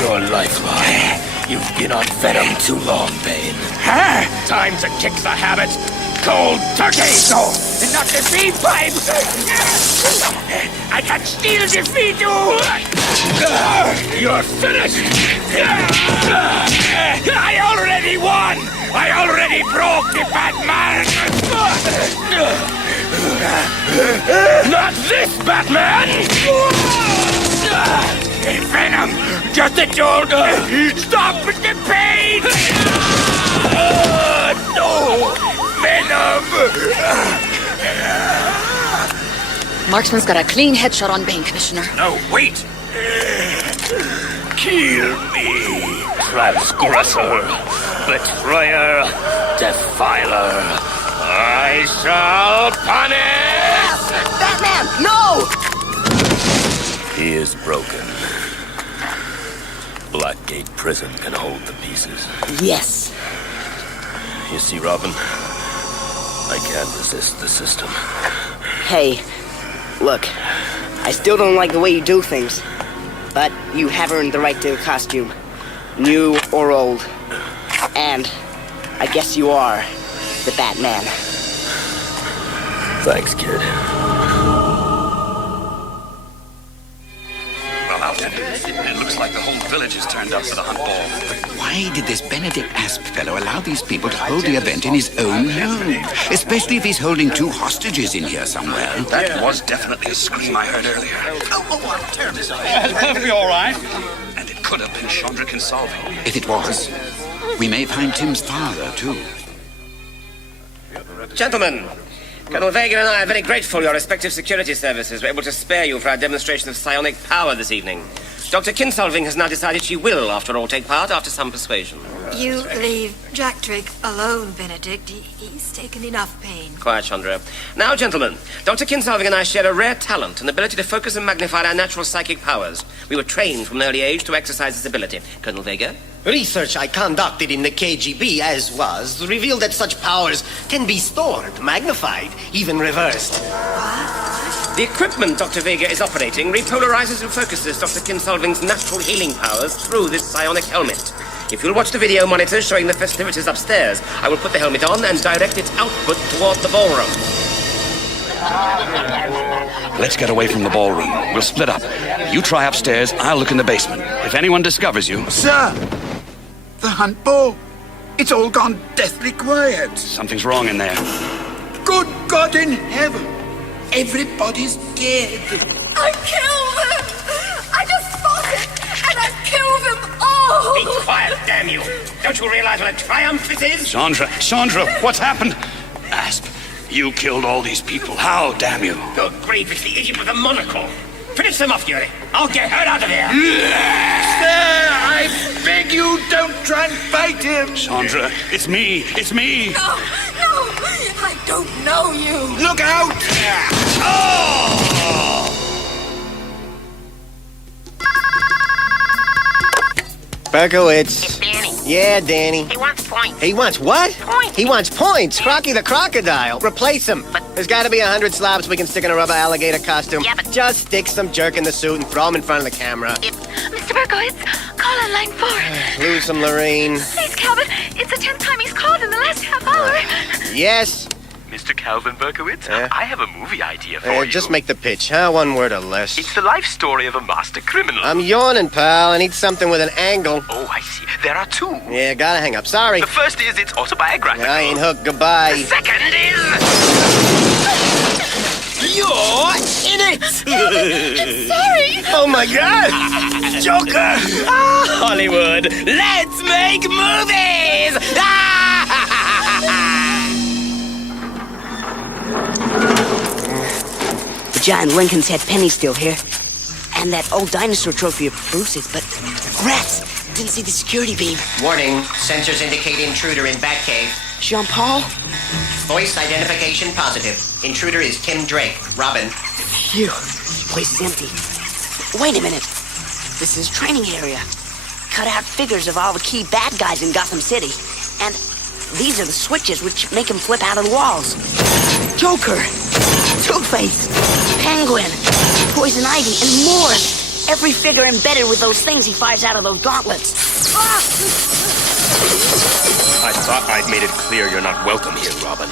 your lifeline. You've been on Venom too long, Bane. Huh? Time to kick the habit. Cold turkey! No, not the feed pipe! I can still defeat you! You're finished! I already won! I already broke the Batman! Not this Batman! Venom! Just a jolt! Stop the pain! No! Venom! Marksman's got a clean headshot on Bane, Commissioner. No, wait! Kill me! Transgressor! Betrayer! Defiler! I shall punish! Batman, no! He is broken. Blackgate Prison can hold the pieces. Yes. You see, Robin? I can't resist the system. Hey, look, I still don't like the way you do things, but you have earned the right to a costume, new or old. And I guess you are the Batman. Thanks, kid. Well, Alfred, it looks like the whole village has turned up for the Hunt Ball. Why did this Benedict Asp fellow allow these people to hold the event in his own home? Especially if he's holding 2 hostages in here somewhere. That was definitely a scream I heard earlier. I'm terribly sorry. Perfectly all right. And it could have been Chandra Consolving. If it was, we may find Tim's father, too. Gentlemen, Colonel Vega and I are very grateful your respective security services were able to spare you for our demonstration of psionic power this evening. Dr. Kinsolving has now decided she will, after all, take part after some persuasion. You leave Jack Drake alone, Benedict. He's taken enough pain. Quiet, Chandra. Now, gentlemen, Dr. Kinsolving and I share a rare talent, an ability to focus and magnify our natural psychic powers. We were trained from an early age to exercise this ability. Colonel Vega? Research I conducted in the KGB, as was, revealed that such powers can be stored, magnified, even reversed. The equipment Dr. Vega is operating repolarizes and focuses Dr. Kinsolving's natural healing powers through this psionic helmet. If you'll watch the video monitors showing the festivities upstairs, I will put the helmet on and direct its output toward the ballroom. Let's get away from the ballroom. We'll split up. You try upstairs, I'll look in the basement. If anyone discovers you... Sir! The hunt ball. It's all gone deathly quiet. Something's wrong in there. Good God in heaven. Everybody's dead. I killed them! I just fought it, and I killed them all! Be quiet, damn you! Don't you realize what a triumph this is? Chandra, what's happened? Asp, you killed all these people. How, damn you? Good grief, it's the idiot with the monocle. Finish them off, Yuri. I'll get her out of here. Sir, I beg you, don't try and fight him. Chandra, it's me. No, I don't know you. Look out! Berkowitz. It's Danny. Yeah, Danny. He wants points. He wants what? Points. He wants points. Crocky the crocodile. Replace him. There's got to be 100 slobs we can stick in a rubber alligator costume. Yeah, but... Just stick some jerk in the suit and throw him in front of the camera. Mr. Berkowitz, call on line 4. Lose some, Lorraine. Please, Calvin. It's the 10th time he's called in the last half hour. Yes? Mr. Calvin Berkowitz, I have a movie idea for you. Just make the pitch, huh? One word or less. It's the life story of a master criminal. I'm yawning, pal. I need something with an angle. Oh, I see. There are two. Yeah, gotta hang up. Sorry. The first is it's autobiographical. I ain't hooked. Goodbye. The second is... You're in it! Sorry! Oh, my God! Joker! Hollywood, let's make movies! The giant Lincoln's head penny's still here. And that old dinosaur trophy of Bruce's, but... Rats! Didn't see the security beam. Warning, sensors indicate intruder in Batcave. Jean-Paul? Voice identification positive. Intruder is Tim Drake, Robin. Phew, the place is empty. Wait a minute. This is a training area. Cut out figures of all the key bad guys in Gotham City. And these are the switches which make him flip out of the walls. Joker, Two-Face, Penguin, Poison Ivy, and more. Every figure embedded with those things he fires out of those gauntlets. I thought I'd made it clear you're not welcome here, Robin.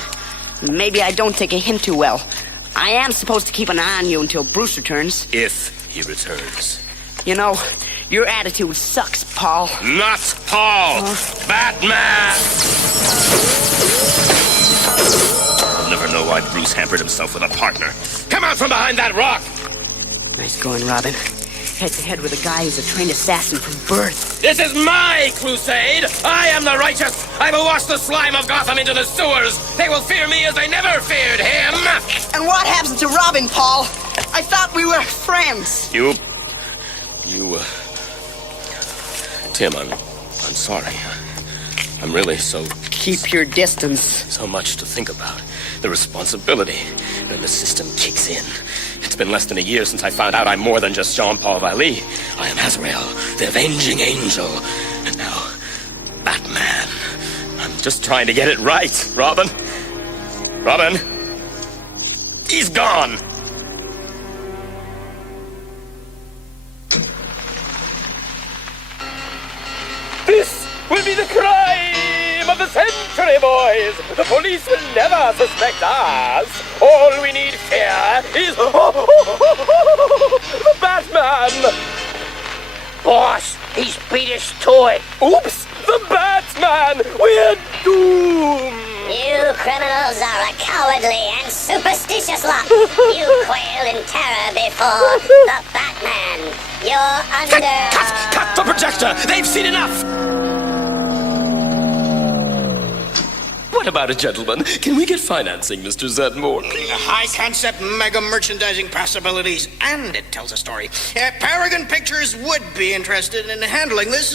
Maybe I don't take a hint too well. I am supposed to keep an eye on you until Bruce returns. If he returns. You know, your attitude sucks, Paul. Not Paul! Batman! I'll never know why Bruce hampered himself with a partner. Come out from behind that rock! Nice going, Robin. Head-to-head with a guy who's a trained assassin from birth. This is my crusade! I am the righteous! I will wash the slime of Gotham into the sewers! They will fear me as they never feared him! And what happens to Robin, Paul? I thought we were friends. Tim, I'm sorry. I'm really so... Keep your distance. So much to think about. The responsibility. Then the system kicks in. It's been less than a year since I found out I'm more than just Jean-Paul Vallée. I am Azrael, the avenging angel. And now, Batman. I'm just trying to get it right, Robin. Robin. He's gone. This will be the crime of the century, boys. The police will never suspect us. All we need fear is the Batman. Boss, he's beat his toy. Oops, the Batman. We're doomed. You criminals are a cowardly and superstitious lot. You quail in terror before the Batman. You're under... Cut the projector. They've seen enough. What about it, gentlemen? Can we get financing, Mr. Zedmore? High-concept mega merchandising possibilities, and it tells a story. Paragon Pictures would be interested in handling this,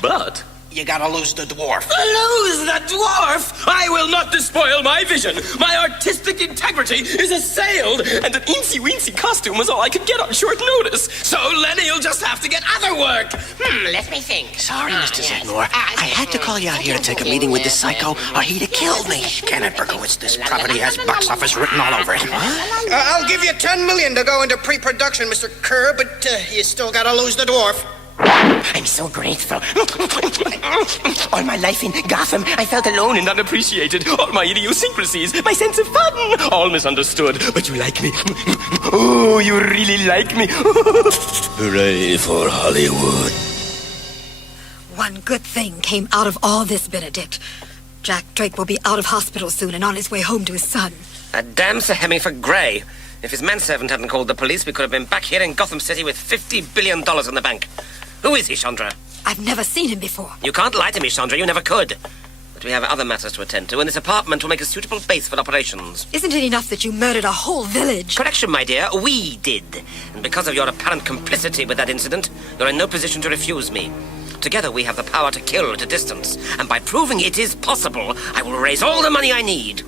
But... you gotta lose the dwarf. Lose the dwarf? I will not despoil my vision. My artistic integrity is assailed, and an eensy-weensy costume was all I could get on short notice. So Lenny will just have to get other work. Let me think. Sorry, Mr. Zedmore. I had to call you out here to take a meeting with this psycho, or he'd have killed me. Kenneth Berkowitz, this property has box office written all over it. I'll give you $10 million to go into pre-production, Mr. Kerr, but you still gotta lose the dwarf. I'm so grateful. All my life in Gotham, I felt alone and Unappreciated. All my idiosyncrasies, my sense of fun, all misunderstood. But you like me. Oh, you really like me. Hooray for Hollywood. One good thing came out of all this, Benedict. Jack Drake will be out of hospital soon and on his way home to his son. A damn Sir Hemi for Grey. If his manservant hadn't called the police, we could have been back here in Gotham City with $50 billion in the bank. Who is he, Chandra? I've never seen him before. You can't lie to me, Chandra. You never could. But we have other matters to attend to, and this apartment will make a suitable base for operations. Isn't it enough that you murdered a whole village? Correction, my dear. We did. And because of your apparent complicity with that incident, you're in no position to refuse me. Together we have the power to kill at a distance, and by proving it is possible, I will raise all the money I need.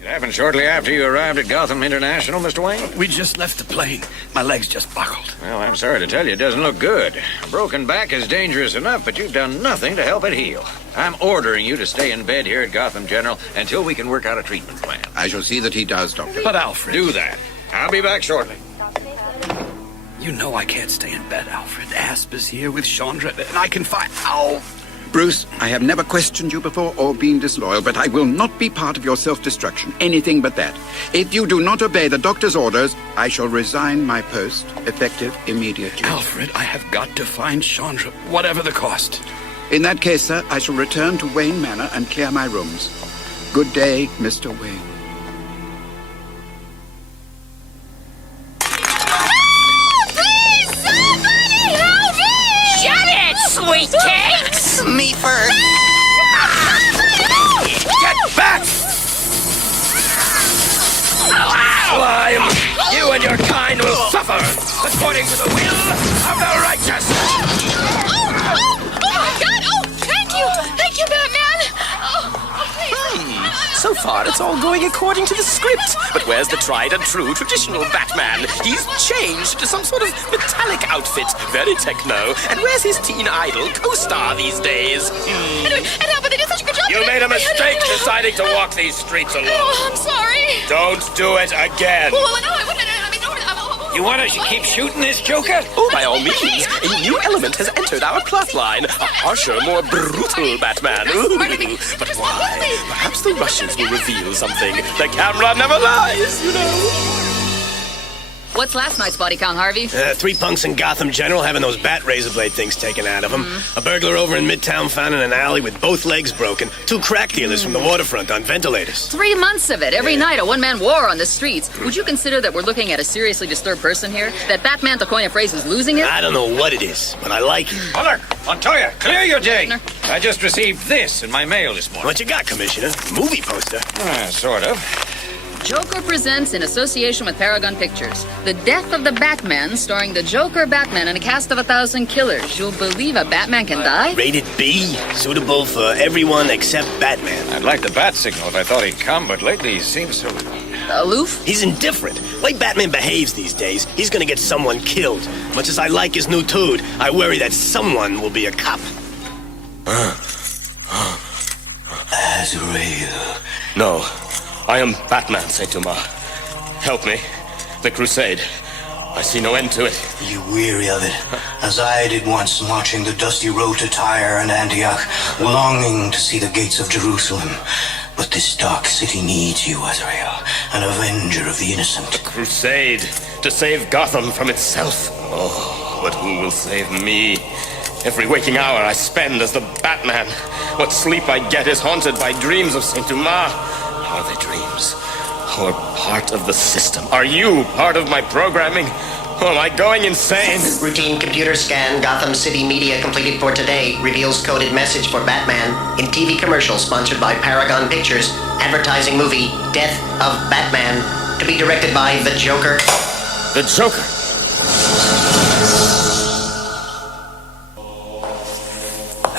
It happened shortly after you arrived at Gotham International, Mr. Wayne? We just left the plane. My legs just buckled. Well, I'm sorry to tell you, it doesn't look good. A broken back is dangerous enough, but you've done nothing to help it heal. I'm ordering you to stay in bed here at Gotham General until we can work out a treatment plan. I shall see that he does, Doctor. But Alfred... Do that. I'll be back shortly. You know I can't stay in bed, Alfred. Asp is here with Chandra, and I can find... Ow! Bruce, I have never questioned you before or been disloyal, but I will not be part of your self-destruction. Anything but that. If you do not obey the doctor's orders, I shall resign my post, effective immediately. Alfred, I have got to find Chandra, whatever the cost. In that case, sir, I shall return to Wayne Manor and clear my rooms. Good day, Mr. Wayne. Sweet cakes! Me first! Get back! Slime! You and your kind will suffer according to the will of the righteous! Oh my God! Oh, thank you! Thank you, Batman! So far, it's all going according to the script. But where's the tried and true traditional Batman? He's changed to some sort of metallic outfit, very techno. And where's his teen idol co-star these days? Anyway, and Albert, they did such a good job. You made a mistake deciding to walk these streets alone. Oh, I'm sorry. Don't do it again. Well, no, I wouldn't. You want us to keep shooting this Joker? Oh, by all means. A new element has entered our plotline. A harsher, more brutal Batman. Ooh. But why? Perhaps the Russians will reveal something. The camera never lies, you know. What's last night's body count, Harvey? 3 punks in Gotham General having those bat razor blade things taken out of them. A burglar over in Midtown found in an alley with both legs broken. 2 crack dealers from the waterfront on ventilators. 3 months of it. Every night, a one-man war on the streets. Would you consider that we're looking at a seriously disturbed person here? That Batman, to coin a phrase, is losing it? I don't know what it is, but I like it. Mother, Montoya, clear your day. I just received this in my mail this morning. What you got, Commissioner? Movie poster? Sort of. Joker presents in association with Paragon Pictures. The Death of the Batman, starring the Joker, Batman, and a cast of 1,000 killers. You'll believe a Batman can die? Rated B, suitable for everyone except Batman. I'd like the bat signal if I thought he'd come, but lately he seems so... aloof? He's indifferent. The way Batman behaves these days, he's gonna get someone killed. Much as I like his new toad, I worry that someone will be a cop. Azrael. No. I am Batman, Saint Dumas. Help me. The crusade. I see no end to it. You weary of it, as I did once, marching the dusty road to Tyre and Antioch, longing to see the gates of Jerusalem. But this dark city needs you, Azrael, an avenger of the innocent. A crusade to save Gotham from itself. Oh, but who will save me? Every waking hour I spend as the Batman. What sleep I get is haunted by dreams of Saint Dumas. Are they dreams? Or part of the system? Are you part of my programming? Or am I going insane? Routine computer scan. Gotham City media completed for today reveals coded message for Batman in TV commercial sponsored by Paragon Pictures. Advertising movie Death of Batman to be directed by the Joker. The Joker?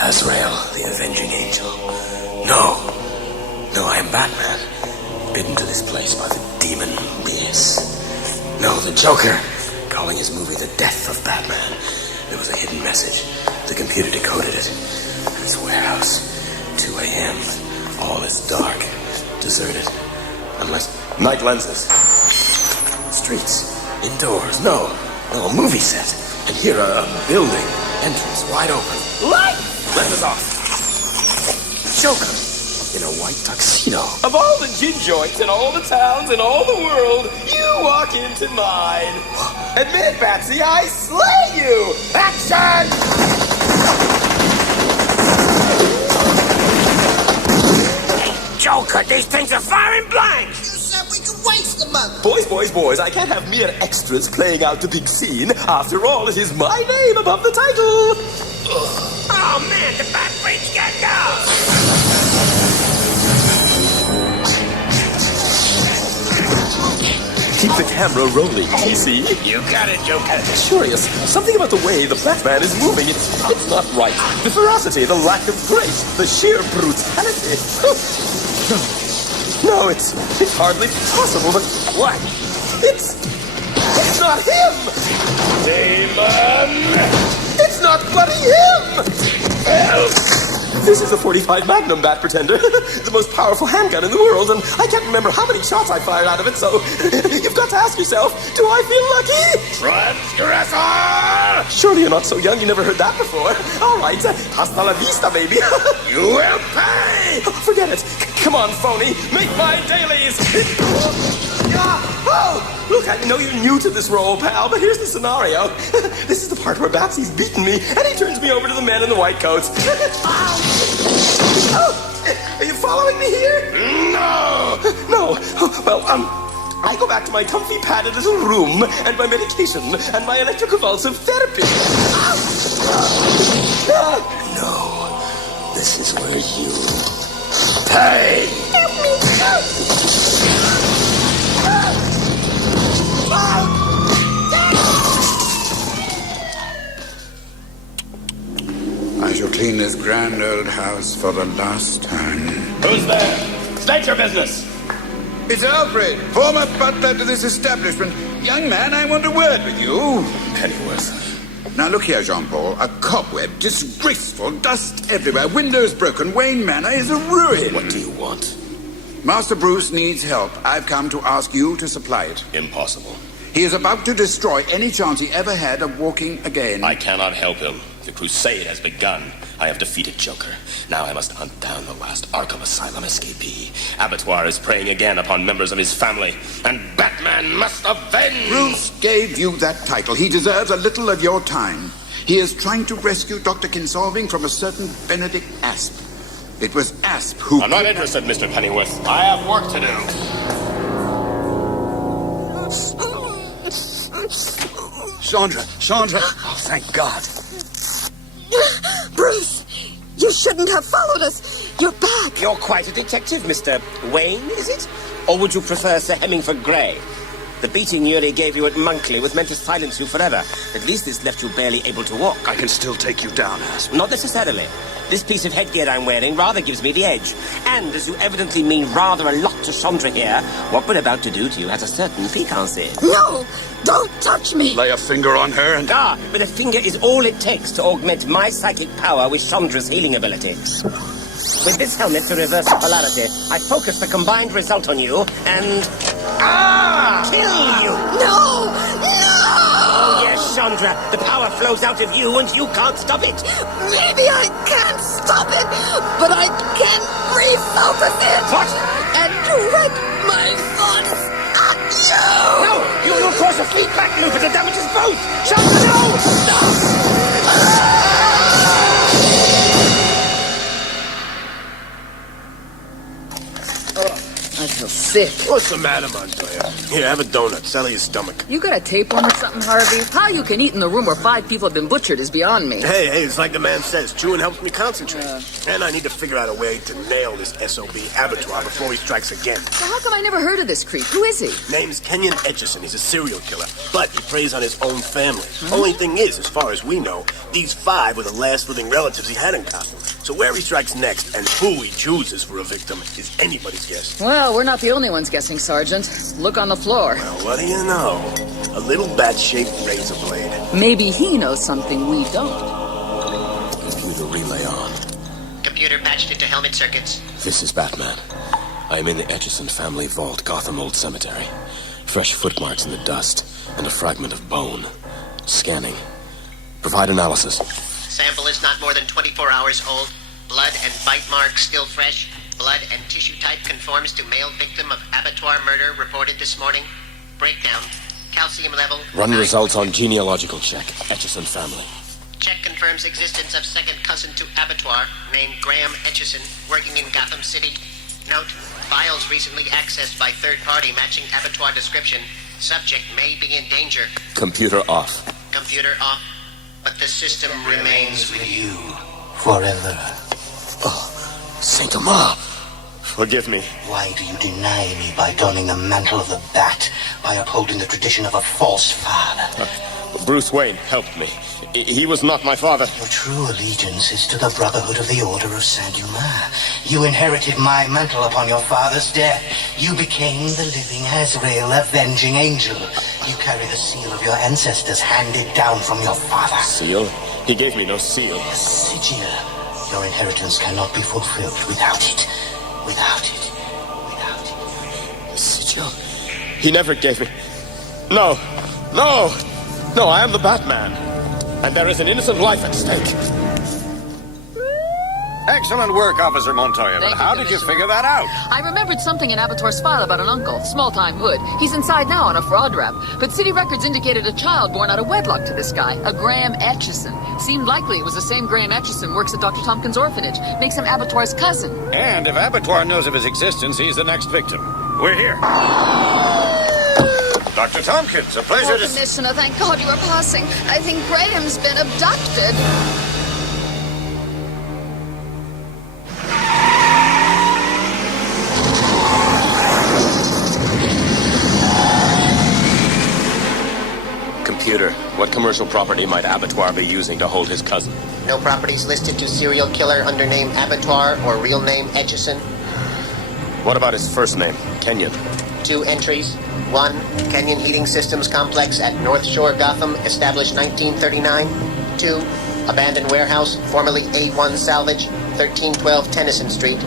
Azrael, the avenging angel. No, I am Batman, bidden to this place by the demon Beast. No, the Joker, calling his movie The Death of Batman. There was a hidden message. The computer decoded it. This warehouse, 2 a.m. All is dark, deserted, unless night lenses. Streets, indoors, no, a movie set. And here a building, entrance wide open. Light! Lenses off. Joker. In a white tuxedo. Of all the gin joints in all the towns in all the world, you walk into mine. Admit, Batsy, I slay you! Action! Joker! These things are firing blanks! You said we could waste the month. Boys, I can't have mere extras playing out the big scene. After all, it is my name above the title. Oh man, the Batbridge get down! Keep the camera rolling, PC. You got it, Joker. Curious. Something about the way the Batman is moving. It's not right. The ferocity, the lack of grace, the sheer brutality. No, it's hardly possible, but what? It's not him! Demon! It's not bloody him! This is a .45 Magnum Bat Pretender, the most powerful handgun in the world, and I can't remember how many shots I fired out of it, so you've got to ask yourself, do I feel lucky? Transgressor! Surely you're not so young you never heard that before. All right, hasta la vista, baby. You will pay! Forget it. Come on, phony, make my dailies. Oh, look, I know you're new to this role, pal, but here's the scenario. This is the part where Batsy's beaten me, and he turns me over to the men in the white coats. Oh, are you following me here? No. Well, I go back to my comfy padded little room, and my medication, and my electroconvulsive therapy. No, this is where you pay. Help me. I shall clean this grand old house for the last time. Who's there? State your business. It's Alfred, former butler to this establishment. Young man, I want a word with you. Pennyworth. Now look here, Jean-Paul. A cobweb, disgraceful, dust everywhere, windows broken. Wayne Manor is a ruin. What do you want? Master Bruce needs help. I've come to ask you to supply it. Impossible. He is about to destroy any chance he ever had of walking again. I cannot help him. The crusade has begun. I have defeated Joker. Now I must hunt down the last Arkham Asylum escapee. Abattoir is preying again upon members of his family, and Batman must avenge! Bruce gave you that title. He deserves a little of your time. He is trying to rescue Dr. Kinsolving from a certain Benedict Asp. It was Asp who... I'm not interested, Mr. Pennyworth. I have work to do. Chandra. Oh, thank God. Bruce, you shouldn't have followed us. You're back. You're quite a detective, Mr. Wayne, is it? Or would you prefer Sir Hemingford Grey? The beating Yuri gave you at Monkley was meant to silence you forever. At least this left you barely able to walk. I can still take you down, Asp. Not necessarily. This piece of headgear I'm wearing rather gives me the edge. And as you evidently mean rather a lot to Chandra here, what we're about to do to you has a certain piquancy. No! Don't touch me! Lay a finger on her and... But a finger is all it takes to augment my psychic power with Chandra's healing ability. With this helmet to reverse the polarity, I focus the combined result on you and... kill you! No! Oh, yes, Chandra. The power flows out of you and you can't stop it. Maybe I can't stop it, but I can refocus it! What? And direct my thoughts at you! No! You'll cause a feedback loop and it damages both! Chandra, no! I feel sick. What's the matter, Montoya? Here, have a donut. Settle your stomach. You got a tapeworm or something, Harvey? How you can eat in the room where 5 people have been butchered is beyond me. Hey, it's like the man says. Chewing helps me concentrate. And I need to figure out a way to nail this SOB Abattoir before he strikes again. So how come I never heard of this creep? Who is he? Name's Kenyon Etchison. He's a serial killer, but he preys on his own family. Only thing is, as far as we know, these 5 were the last living relatives he had in Gotham. So where he strikes next and who he chooses for a victim is anybody's guess. Well, we're not the only ones guessing, Sergeant. Look on the floor. Well, what do you know? A little bat-shaped razor blade. Maybe he knows something we don't. Computer relay on. Computer patched into helmet circuits. This is Batman. I am in the Etchison family vault, Gotham Old Cemetery. Fresh footmarks in the dust, and a fragment of bone. Scanning. Provide analysis. Sample is not more than 24 hours old. Blood and bite marks still fresh. Blood and tissue type conforms to male victim of abattoir murder reported this morning. Breakdown. Calcium level. Run results on genealogical check. Etchison family. Check confirms existence of second cousin to abattoir, named Graham Etchison, working in Gotham City. Note, files recently accessed by third party matching abattoir description. Subject may be in danger. Computer off. Computer off. But the system remains with you. Forever. Oh, Saint Dumas. Forgive me. Why do you deny me by donning the mantle of the bat, by upholding the tradition of a false father? Bruce Wayne helped me. He was not my father. Your true allegiance is to the Brotherhood of the Order of Saint Dumas. You inherited my mantle upon your father's death. You became the living Azrael-avenging angel. You carry the seal of your ancestors handed down from your father. Seal? He gave me no seal. The sigil. Your inheritance cannot be fulfilled without it. Without it. The sigil? He never gave me... No! No! No, I am the Batman. And there is an innocent life at stake. Excellent work, Officer Montoya. But how did you figure that out? I remembered something in Abattoir's file about an uncle, small-time hood. He's inside now on a fraud rap. But city records indicated a child born out of wedlock to this guy, a Graham Etchison. Seemed likely it was the same Graham Etchison works at Dr. Tompkins' orphanage. Makes him Abattoir's cousin. And if Abattoir knows of his existence, he's the next victim. We're here. Dr. Tompkins, a pleasure to... Commissioner, thank God you are passing. I think Graham's been abducted. Computer, what commercial property might Abattoir be using to hold his cousin? No properties listed to serial killer under name Abattoir or real name Etchison. What about his first name, Kenyon? 2 entries. 1, Kenyon Heating Systems Complex at North Shore, Gotham, established 1939. 2, abandoned warehouse, formerly A1 Salvage, 1312 Tennyson Street.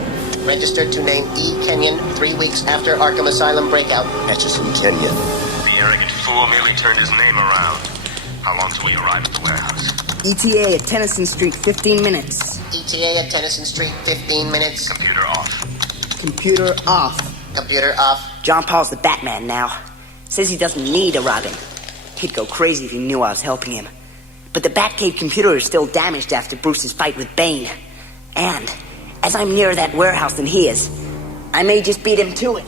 Registered to name E. Kenyon 3 weeks after Arkham Asylum breakout. Etchison Kenyon. The arrogant fool merely turned his name around. How long till we arrive at the warehouse? ETA at Tennyson Street, 15 minutes. ETA at Tennyson Street, 15 minutes. Computer off. Computer off. Computer off. John Paul's the Batman now. Says he doesn't need a Robin. He'd go crazy if he knew I was helping him. But the Batcave computer is still damaged after Bruce's fight with Bane. And, as I'm nearer that warehouse than he is, I may just beat him to it.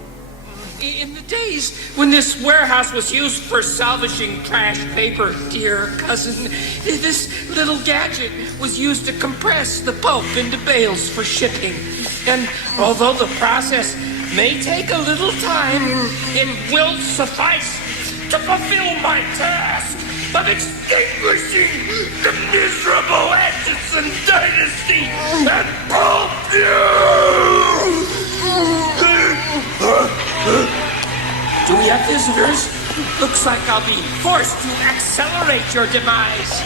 In the days when this warehouse was used for salvaging trash paper, dear cousin, this little gadget was used to compress the pulp into bales for shipping. And although the process may take a little time, it will suffice to fulfill my task of extinguishing the miserable Etchison dynasty and pulp you! Do we have visitors? Looks like I'll be forced to accelerate your demise.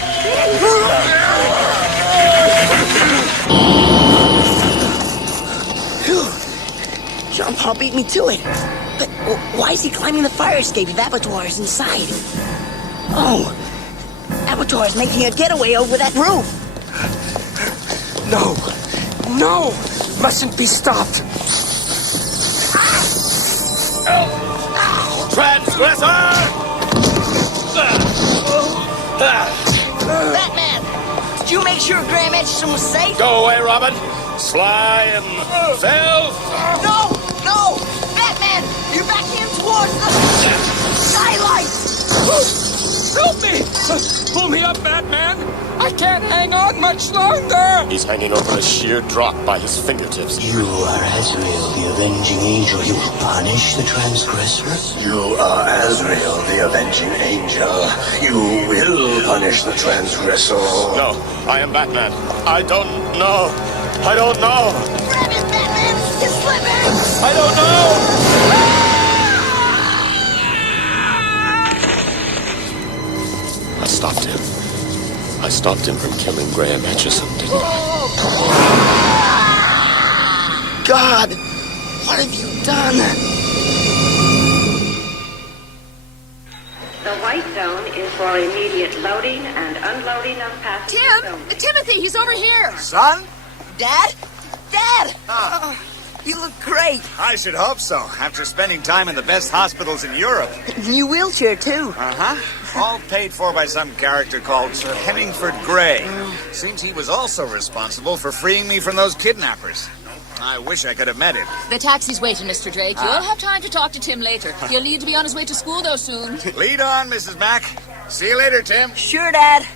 John Paul beat me to it. But why is he climbing the fire escape if Abattoir is inside? Oh, Abattoir is making a getaway over that roof. No, mustn't be stopped. Transgressor! Batman, did you make sure Graham Etchison was safe? Go away, Robin. Sly and self. No! Batman, you're backing him towards the skylight! Help me! Pull me up, Batman! I can't hang on much longer! He's hanging over a sheer drop by his fingertips. You are Azrael, the avenging angel. You will punish the transgressor? You are Azrael, the avenging angel. You will punish the transgressor. No, I am Batman. I don't know. Grab his Batman! He's slipping! I don't know! I stopped him from killing Graham Etchison, didn't I? God, what have you done? The white zone is for immediate loading and unloading of passengers. Timothy, he's over here! Son? Dad? You look great. I should hope so, after spending time in the best hospitals in Europe. New wheelchair, too. Uh-huh. All paid for by some character called Sir Hemingford Grey. Seems he was also responsible for freeing me from those kidnappers. I I wish I could have met him. The taxi's waiting, Mr. Drake. You'll have time to talk to Tim later. He'll need to be on his way to school, though, soon. Lead on, Mrs. Mack. See you later, Tim. Sure, Dad.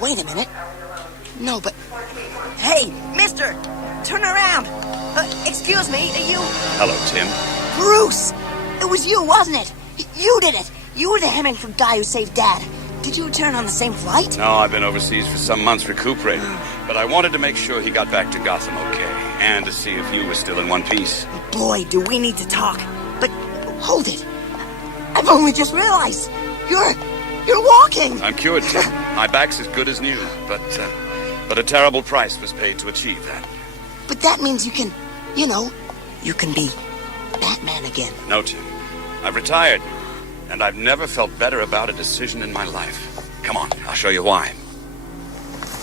Wait a minute. No, but... Hey, mister! Turn around! Excuse me, you... Hello, Tim. Bruce! It was you, wasn't it? You did it! You were the Hemingford guy who saved Dad. Did you return on the same flight? No, I've been overseas for some months recuperating. But I wanted to make sure he got back to Gotham okay. And to see if you were still in one piece. Boy, do we need to talk. But hold it. I've only just realized. You're walking. I'm cured, Tim. My back's as good as new. But a terrible price was paid to achieve that. But that means you can, you can be Batman again. No, Tim. I've retired. And I've never felt better about a decision in my life. Come on, I'll show you why.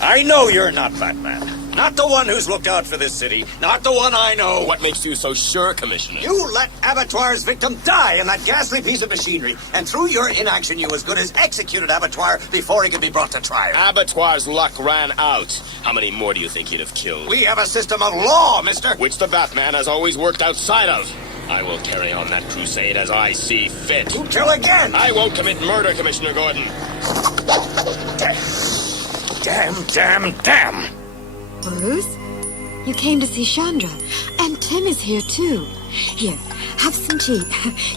I know you're not Batman. Not the one who's looked out for this city. Not the one I know. What makes you so sure, Commissioner? You let Abattoir's victim die in that ghastly piece of machinery. And through your inaction, you as good as executed Abattoir before he could be brought to trial. Abattoir's luck ran out. How many more do you think he'd have killed? We have a system of law, mister. Which the Batman has always worked outside of. I will carry on that crusade as I see fit. You kill again! I won't commit murder, Commissioner Gordon. Damn! Bruce, you came to see Chandra. And Tim is here, too. Here, have some tea.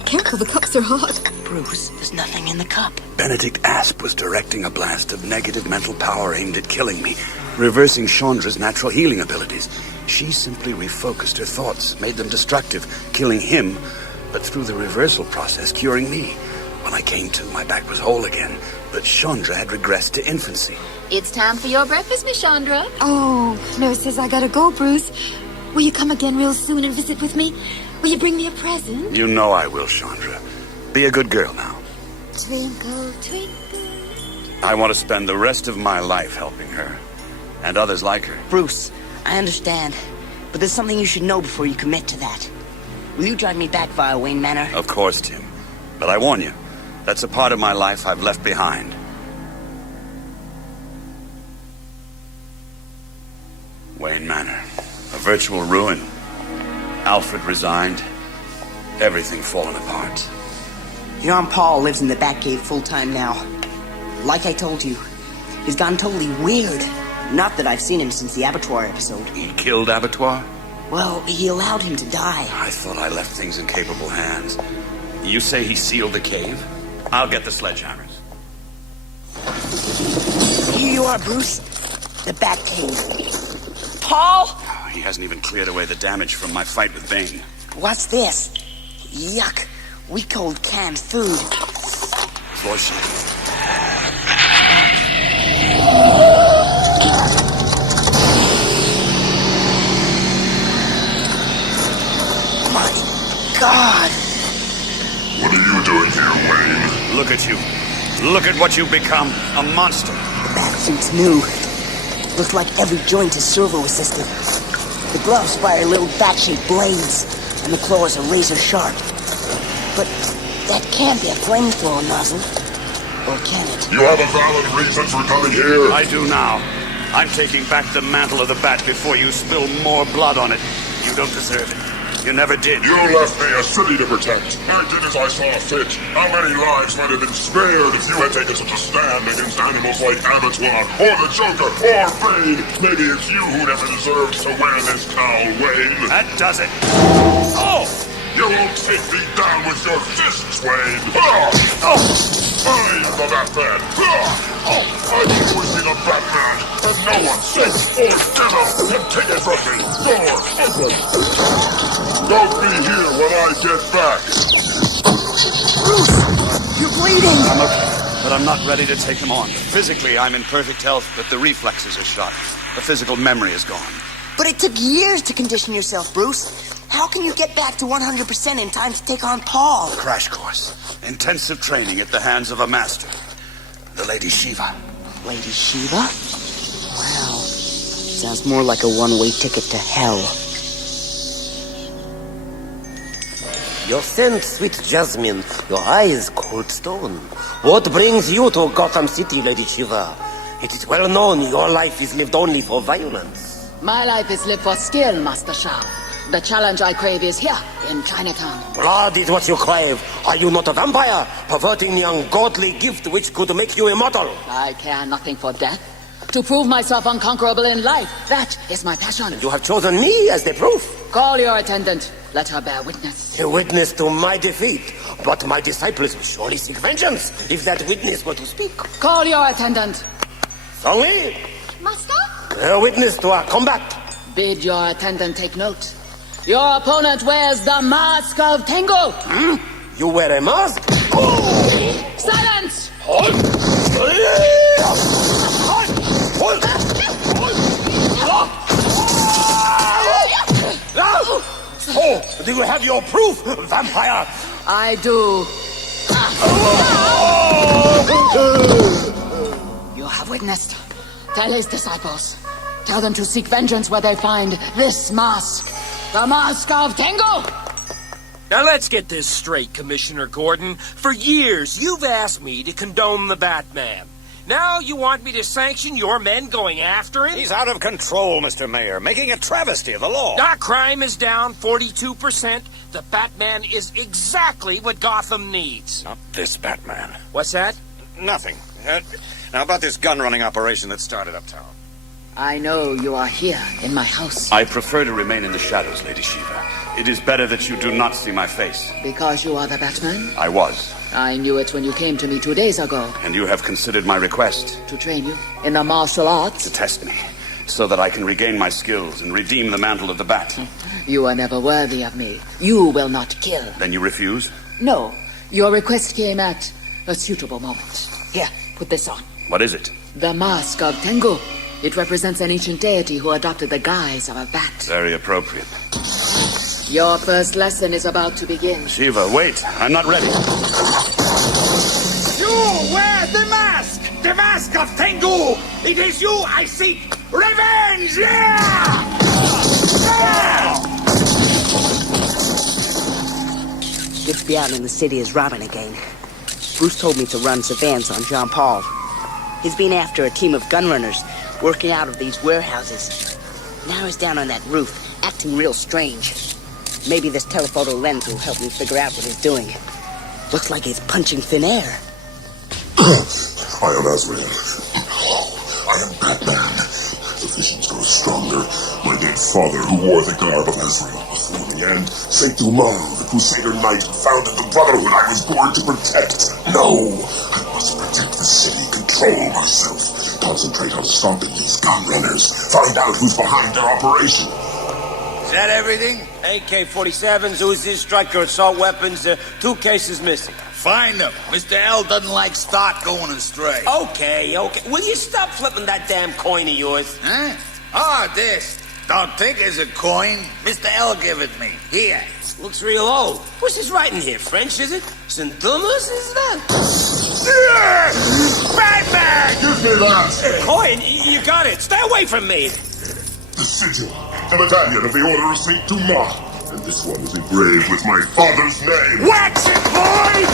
Careful, the cups are hot. Bruce, there's nothing in the cup. Benedict Asp was directing a blast of negative mental power aimed at killing me, reversing Chandra's natural healing abilities. She simply refocused her thoughts, made them destructive, killing him, but through the reversal process, curing me. When I came to, my back was whole again, but Chandra had regressed to infancy. It's time for your breakfast, Miss Chandra. Oh, Nurse says I gotta go, Bruce. Will you come again real soon and visit with me? Will you bring me a present? You know I will, Chandra. Be a good girl now. Twinkle, twinkle. I want to spend the rest of my life helping her, and others like her. Bruce, I understand, but there's something you should know before you commit to that. Will you drive me back via Wayne Manor? Of course, Tim. But I warn you, that's a part of my life I've left behind. Wayne Manor. A virtual ruin. Alfred resigned. Everything fallen apart. Jean-Paul lives in the Batcave full-time now. Like I told you, he's gone totally weird. Not that I've seen him since the Abattoir episode. He killed Abattoir? Well, he allowed him to die. I thought I left things in capable hands. You say he sealed the cave? I'll get the sledgehammers. Here you are, Bruce. The Batcave. Paul? He hasn't even cleared away the damage from my fight with Bane. What's this? Yuck. We cold canned food. Flush. My God. What are you doing here, Wayne? Look at you. Look at what you've become. A monster. The bat suit's new. Looks like every joint is servo-assisted. The gloves fire little bat-shaped blades, and the claws are razor-sharp. But that can't be a flamethrower nozzle. Or can it? You have a valid reason for coming here. I do now. I'm taking back the mantle of the bat before you spill more blood on it. You don't deserve it. You never did. You left me a city to protect. I did as I saw fit. How many lives might have been spared if you had taken such a stand against animals like Abattoir, or the Joker, or Bane? Maybe it's you who never deserved to wear this cowl, Wayne. That does it. Oh! You won't take me down with your fists, Wayne. I am the Batman. I've always been a Batman, and no one since old Devil can take it from me. Don't be here when I get back. Bruce, you're bleeding. I'm okay, but I'm not ready to take them on. Physically, I'm in perfect health, but the reflexes are shot. The physical memory is gone. But it took years to condition yourself, Bruce. How can you get back to 100% in time to take on Paul? Crash course. Intensive training at the hands of a master. The Lady Shiva. Lady Shiva? Wow. Sounds more like a one-way ticket to hell. Your scent, sweet jasmine. Your eyes, cold stone. What brings you to Gotham City, Lady Shiva? It is well known your life is lived only for violence. My life is lived for skill, Master Shao. The challenge I crave is here, in Chinatown. Blood is what you crave. Are you not a vampire, perverting the ungodly gift which could make you immortal? I care nothing for death. To prove myself unconquerable in life, that is my passion. You have chosen me as the proof. Call your attendant. Let her bear witness. A witness to my defeat. But my disciples will surely seek vengeance if that witness were to speak. Call your attendant. Songli, Master? a witness to our combat. Bid your attendant take note. Your opponent wears the mask of Tengu. You wear a mask? Silence! Oh, do you have your proof, vampire? I do. You have witnessed. Tell his disciples. Tell them to seek vengeance where they find this mask. The mask of Tengu! Now let's get this straight, Commissioner Gordon. For years, you've asked me to condone the Batman. Now you want me to sanction your men going after him? He's out of control, Mr. Mayor, making a travesty of the law. Our crime is down 42%. The Batman is exactly what Gotham needs. Not this Batman. What's that? Nothing. Now about this gun-running operation that started uptown. I know you are here in my house. I prefer to remain in the shadows, Lady Shiva. It is better that you do not see my face. Because you are the Batman? I was. I knew it when you came to me 2 days ago. And you have considered my request. To train you in the martial arts? To test me, so that I can regain my skills and redeem the mantle of the Bat. You are never worthy of me. You will not kill. Then you refuse? No. Your request came at a suitable moment. Here, put this on. What is it? The mask of Tengu. It represents an ancient deity who adopted the guise of a bat. Very appropriate. Your first lesson is about to begin. Shiva, wait. I'm not ready. You wear the mask! The mask of Tengu! It is you I seek! Revenge! Yeah! Good to be out in the city as Robin again. Bruce told me to run surveillance on Jean Paul. He's been after a team of gunrunners working out of these warehouses. Now he's down on that roof, acting real strange. Maybe this telephoto lens will help me figure out what he's doing. Looks like he's punching thin air. I am Azrael. I am Batman. The visions grow stronger. My dead father, who wore the garb of Azrael before me, and Saint Dumas, the Crusader Knight who founded the Brotherhood I was born to protect. No! I must protect the city, control myself, concentrate on stopping these gun runners, find out who's behind their operation. Is that everything? AK-47s, Uzis, striker assault weapons, 2 cases missing. Find them. Mr. L doesn't like stock going astray. Okay. Will you stop flipping that damn coin of yours? Huh? Ah, this. Don't think it's a coin. Mr. L give it me. Here. Looks real old. What's this writing here? French, is it? Saint Dumas, is that? Batman! Give me that! Coin? You got it. Stay away from me. The sigil. The medallion of the Order of Saint Dumas. And this one is engraved with my father's name. Wax it, boy!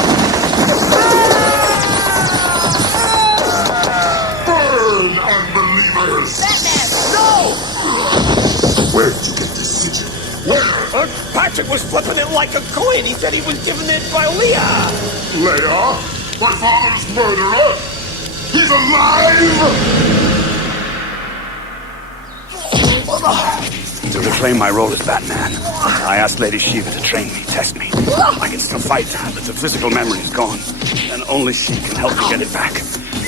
Burn, unbelievers! Batman, no! Where did you get this sigil? Where? Patrick was flipping it like a coin. He said he was given it by Lehigh. Leia? My father's murderer? He's alive! To reclaim my role as Batman, I asked Lady Shiva to train me, test me. I can still fight, but the physical memory is gone, and only she can help me get it back.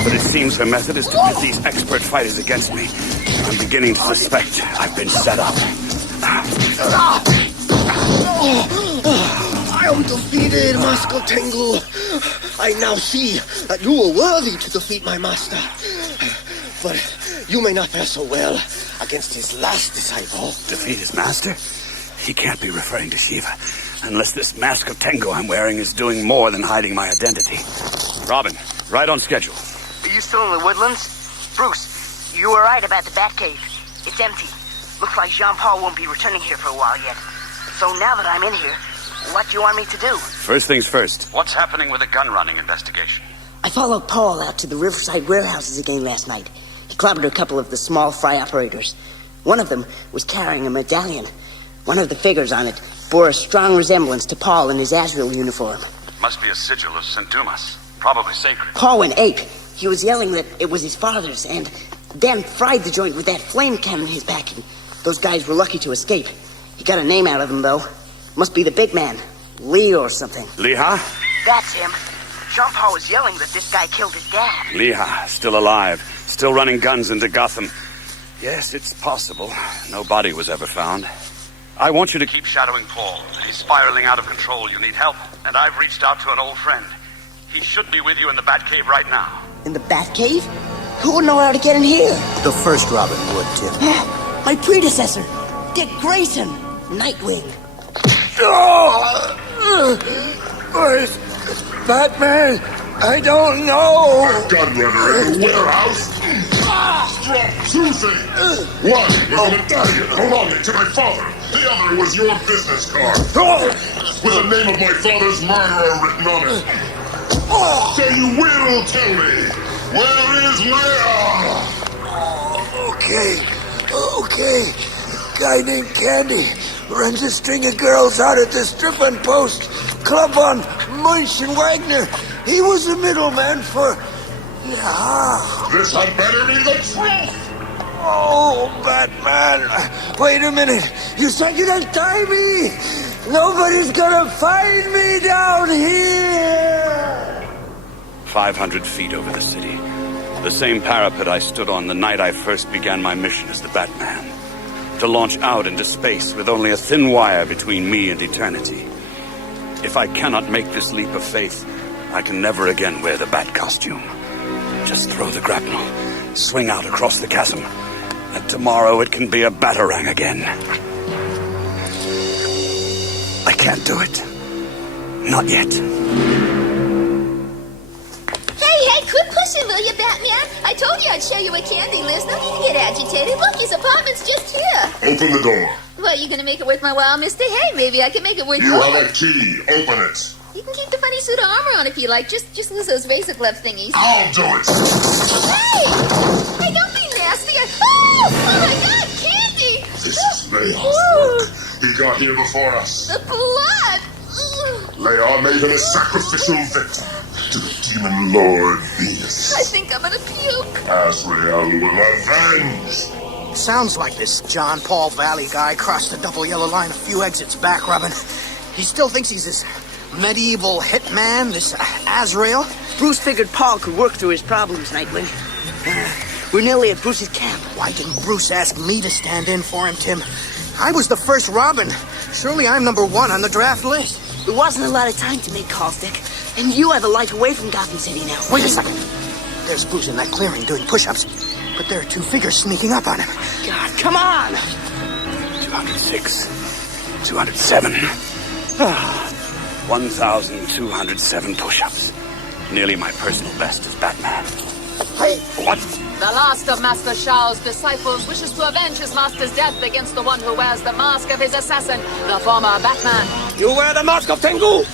But it seems her method is to pit these expert fighters against me. I'm beginning to suspect I've been set up. I am defeated, Master Tengu. I now see that you are worthy to defeat my master. But you may not fare so well against his last disciple. Defeat his master? He can't be referring to Shiva, unless this mask of Tengu I'm wearing is doing more than hiding my identity. Robin, right on schedule. Are you still in the woodlands? Bruce, you were right about the Batcave. It's empty. Looks like Jean-Paul won't be returning here for a while yet. So now that I'm in here, what do you want me to do? First things first. What's happening with the gun-running investigation? I followed Paul out to the Riverside warehouses again last night. He clobbered a couple of the small fry operators. One of them was carrying a medallion. One of the figures on it bore a strong resemblance to Paul in his Azrael uniform. Must be a sigil of Saint Dumas. Probably sacred. Paul went ape. He was yelling that it was his father's, and then fried the joint with that flame cannon in his back. And those guys were lucky to escape. He got a name out of them, though. Must be the big man. Lee or something. Lehigh? That's him. Jean Paul was yelling that this guy killed his dad. Lehigh, still alive. Still running guns into Gotham. Yes, it's possible. No body was ever found. I want you to keep shadowing Paul. He's spiraling out of control. You need help. And I've reached out to an old friend. He should be with you in the Batcave right now. In the Batcave? Who would know how to get in here? The first Robin would, Tim. My predecessor, Dick Grayson, Nightwing. Where's Batman? I don't know. A gunrunner in the warehouse? Stop choosing! One was a medallion belonging to my father. The other was your business card. With the name of my father's murderer written on it. So you will tell me, where is Leia? Okay. Guy named Candy runs a string of girls out at the strip-on post club on Munch and Wagner. He was the middleman for... This had better be the truth! Oh, Batman. Wait a minute. You said you'd untie me. Nobody's gonna find me down here. 500 feet over the city. The same parapet I stood on the night I first began my mission as the Batman. To launch out into space with only a thin wire between me and eternity. If I cannot make this leap of faith, I can never again wear the Bat costume. Just throw the grapnel, swing out across the chasm, and tomorrow it can be a Batarang again. I can't do it. Not yet. Hey, quit pushing, will you, Batman? I told you I'd share you a candy list. No need to get agitated. Look, his apartment's just here. Open the door. Well, you gonna make it worth my while, mister? Hey, maybe I can make it worth You more. have a key. Open it. You can keep the funny suit of armor on if you like. Just lose those razor glove thingies. I'll do it. Hey, don't be nasty. Oh my God, candy! This is Leia. Look, he got here before us. The blood! Leia made him a sacrificial victim to the demon lord Venus. I think I'm gonna puke. Azrael will avenge. Sounds like this John Paul Valley guy crossed the double yellow line a few exits back, Robin. He still thinks he's this medieval hitman, this Azrael. Bruce figured Paul could work through his problems, Nightwing. We're nearly at Bruce's camp. Why didn't Bruce ask me to stand in for him, Tim? I was the first Robin. Surely I'm number one on the draft list. There wasn't a lot of time to make calls, Dick. And you have a life away from Gotham City now. Wait a second. There's Bruce in that clearing doing push-ups. But there are two figures sneaking up on him. God, come on! 206. 207. 1,207 push-ups. Nearly my personal best as Batman. Hey! What? The last of Master Shao's disciples wishes to avenge his master's death against the one who wears the mask of his assassin, the former Batman. You wear the mask of Tengu?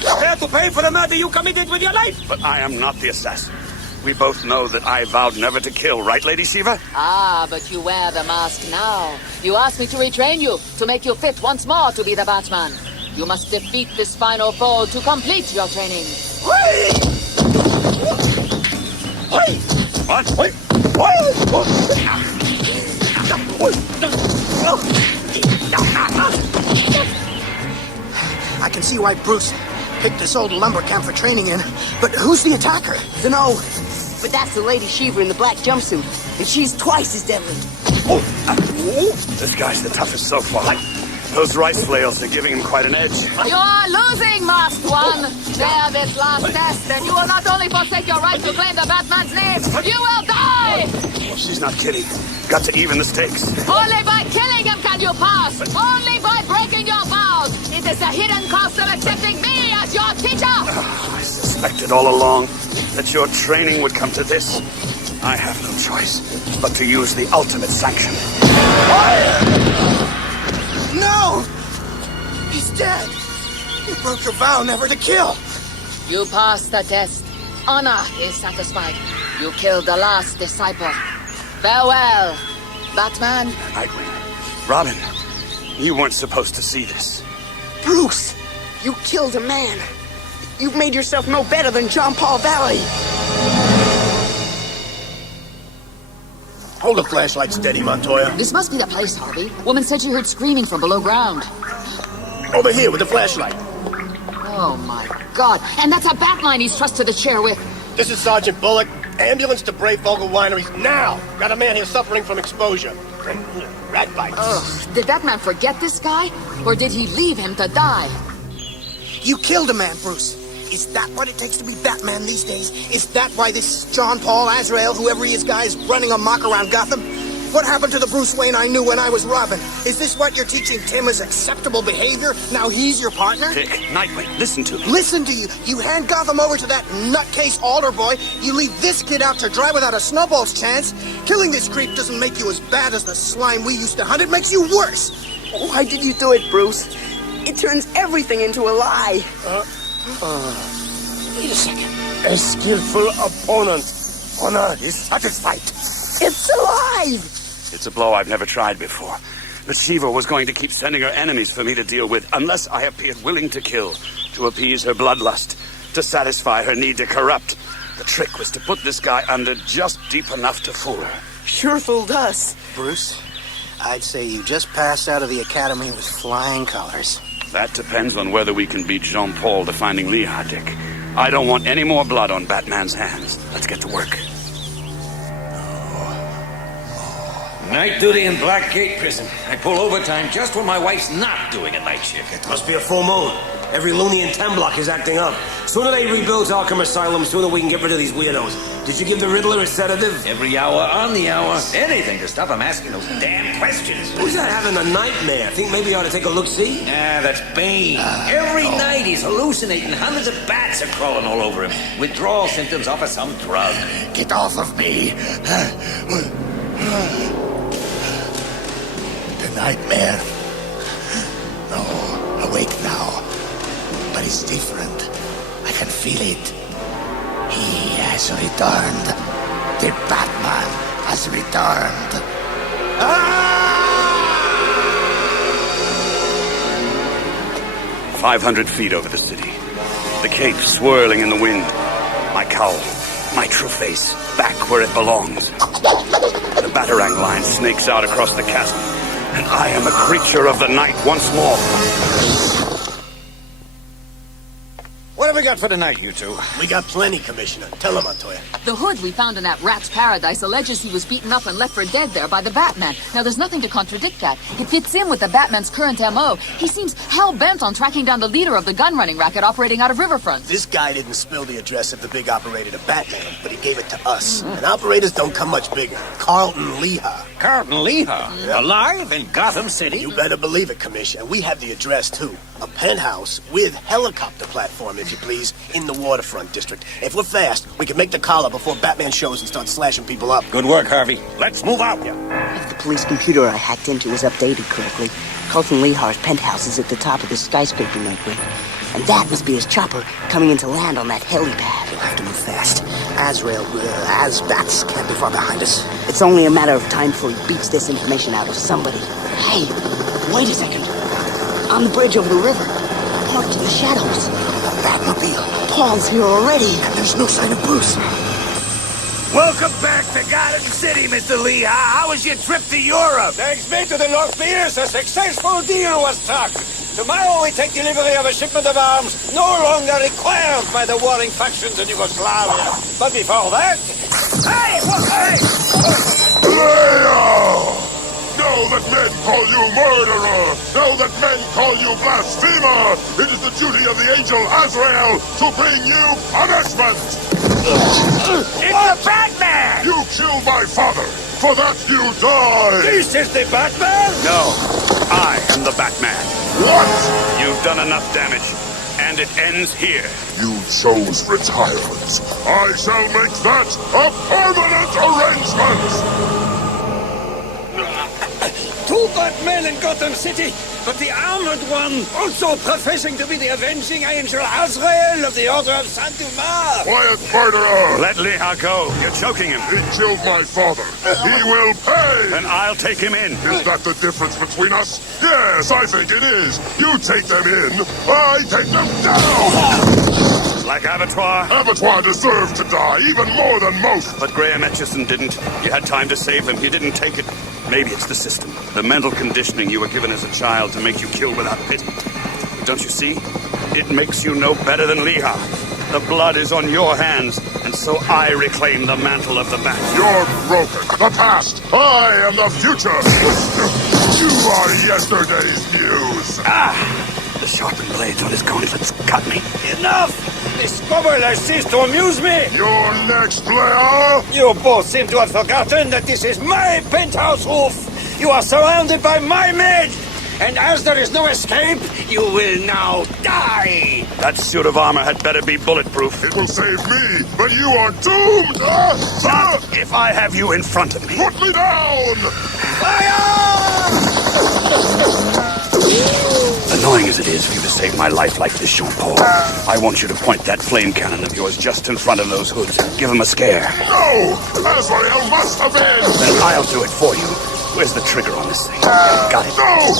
Prepare to pay for the murder you committed with your life? But I am not the assassin. We both know that I vowed never to kill, right, Lady Shiva? Ah, but you wear the mask now. You asked me to retrain you, to make you fit once more to be the Batman. You must defeat this final foe to complete your training. What? I can see why Bruce picked this old lumber camp for training in. But who's the attacker? Dunno. But that's the Lady Shiva in the black jumpsuit. And she's twice as deadly. This guy's the toughest so far. Those rice flails are giving him quite an edge. You are losing, Masked One. Bear this last test, and you will not only forsake your right to claim the Batman's name, you will die! She's not kidding. Got to even the stakes. Only by killing him can you pass! Only by breaking your vows! It is the hidden cost of accepting me as your teacher! I suspected all along that your training would come to this. I have no choice but to use the ultimate sanction. No! He's dead! You broke your vow never to kill! You passed the test. Honor is satisfied. You killed the last disciple. Farewell, Batman? Nightwing. Robin, you weren't supposed to see this. Bruce, you killed a man. You've made yourself no better than John Paul Valley. Hold the flashlight steady, Montoya. This must be the place, Harvey. Woman said she heard screaming from below ground. Over here with the flashlight. Oh, my God. And that's a bat line he's trussed to the chair with. This is Sergeant Bullock. Ambulance to Brayfogle Wineries now. Got a man here suffering from exposure. Rat bites. Ugh. Did Batman forget this guy? Or did he leave him to die? You killed a man, Bruce. Is that what it takes to be Batman these days? Is that why this John Paul Azrael, whoever he is, guy is running amok around Gotham? What happened to the Bruce Wayne I knew when I was Robin? Is this what you're teaching Tim as acceptable behavior? Now he's your partner? Dick, Nightwing, listen to me. Listen to you. You hand Gotham over to that nutcase altar boy. You leave this kid out to dry without a snowball's chance. Killing this creep doesn't make you as bad as the slime we used to hunt. It makes you worse. Why did you do it, Bruce? It turns everything into a lie. Wait a second. A skillful opponent. Honor is satisfied. It's alive! It's a blow I've never tried before. But Shiva was going to keep sending her enemies for me to deal with, unless I appeared willing to kill, to appease her bloodlust, to satisfy her need to corrupt. The trick was to put this guy under just deep enough to fool her. Sure fooled us. Bruce, I'd say you just passed out of the academy with flying colors. That depends on whether we can beat Jean-Paul to finding Lehigh, Dick. I don't want any more blood on Batman's hands. Let's get to work. Night duty in Blackgate Prison. I pull overtime just when my wife's not doing a night shift. It must be a full moon. Every loony in 10 block is acting up. Sooner they rebuild Arkham Asylum, sooner we can get rid of these weirdos. Did you give the Riddler a sedative? Every hour, on the hour. Anything to stop him asking those damn questions. Who's that having a nightmare? Think maybe you ought to take a look-see? Ah, that's Bane. Every night he's hallucinating. Hundreds of bats are crawling all over him. Withdrawal symptoms off of some drug. Get off of me. The nightmare. No, awake now. But it's different. I can feel it. He has returned. The Batman has returned. 500 feet over the city. The cape swirling in the wind. My cowl, my true face, back where it belongs. The batarang line snakes out across the chasm, and I am a creature of the night once more. What have we got for tonight, you two? We got plenty, Commissioner. Tell him, Montoya. The hood we found in that rat's paradise alleges he was beaten up and left for dead there by the Batman. Now, there's nothing to contradict that. It fits in with the Batman's current M.O. He seems hell-bent on tracking down the leader of the gun-running racket operating out of Riverfront. This guy didn't spill the address of the big operator to Batman, but he gave it to us. And operators don't come much bigger. Carlton Lehigh. Carlton Lehigh? Yeah. Alive in Gotham City? You better believe it, Commissioner. We have the address, too. A penthouse with helicopter platform, if you please, in the waterfront district. If we're fast, we can make the collar before Batman shows and start slashing people up. Good work, Harvey. Let's move out. If the police computer I hacked into is updated correctly, Carlton Lehigh's penthouse is at the top of the skyscraper network. And that must be his chopper coming into land on that helipad. We'll have to move fast. Azrael, Azbats can't be far behind us. It's only a matter of time before he beats this information out of somebody. Hey, wait a second. On the bridge over the river, parked in the shadows. A Batmobile. Paul's here already. And there's no sign of Bruce. Welcome back to Gotham City, Mr. Lehigh. How was your trip to Europe? Thanks be to the Lord Pierce, a successful deal was struck. Tomorrow we take delivery of a shipment of arms no longer required by the warring factions in Yugoslavia. But before that... Hey! Now that men call you murderer, now that men call you blasphemer, it is the duty of the angel Azrael to bring you punishment! It's the Batman! You killed my father, for that you die! This is the Batman? No, I am the Batman. What? You've done enough damage, and it ends here. You chose retirement. I shall make that a permanent arrangement! Two Batmen in Gotham City. but the armored one, also professing to be the avenging angel Azrael of the Order of Saint Dumas. Quiet, murderer! Let Lehigh go. You're choking him. He killed my father. He will pay! Then I'll take him in. Is that the difference between us? Yes, I think it is. You take them in, I take them down! Like Abattoir? Abattoir deserved to die, even more than most. But Graham Etchison didn't. You had time to save him. You didn't take it. Maybe it's the system. The mental conditioning you were given as a child to make you kill without pity. But don't you see? It makes you no better than Lehigh. The blood is on your hands, and so I reclaim the mantle of the Bat. You're broken. The past. I am the future. You are yesterday's news. The sharpened blades on his gauntlets cut me. Enough! This squabble has ceased to amuse me. You're next, player. You both seem to have forgotten that this is my penthouse roof. You are surrounded by my men. And as there is no escape, you will now die. That suit of armor had better be bulletproof. It will save me, but you are doomed. Not if I have you in front of me. Put me down. Fire! Annoying as it is for you to save my life like this, Jean-Paul, I want you to point that flame cannon of yours just in front of those hoods. Give them a scare. No! Azrael must have been! Then I'll do it for you. Where's the trigger on this thing? Got it. No!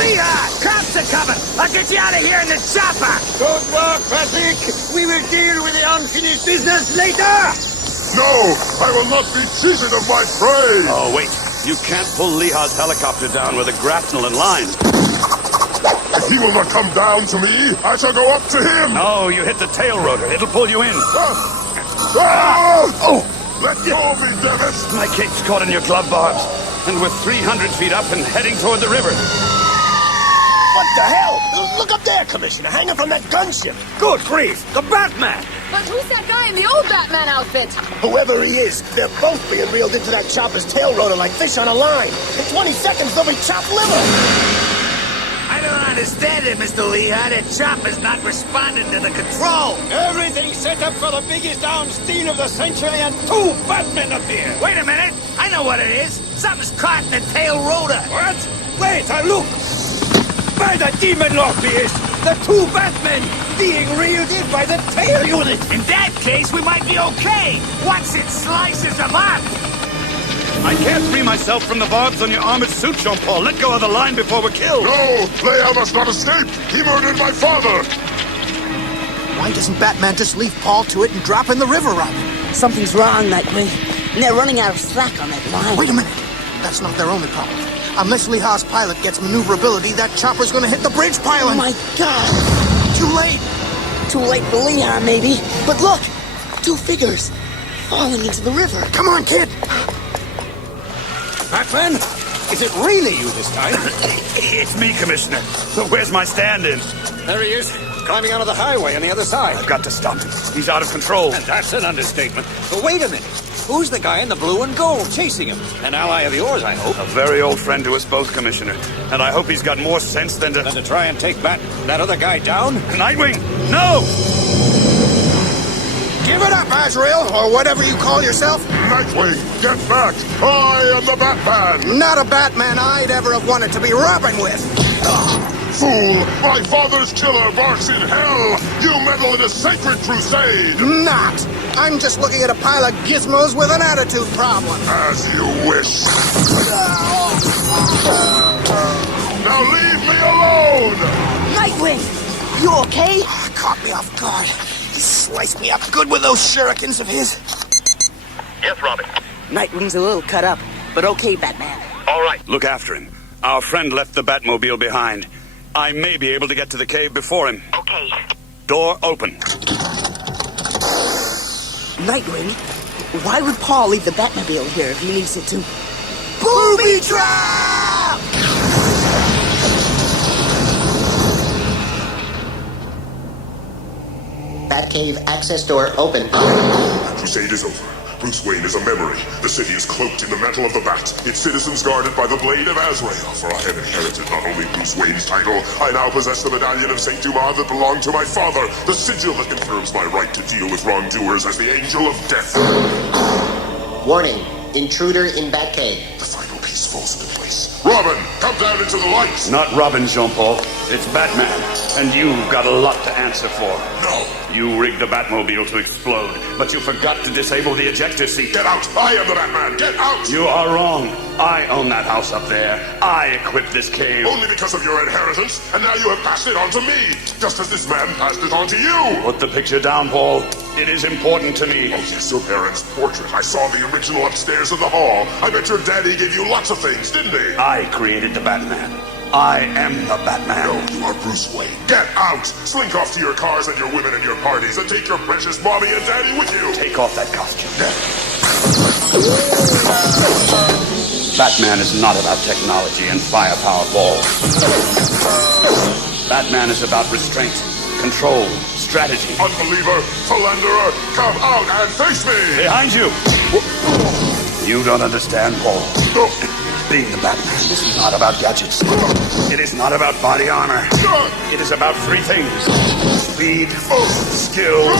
Lehigh! Cops are coming! I'll get you out of here in the chopper! Good work, Patrick! We will deal with the unfinished business later! No! I will not be cheated of my prey! Oh, wait. You can't pull Lehigh's helicopter down with a grapnel and lines. If he will not come down to me, I shall go up to him! No, you hit the tail rotor. It'll pull you in. Oh! Let go of me, damn it! My cape's caught in your glove barbs, and we're 300 feet up and heading toward the river. What the hell? Look up there, Commissioner, hanging from that gunship. Good grief, the Batman! But who's that guy in the old Batman outfit? Whoever he is, they're both being reeled into that chopper's tail rotor like fish on a line. In 20 seconds, they'll be chopped liver. I don't understand it, Mr. Lehigh. The chopper's not responding to the control. Everything's set up for the biggest down steal of the century, and 2 Batmen appear. Wait a minute. I know what it is. Something's caught in the tail rotor. What? Wait, look. By the demon Lord Pierce, the 2 Batmen being reeled in by the tail unit. In that case, we might be okay. Once it slices them up. I can't free myself from the barbs on your armored suit, Jean-Paul. Let go of the line before we're killed. No! Leia must not escape! He murdered my father! Why doesn't Batman just leave Paul to it and drop in the river run? Something's wrong, Nightwing. And they're running out of slack on that line. Wait a minute. That's not their only problem. Unless Lehigh's pilot gets maneuverability, that chopper's gonna hit the bridge pylon. Oh, my God. Too late. Too late for Lehigh, maybe. But look! 2 figures falling into the river. Come on, kid. Batman? Is it really you this time? It's me, Commissioner. So where's my stand-in? There he is, climbing onto the highway on the other side. I've got to stop him. He's out of control. And that's an understatement. But wait a minute. Who's the guy in the blue and gold chasing him? An ally of yours, I hope. A very old friend to us both, Commissioner. And I hope he's got more sense than to try and take that other guy down? Nightwing! No! Give it up, Azrael, or whatever you call yourself. Nightwing, get back! I am the Batman! Not a Batman I'd ever have wanted to be Robin with. Fool! My father's killer barks in hell! You meddle in a sacred crusade! Not! I'm just looking at a pile of gizmos with an attitude problem. As you wish. Now leave me alone! Nightwing! You okay? Caught me off guard. He sliced me up good with those shurikens of his. Yes, Robin. Nightwing's a little cut up, but okay, Batman. All right. Look after him. Our friend left the Batmobile behind. I may be able to get to the cave before him. Okay. Door open. Nightwing, why would Paul leave the Batmobile here if he needs it to? Booby trap! Batcave access door open. The crusade is over. Bruce Wayne is a memory. The city is cloaked in the mantle of the Bat. Its citizens guarded by the blade of Azrael. For I have inherited not only Bruce Wayne's title, I now possess the medallion of Saint Dumas that belonged to my father. The sigil that confirms my right to deal with wrongdoers as the Angel of Death. Warning. Intruder in Batcave. The final piece falls into place. Robin, come down into the light! Not Robin, Jean-Paul. It's Batman. And you've got a lot to answer for. No! You rigged the Batmobile to explode, but you forgot to disable the ejector seat. Get out! I am the Batman! Get out! You are wrong. I own that house up there. I equipped this cave. Only because of your inheritance, and now you have passed it on to me, just as this man passed it on to you! Put the picture down, Paul. It is important to me. Oh, yes, your parents' portrait. I saw the original upstairs in the hall. I bet your daddy gave you lots of things, didn't he? I created the Batman. I am the Batman. No, you are Bruce Wayne. Get out! Slink off to your cars and your women and your parties, and take your precious mommy and daddy with you! Take off that costume. Batman is not about technology and firepower, Paul. Batman is about restraint, control, strategy. Unbeliever, philanderer, come out and face me! Behind you! You don't understand, Paul. No. Being the Batman, this is not about gadgets. It is not about body armor. It is about three things. Speed, skill,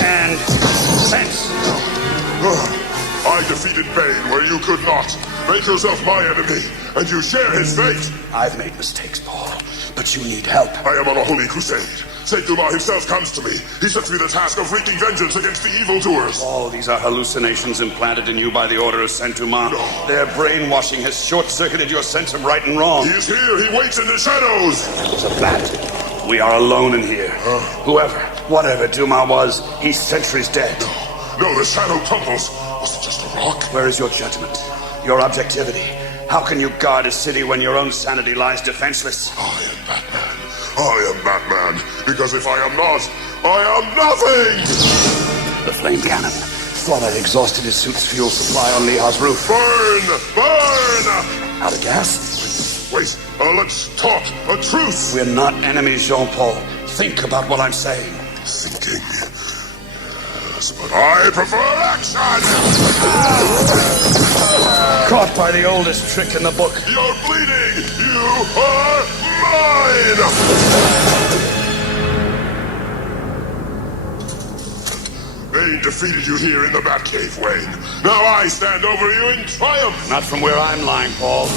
and sense. I defeated Bane where you could not. Make yourself my enemy, and you share his fate. I've made mistakes, Paul, but you need help. I am on a holy crusade. Saint Dumas himself comes to me. He sets me the task of wreaking vengeance against the evildoers. Oh, these are hallucinations implanted in you by the order of Saint Dumas. No. Their brainwashing has short-circuited your sense of right and wrong. He is here. He waits in the shadows. It was a plant. We are alone in here. Whoever, whatever Dumas was, he's centuries dead. No, the shadow tumbles. Was it just a rock? Where is your judgment? Your objectivity? How can you guard a city when your own sanity lies defenseless? I am Batman. I am Batman, because if I am not, I am nothing! The flame cannon. Thought I'd exhausted his suit's fuel supply on Lehigh's roof. Burn! Burn! Out of gas? Wait, let's talk. A truce! We're not enemies, Jean-Paul. Think about what I'm saying. Thinking? Yes, but I prefer action! Caught by the oldest trick in the book. You're bleeding! You are mine! Bane defeated you here in the Batcave, Wayne. Now I stand over you in triumph! Not from where I'm lying, Paul.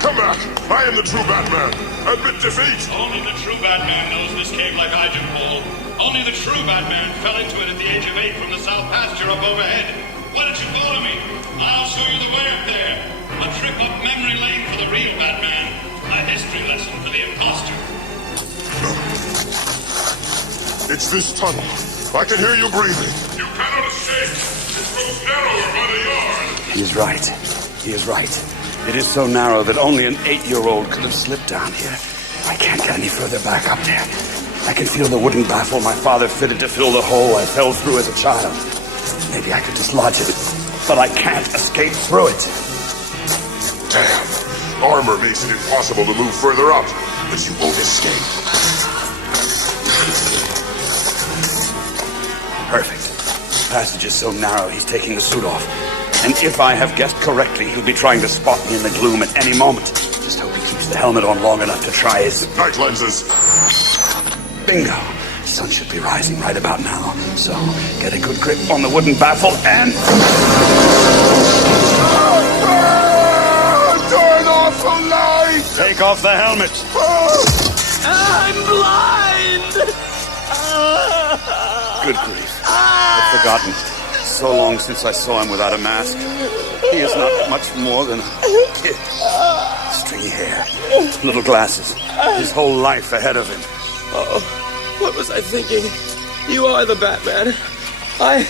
Come back! I am the true Batman! Admit defeat! Only the true Batman knows this cave like I do, Paul. Only the true Batman fell into it at the age of 8 from the south pasture up overhead. Why don't you follow me? I'll show you the way up there. A trip up memory lane for the real Batman. A history lesson for the imposter. It's this tunnel. I can hear you breathing. You cannot escape. This road's narrower by the yard. He's right. He is right. It is so narrow that only an 8-year-old could have slipped down here. I can't get any further back up there. I can feel the wooden baffle my father fitted to fill the hole I fell through as a child. Maybe I could dislodge it, but I can't escape through it. Damn. Armor makes it impossible to move further up, but you won't escape. Perfect. The passage is so narrow, he's taking the suit off. And if I have guessed correctly, he'll be trying to spot me in the gloom at any moment. Just hope he keeps the helmet on long enough to try his night lenses. Bingo. The sun should be rising right about now. So, get a good grip on the wooden baffle and... Turn off the light! Take off the helmet. I'm blind! Good grief. I've forgotten. So long since I saw him without a mask. He is not much more than a kid. Stringy hair, little glasses, his whole life ahead of him. Oh, what was I thinking? You are the Batman. I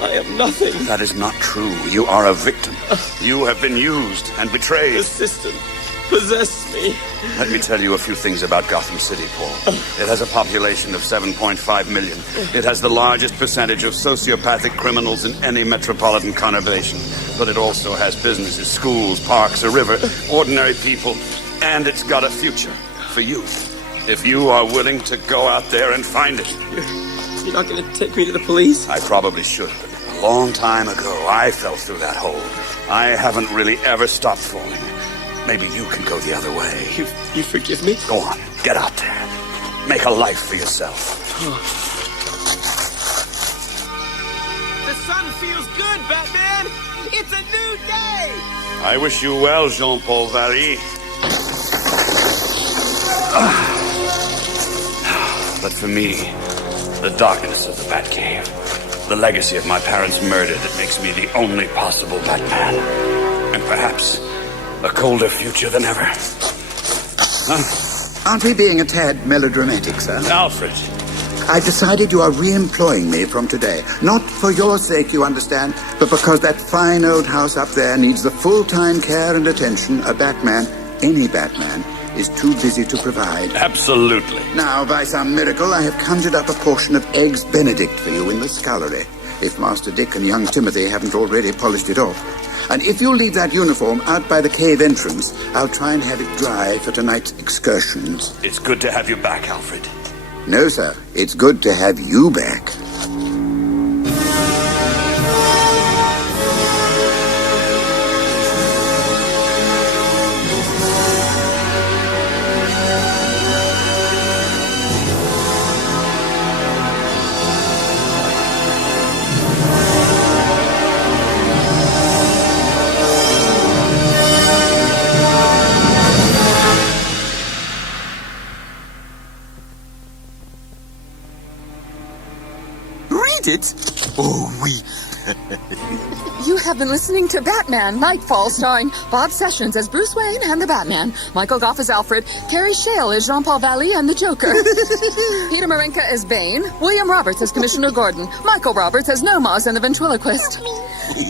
am nothing. That is not true. You are a victim. You have been used and betrayed. The system possessed me. Let me tell you a few things about Gotham City, Paul. It has a population of 7.5 million. It has the largest percentage of sociopathic criminals in any metropolitan conurbation. But it also has businesses, schools, parks, a river, ordinary people, and it's got a future for you. If you are willing to go out there and find it. You're not going to take me to the police? I probably should, but a long time ago, I fell through that hole. I haven't really ever stopped falling. Maybe you can go the other way. You forgive me? Go on, get out there. Make a life for yourself. The sun feels good, Batman! It's a new day! I wish you well, Jean-Paul Valley. But for me, the darkness of the Batcave, the legacy of my parents' murder that makes me the only possible Batman, and perhaps a colder future than ever. Aren't we being a tad melodramatic, sir? Alfred. I've decided you are re-employing me from today. Not for your sake, you understand, but because that fine old house up there needs the full-time care and attention a Batman, any Batman, is too busy to provide. Absolutely. Now, by some miracle, I have conjured up a portion of Eggs Benedict for you in the scullery, if Master Dick and young Timothy haven't already polished it off. And if you'll leave that uniform out by the cave entrance, I'll try and have it dry for tonight's excursions. It's good to have you back, Alfred. No, sir. It's good to have you back. It? Oh, we... You have been listening to Batman Knightfall, starring Bob Sessions as Bruce Wayne and the Batman, Michael Goff as Alfred, Carrie Shale as Jean-Paul Valley and the Joker, Peter Marinka as Bane, William Roberts as Commissioner Gordon, Michael Roberts as Nomas and the Ventriloquist,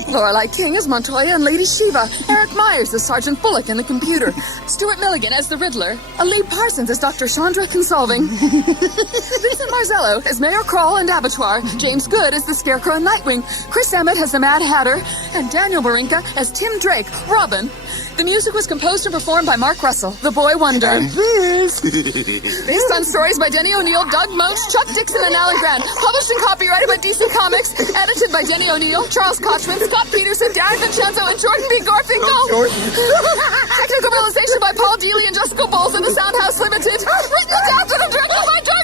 Lorelei King as Montoya and Lady Shiva, Eric Myers as Sergeant Bullock and the Computer, Stuart Milligan as the Riddler, Alee Parsons as Dr. Chandra Consolving, Vincent Marzello as Mayor Kroll and Abattoir, James Good as the Scarecrow and Nightwing, Chris Emmett as the Mad Hatter, and Daniel Barinka as Tim Drake, Robin. The music was composed and performed by Mark Russell, the Boy Wonder. And this... Based on stories by Denny O'Neil, Doug Moach, Chuck Dixon, and Alan Grant. Published and copyrighted by DC Comics. Edited by Denny O'Neil, Charles Kochman, Scott Peterson, Darren Vincenzo, and Jordan B. Garfinkel. Technical realization by Paul Dealey and Jessica Bowles and the Sound House Limited. Written, adapted, and directed by Joy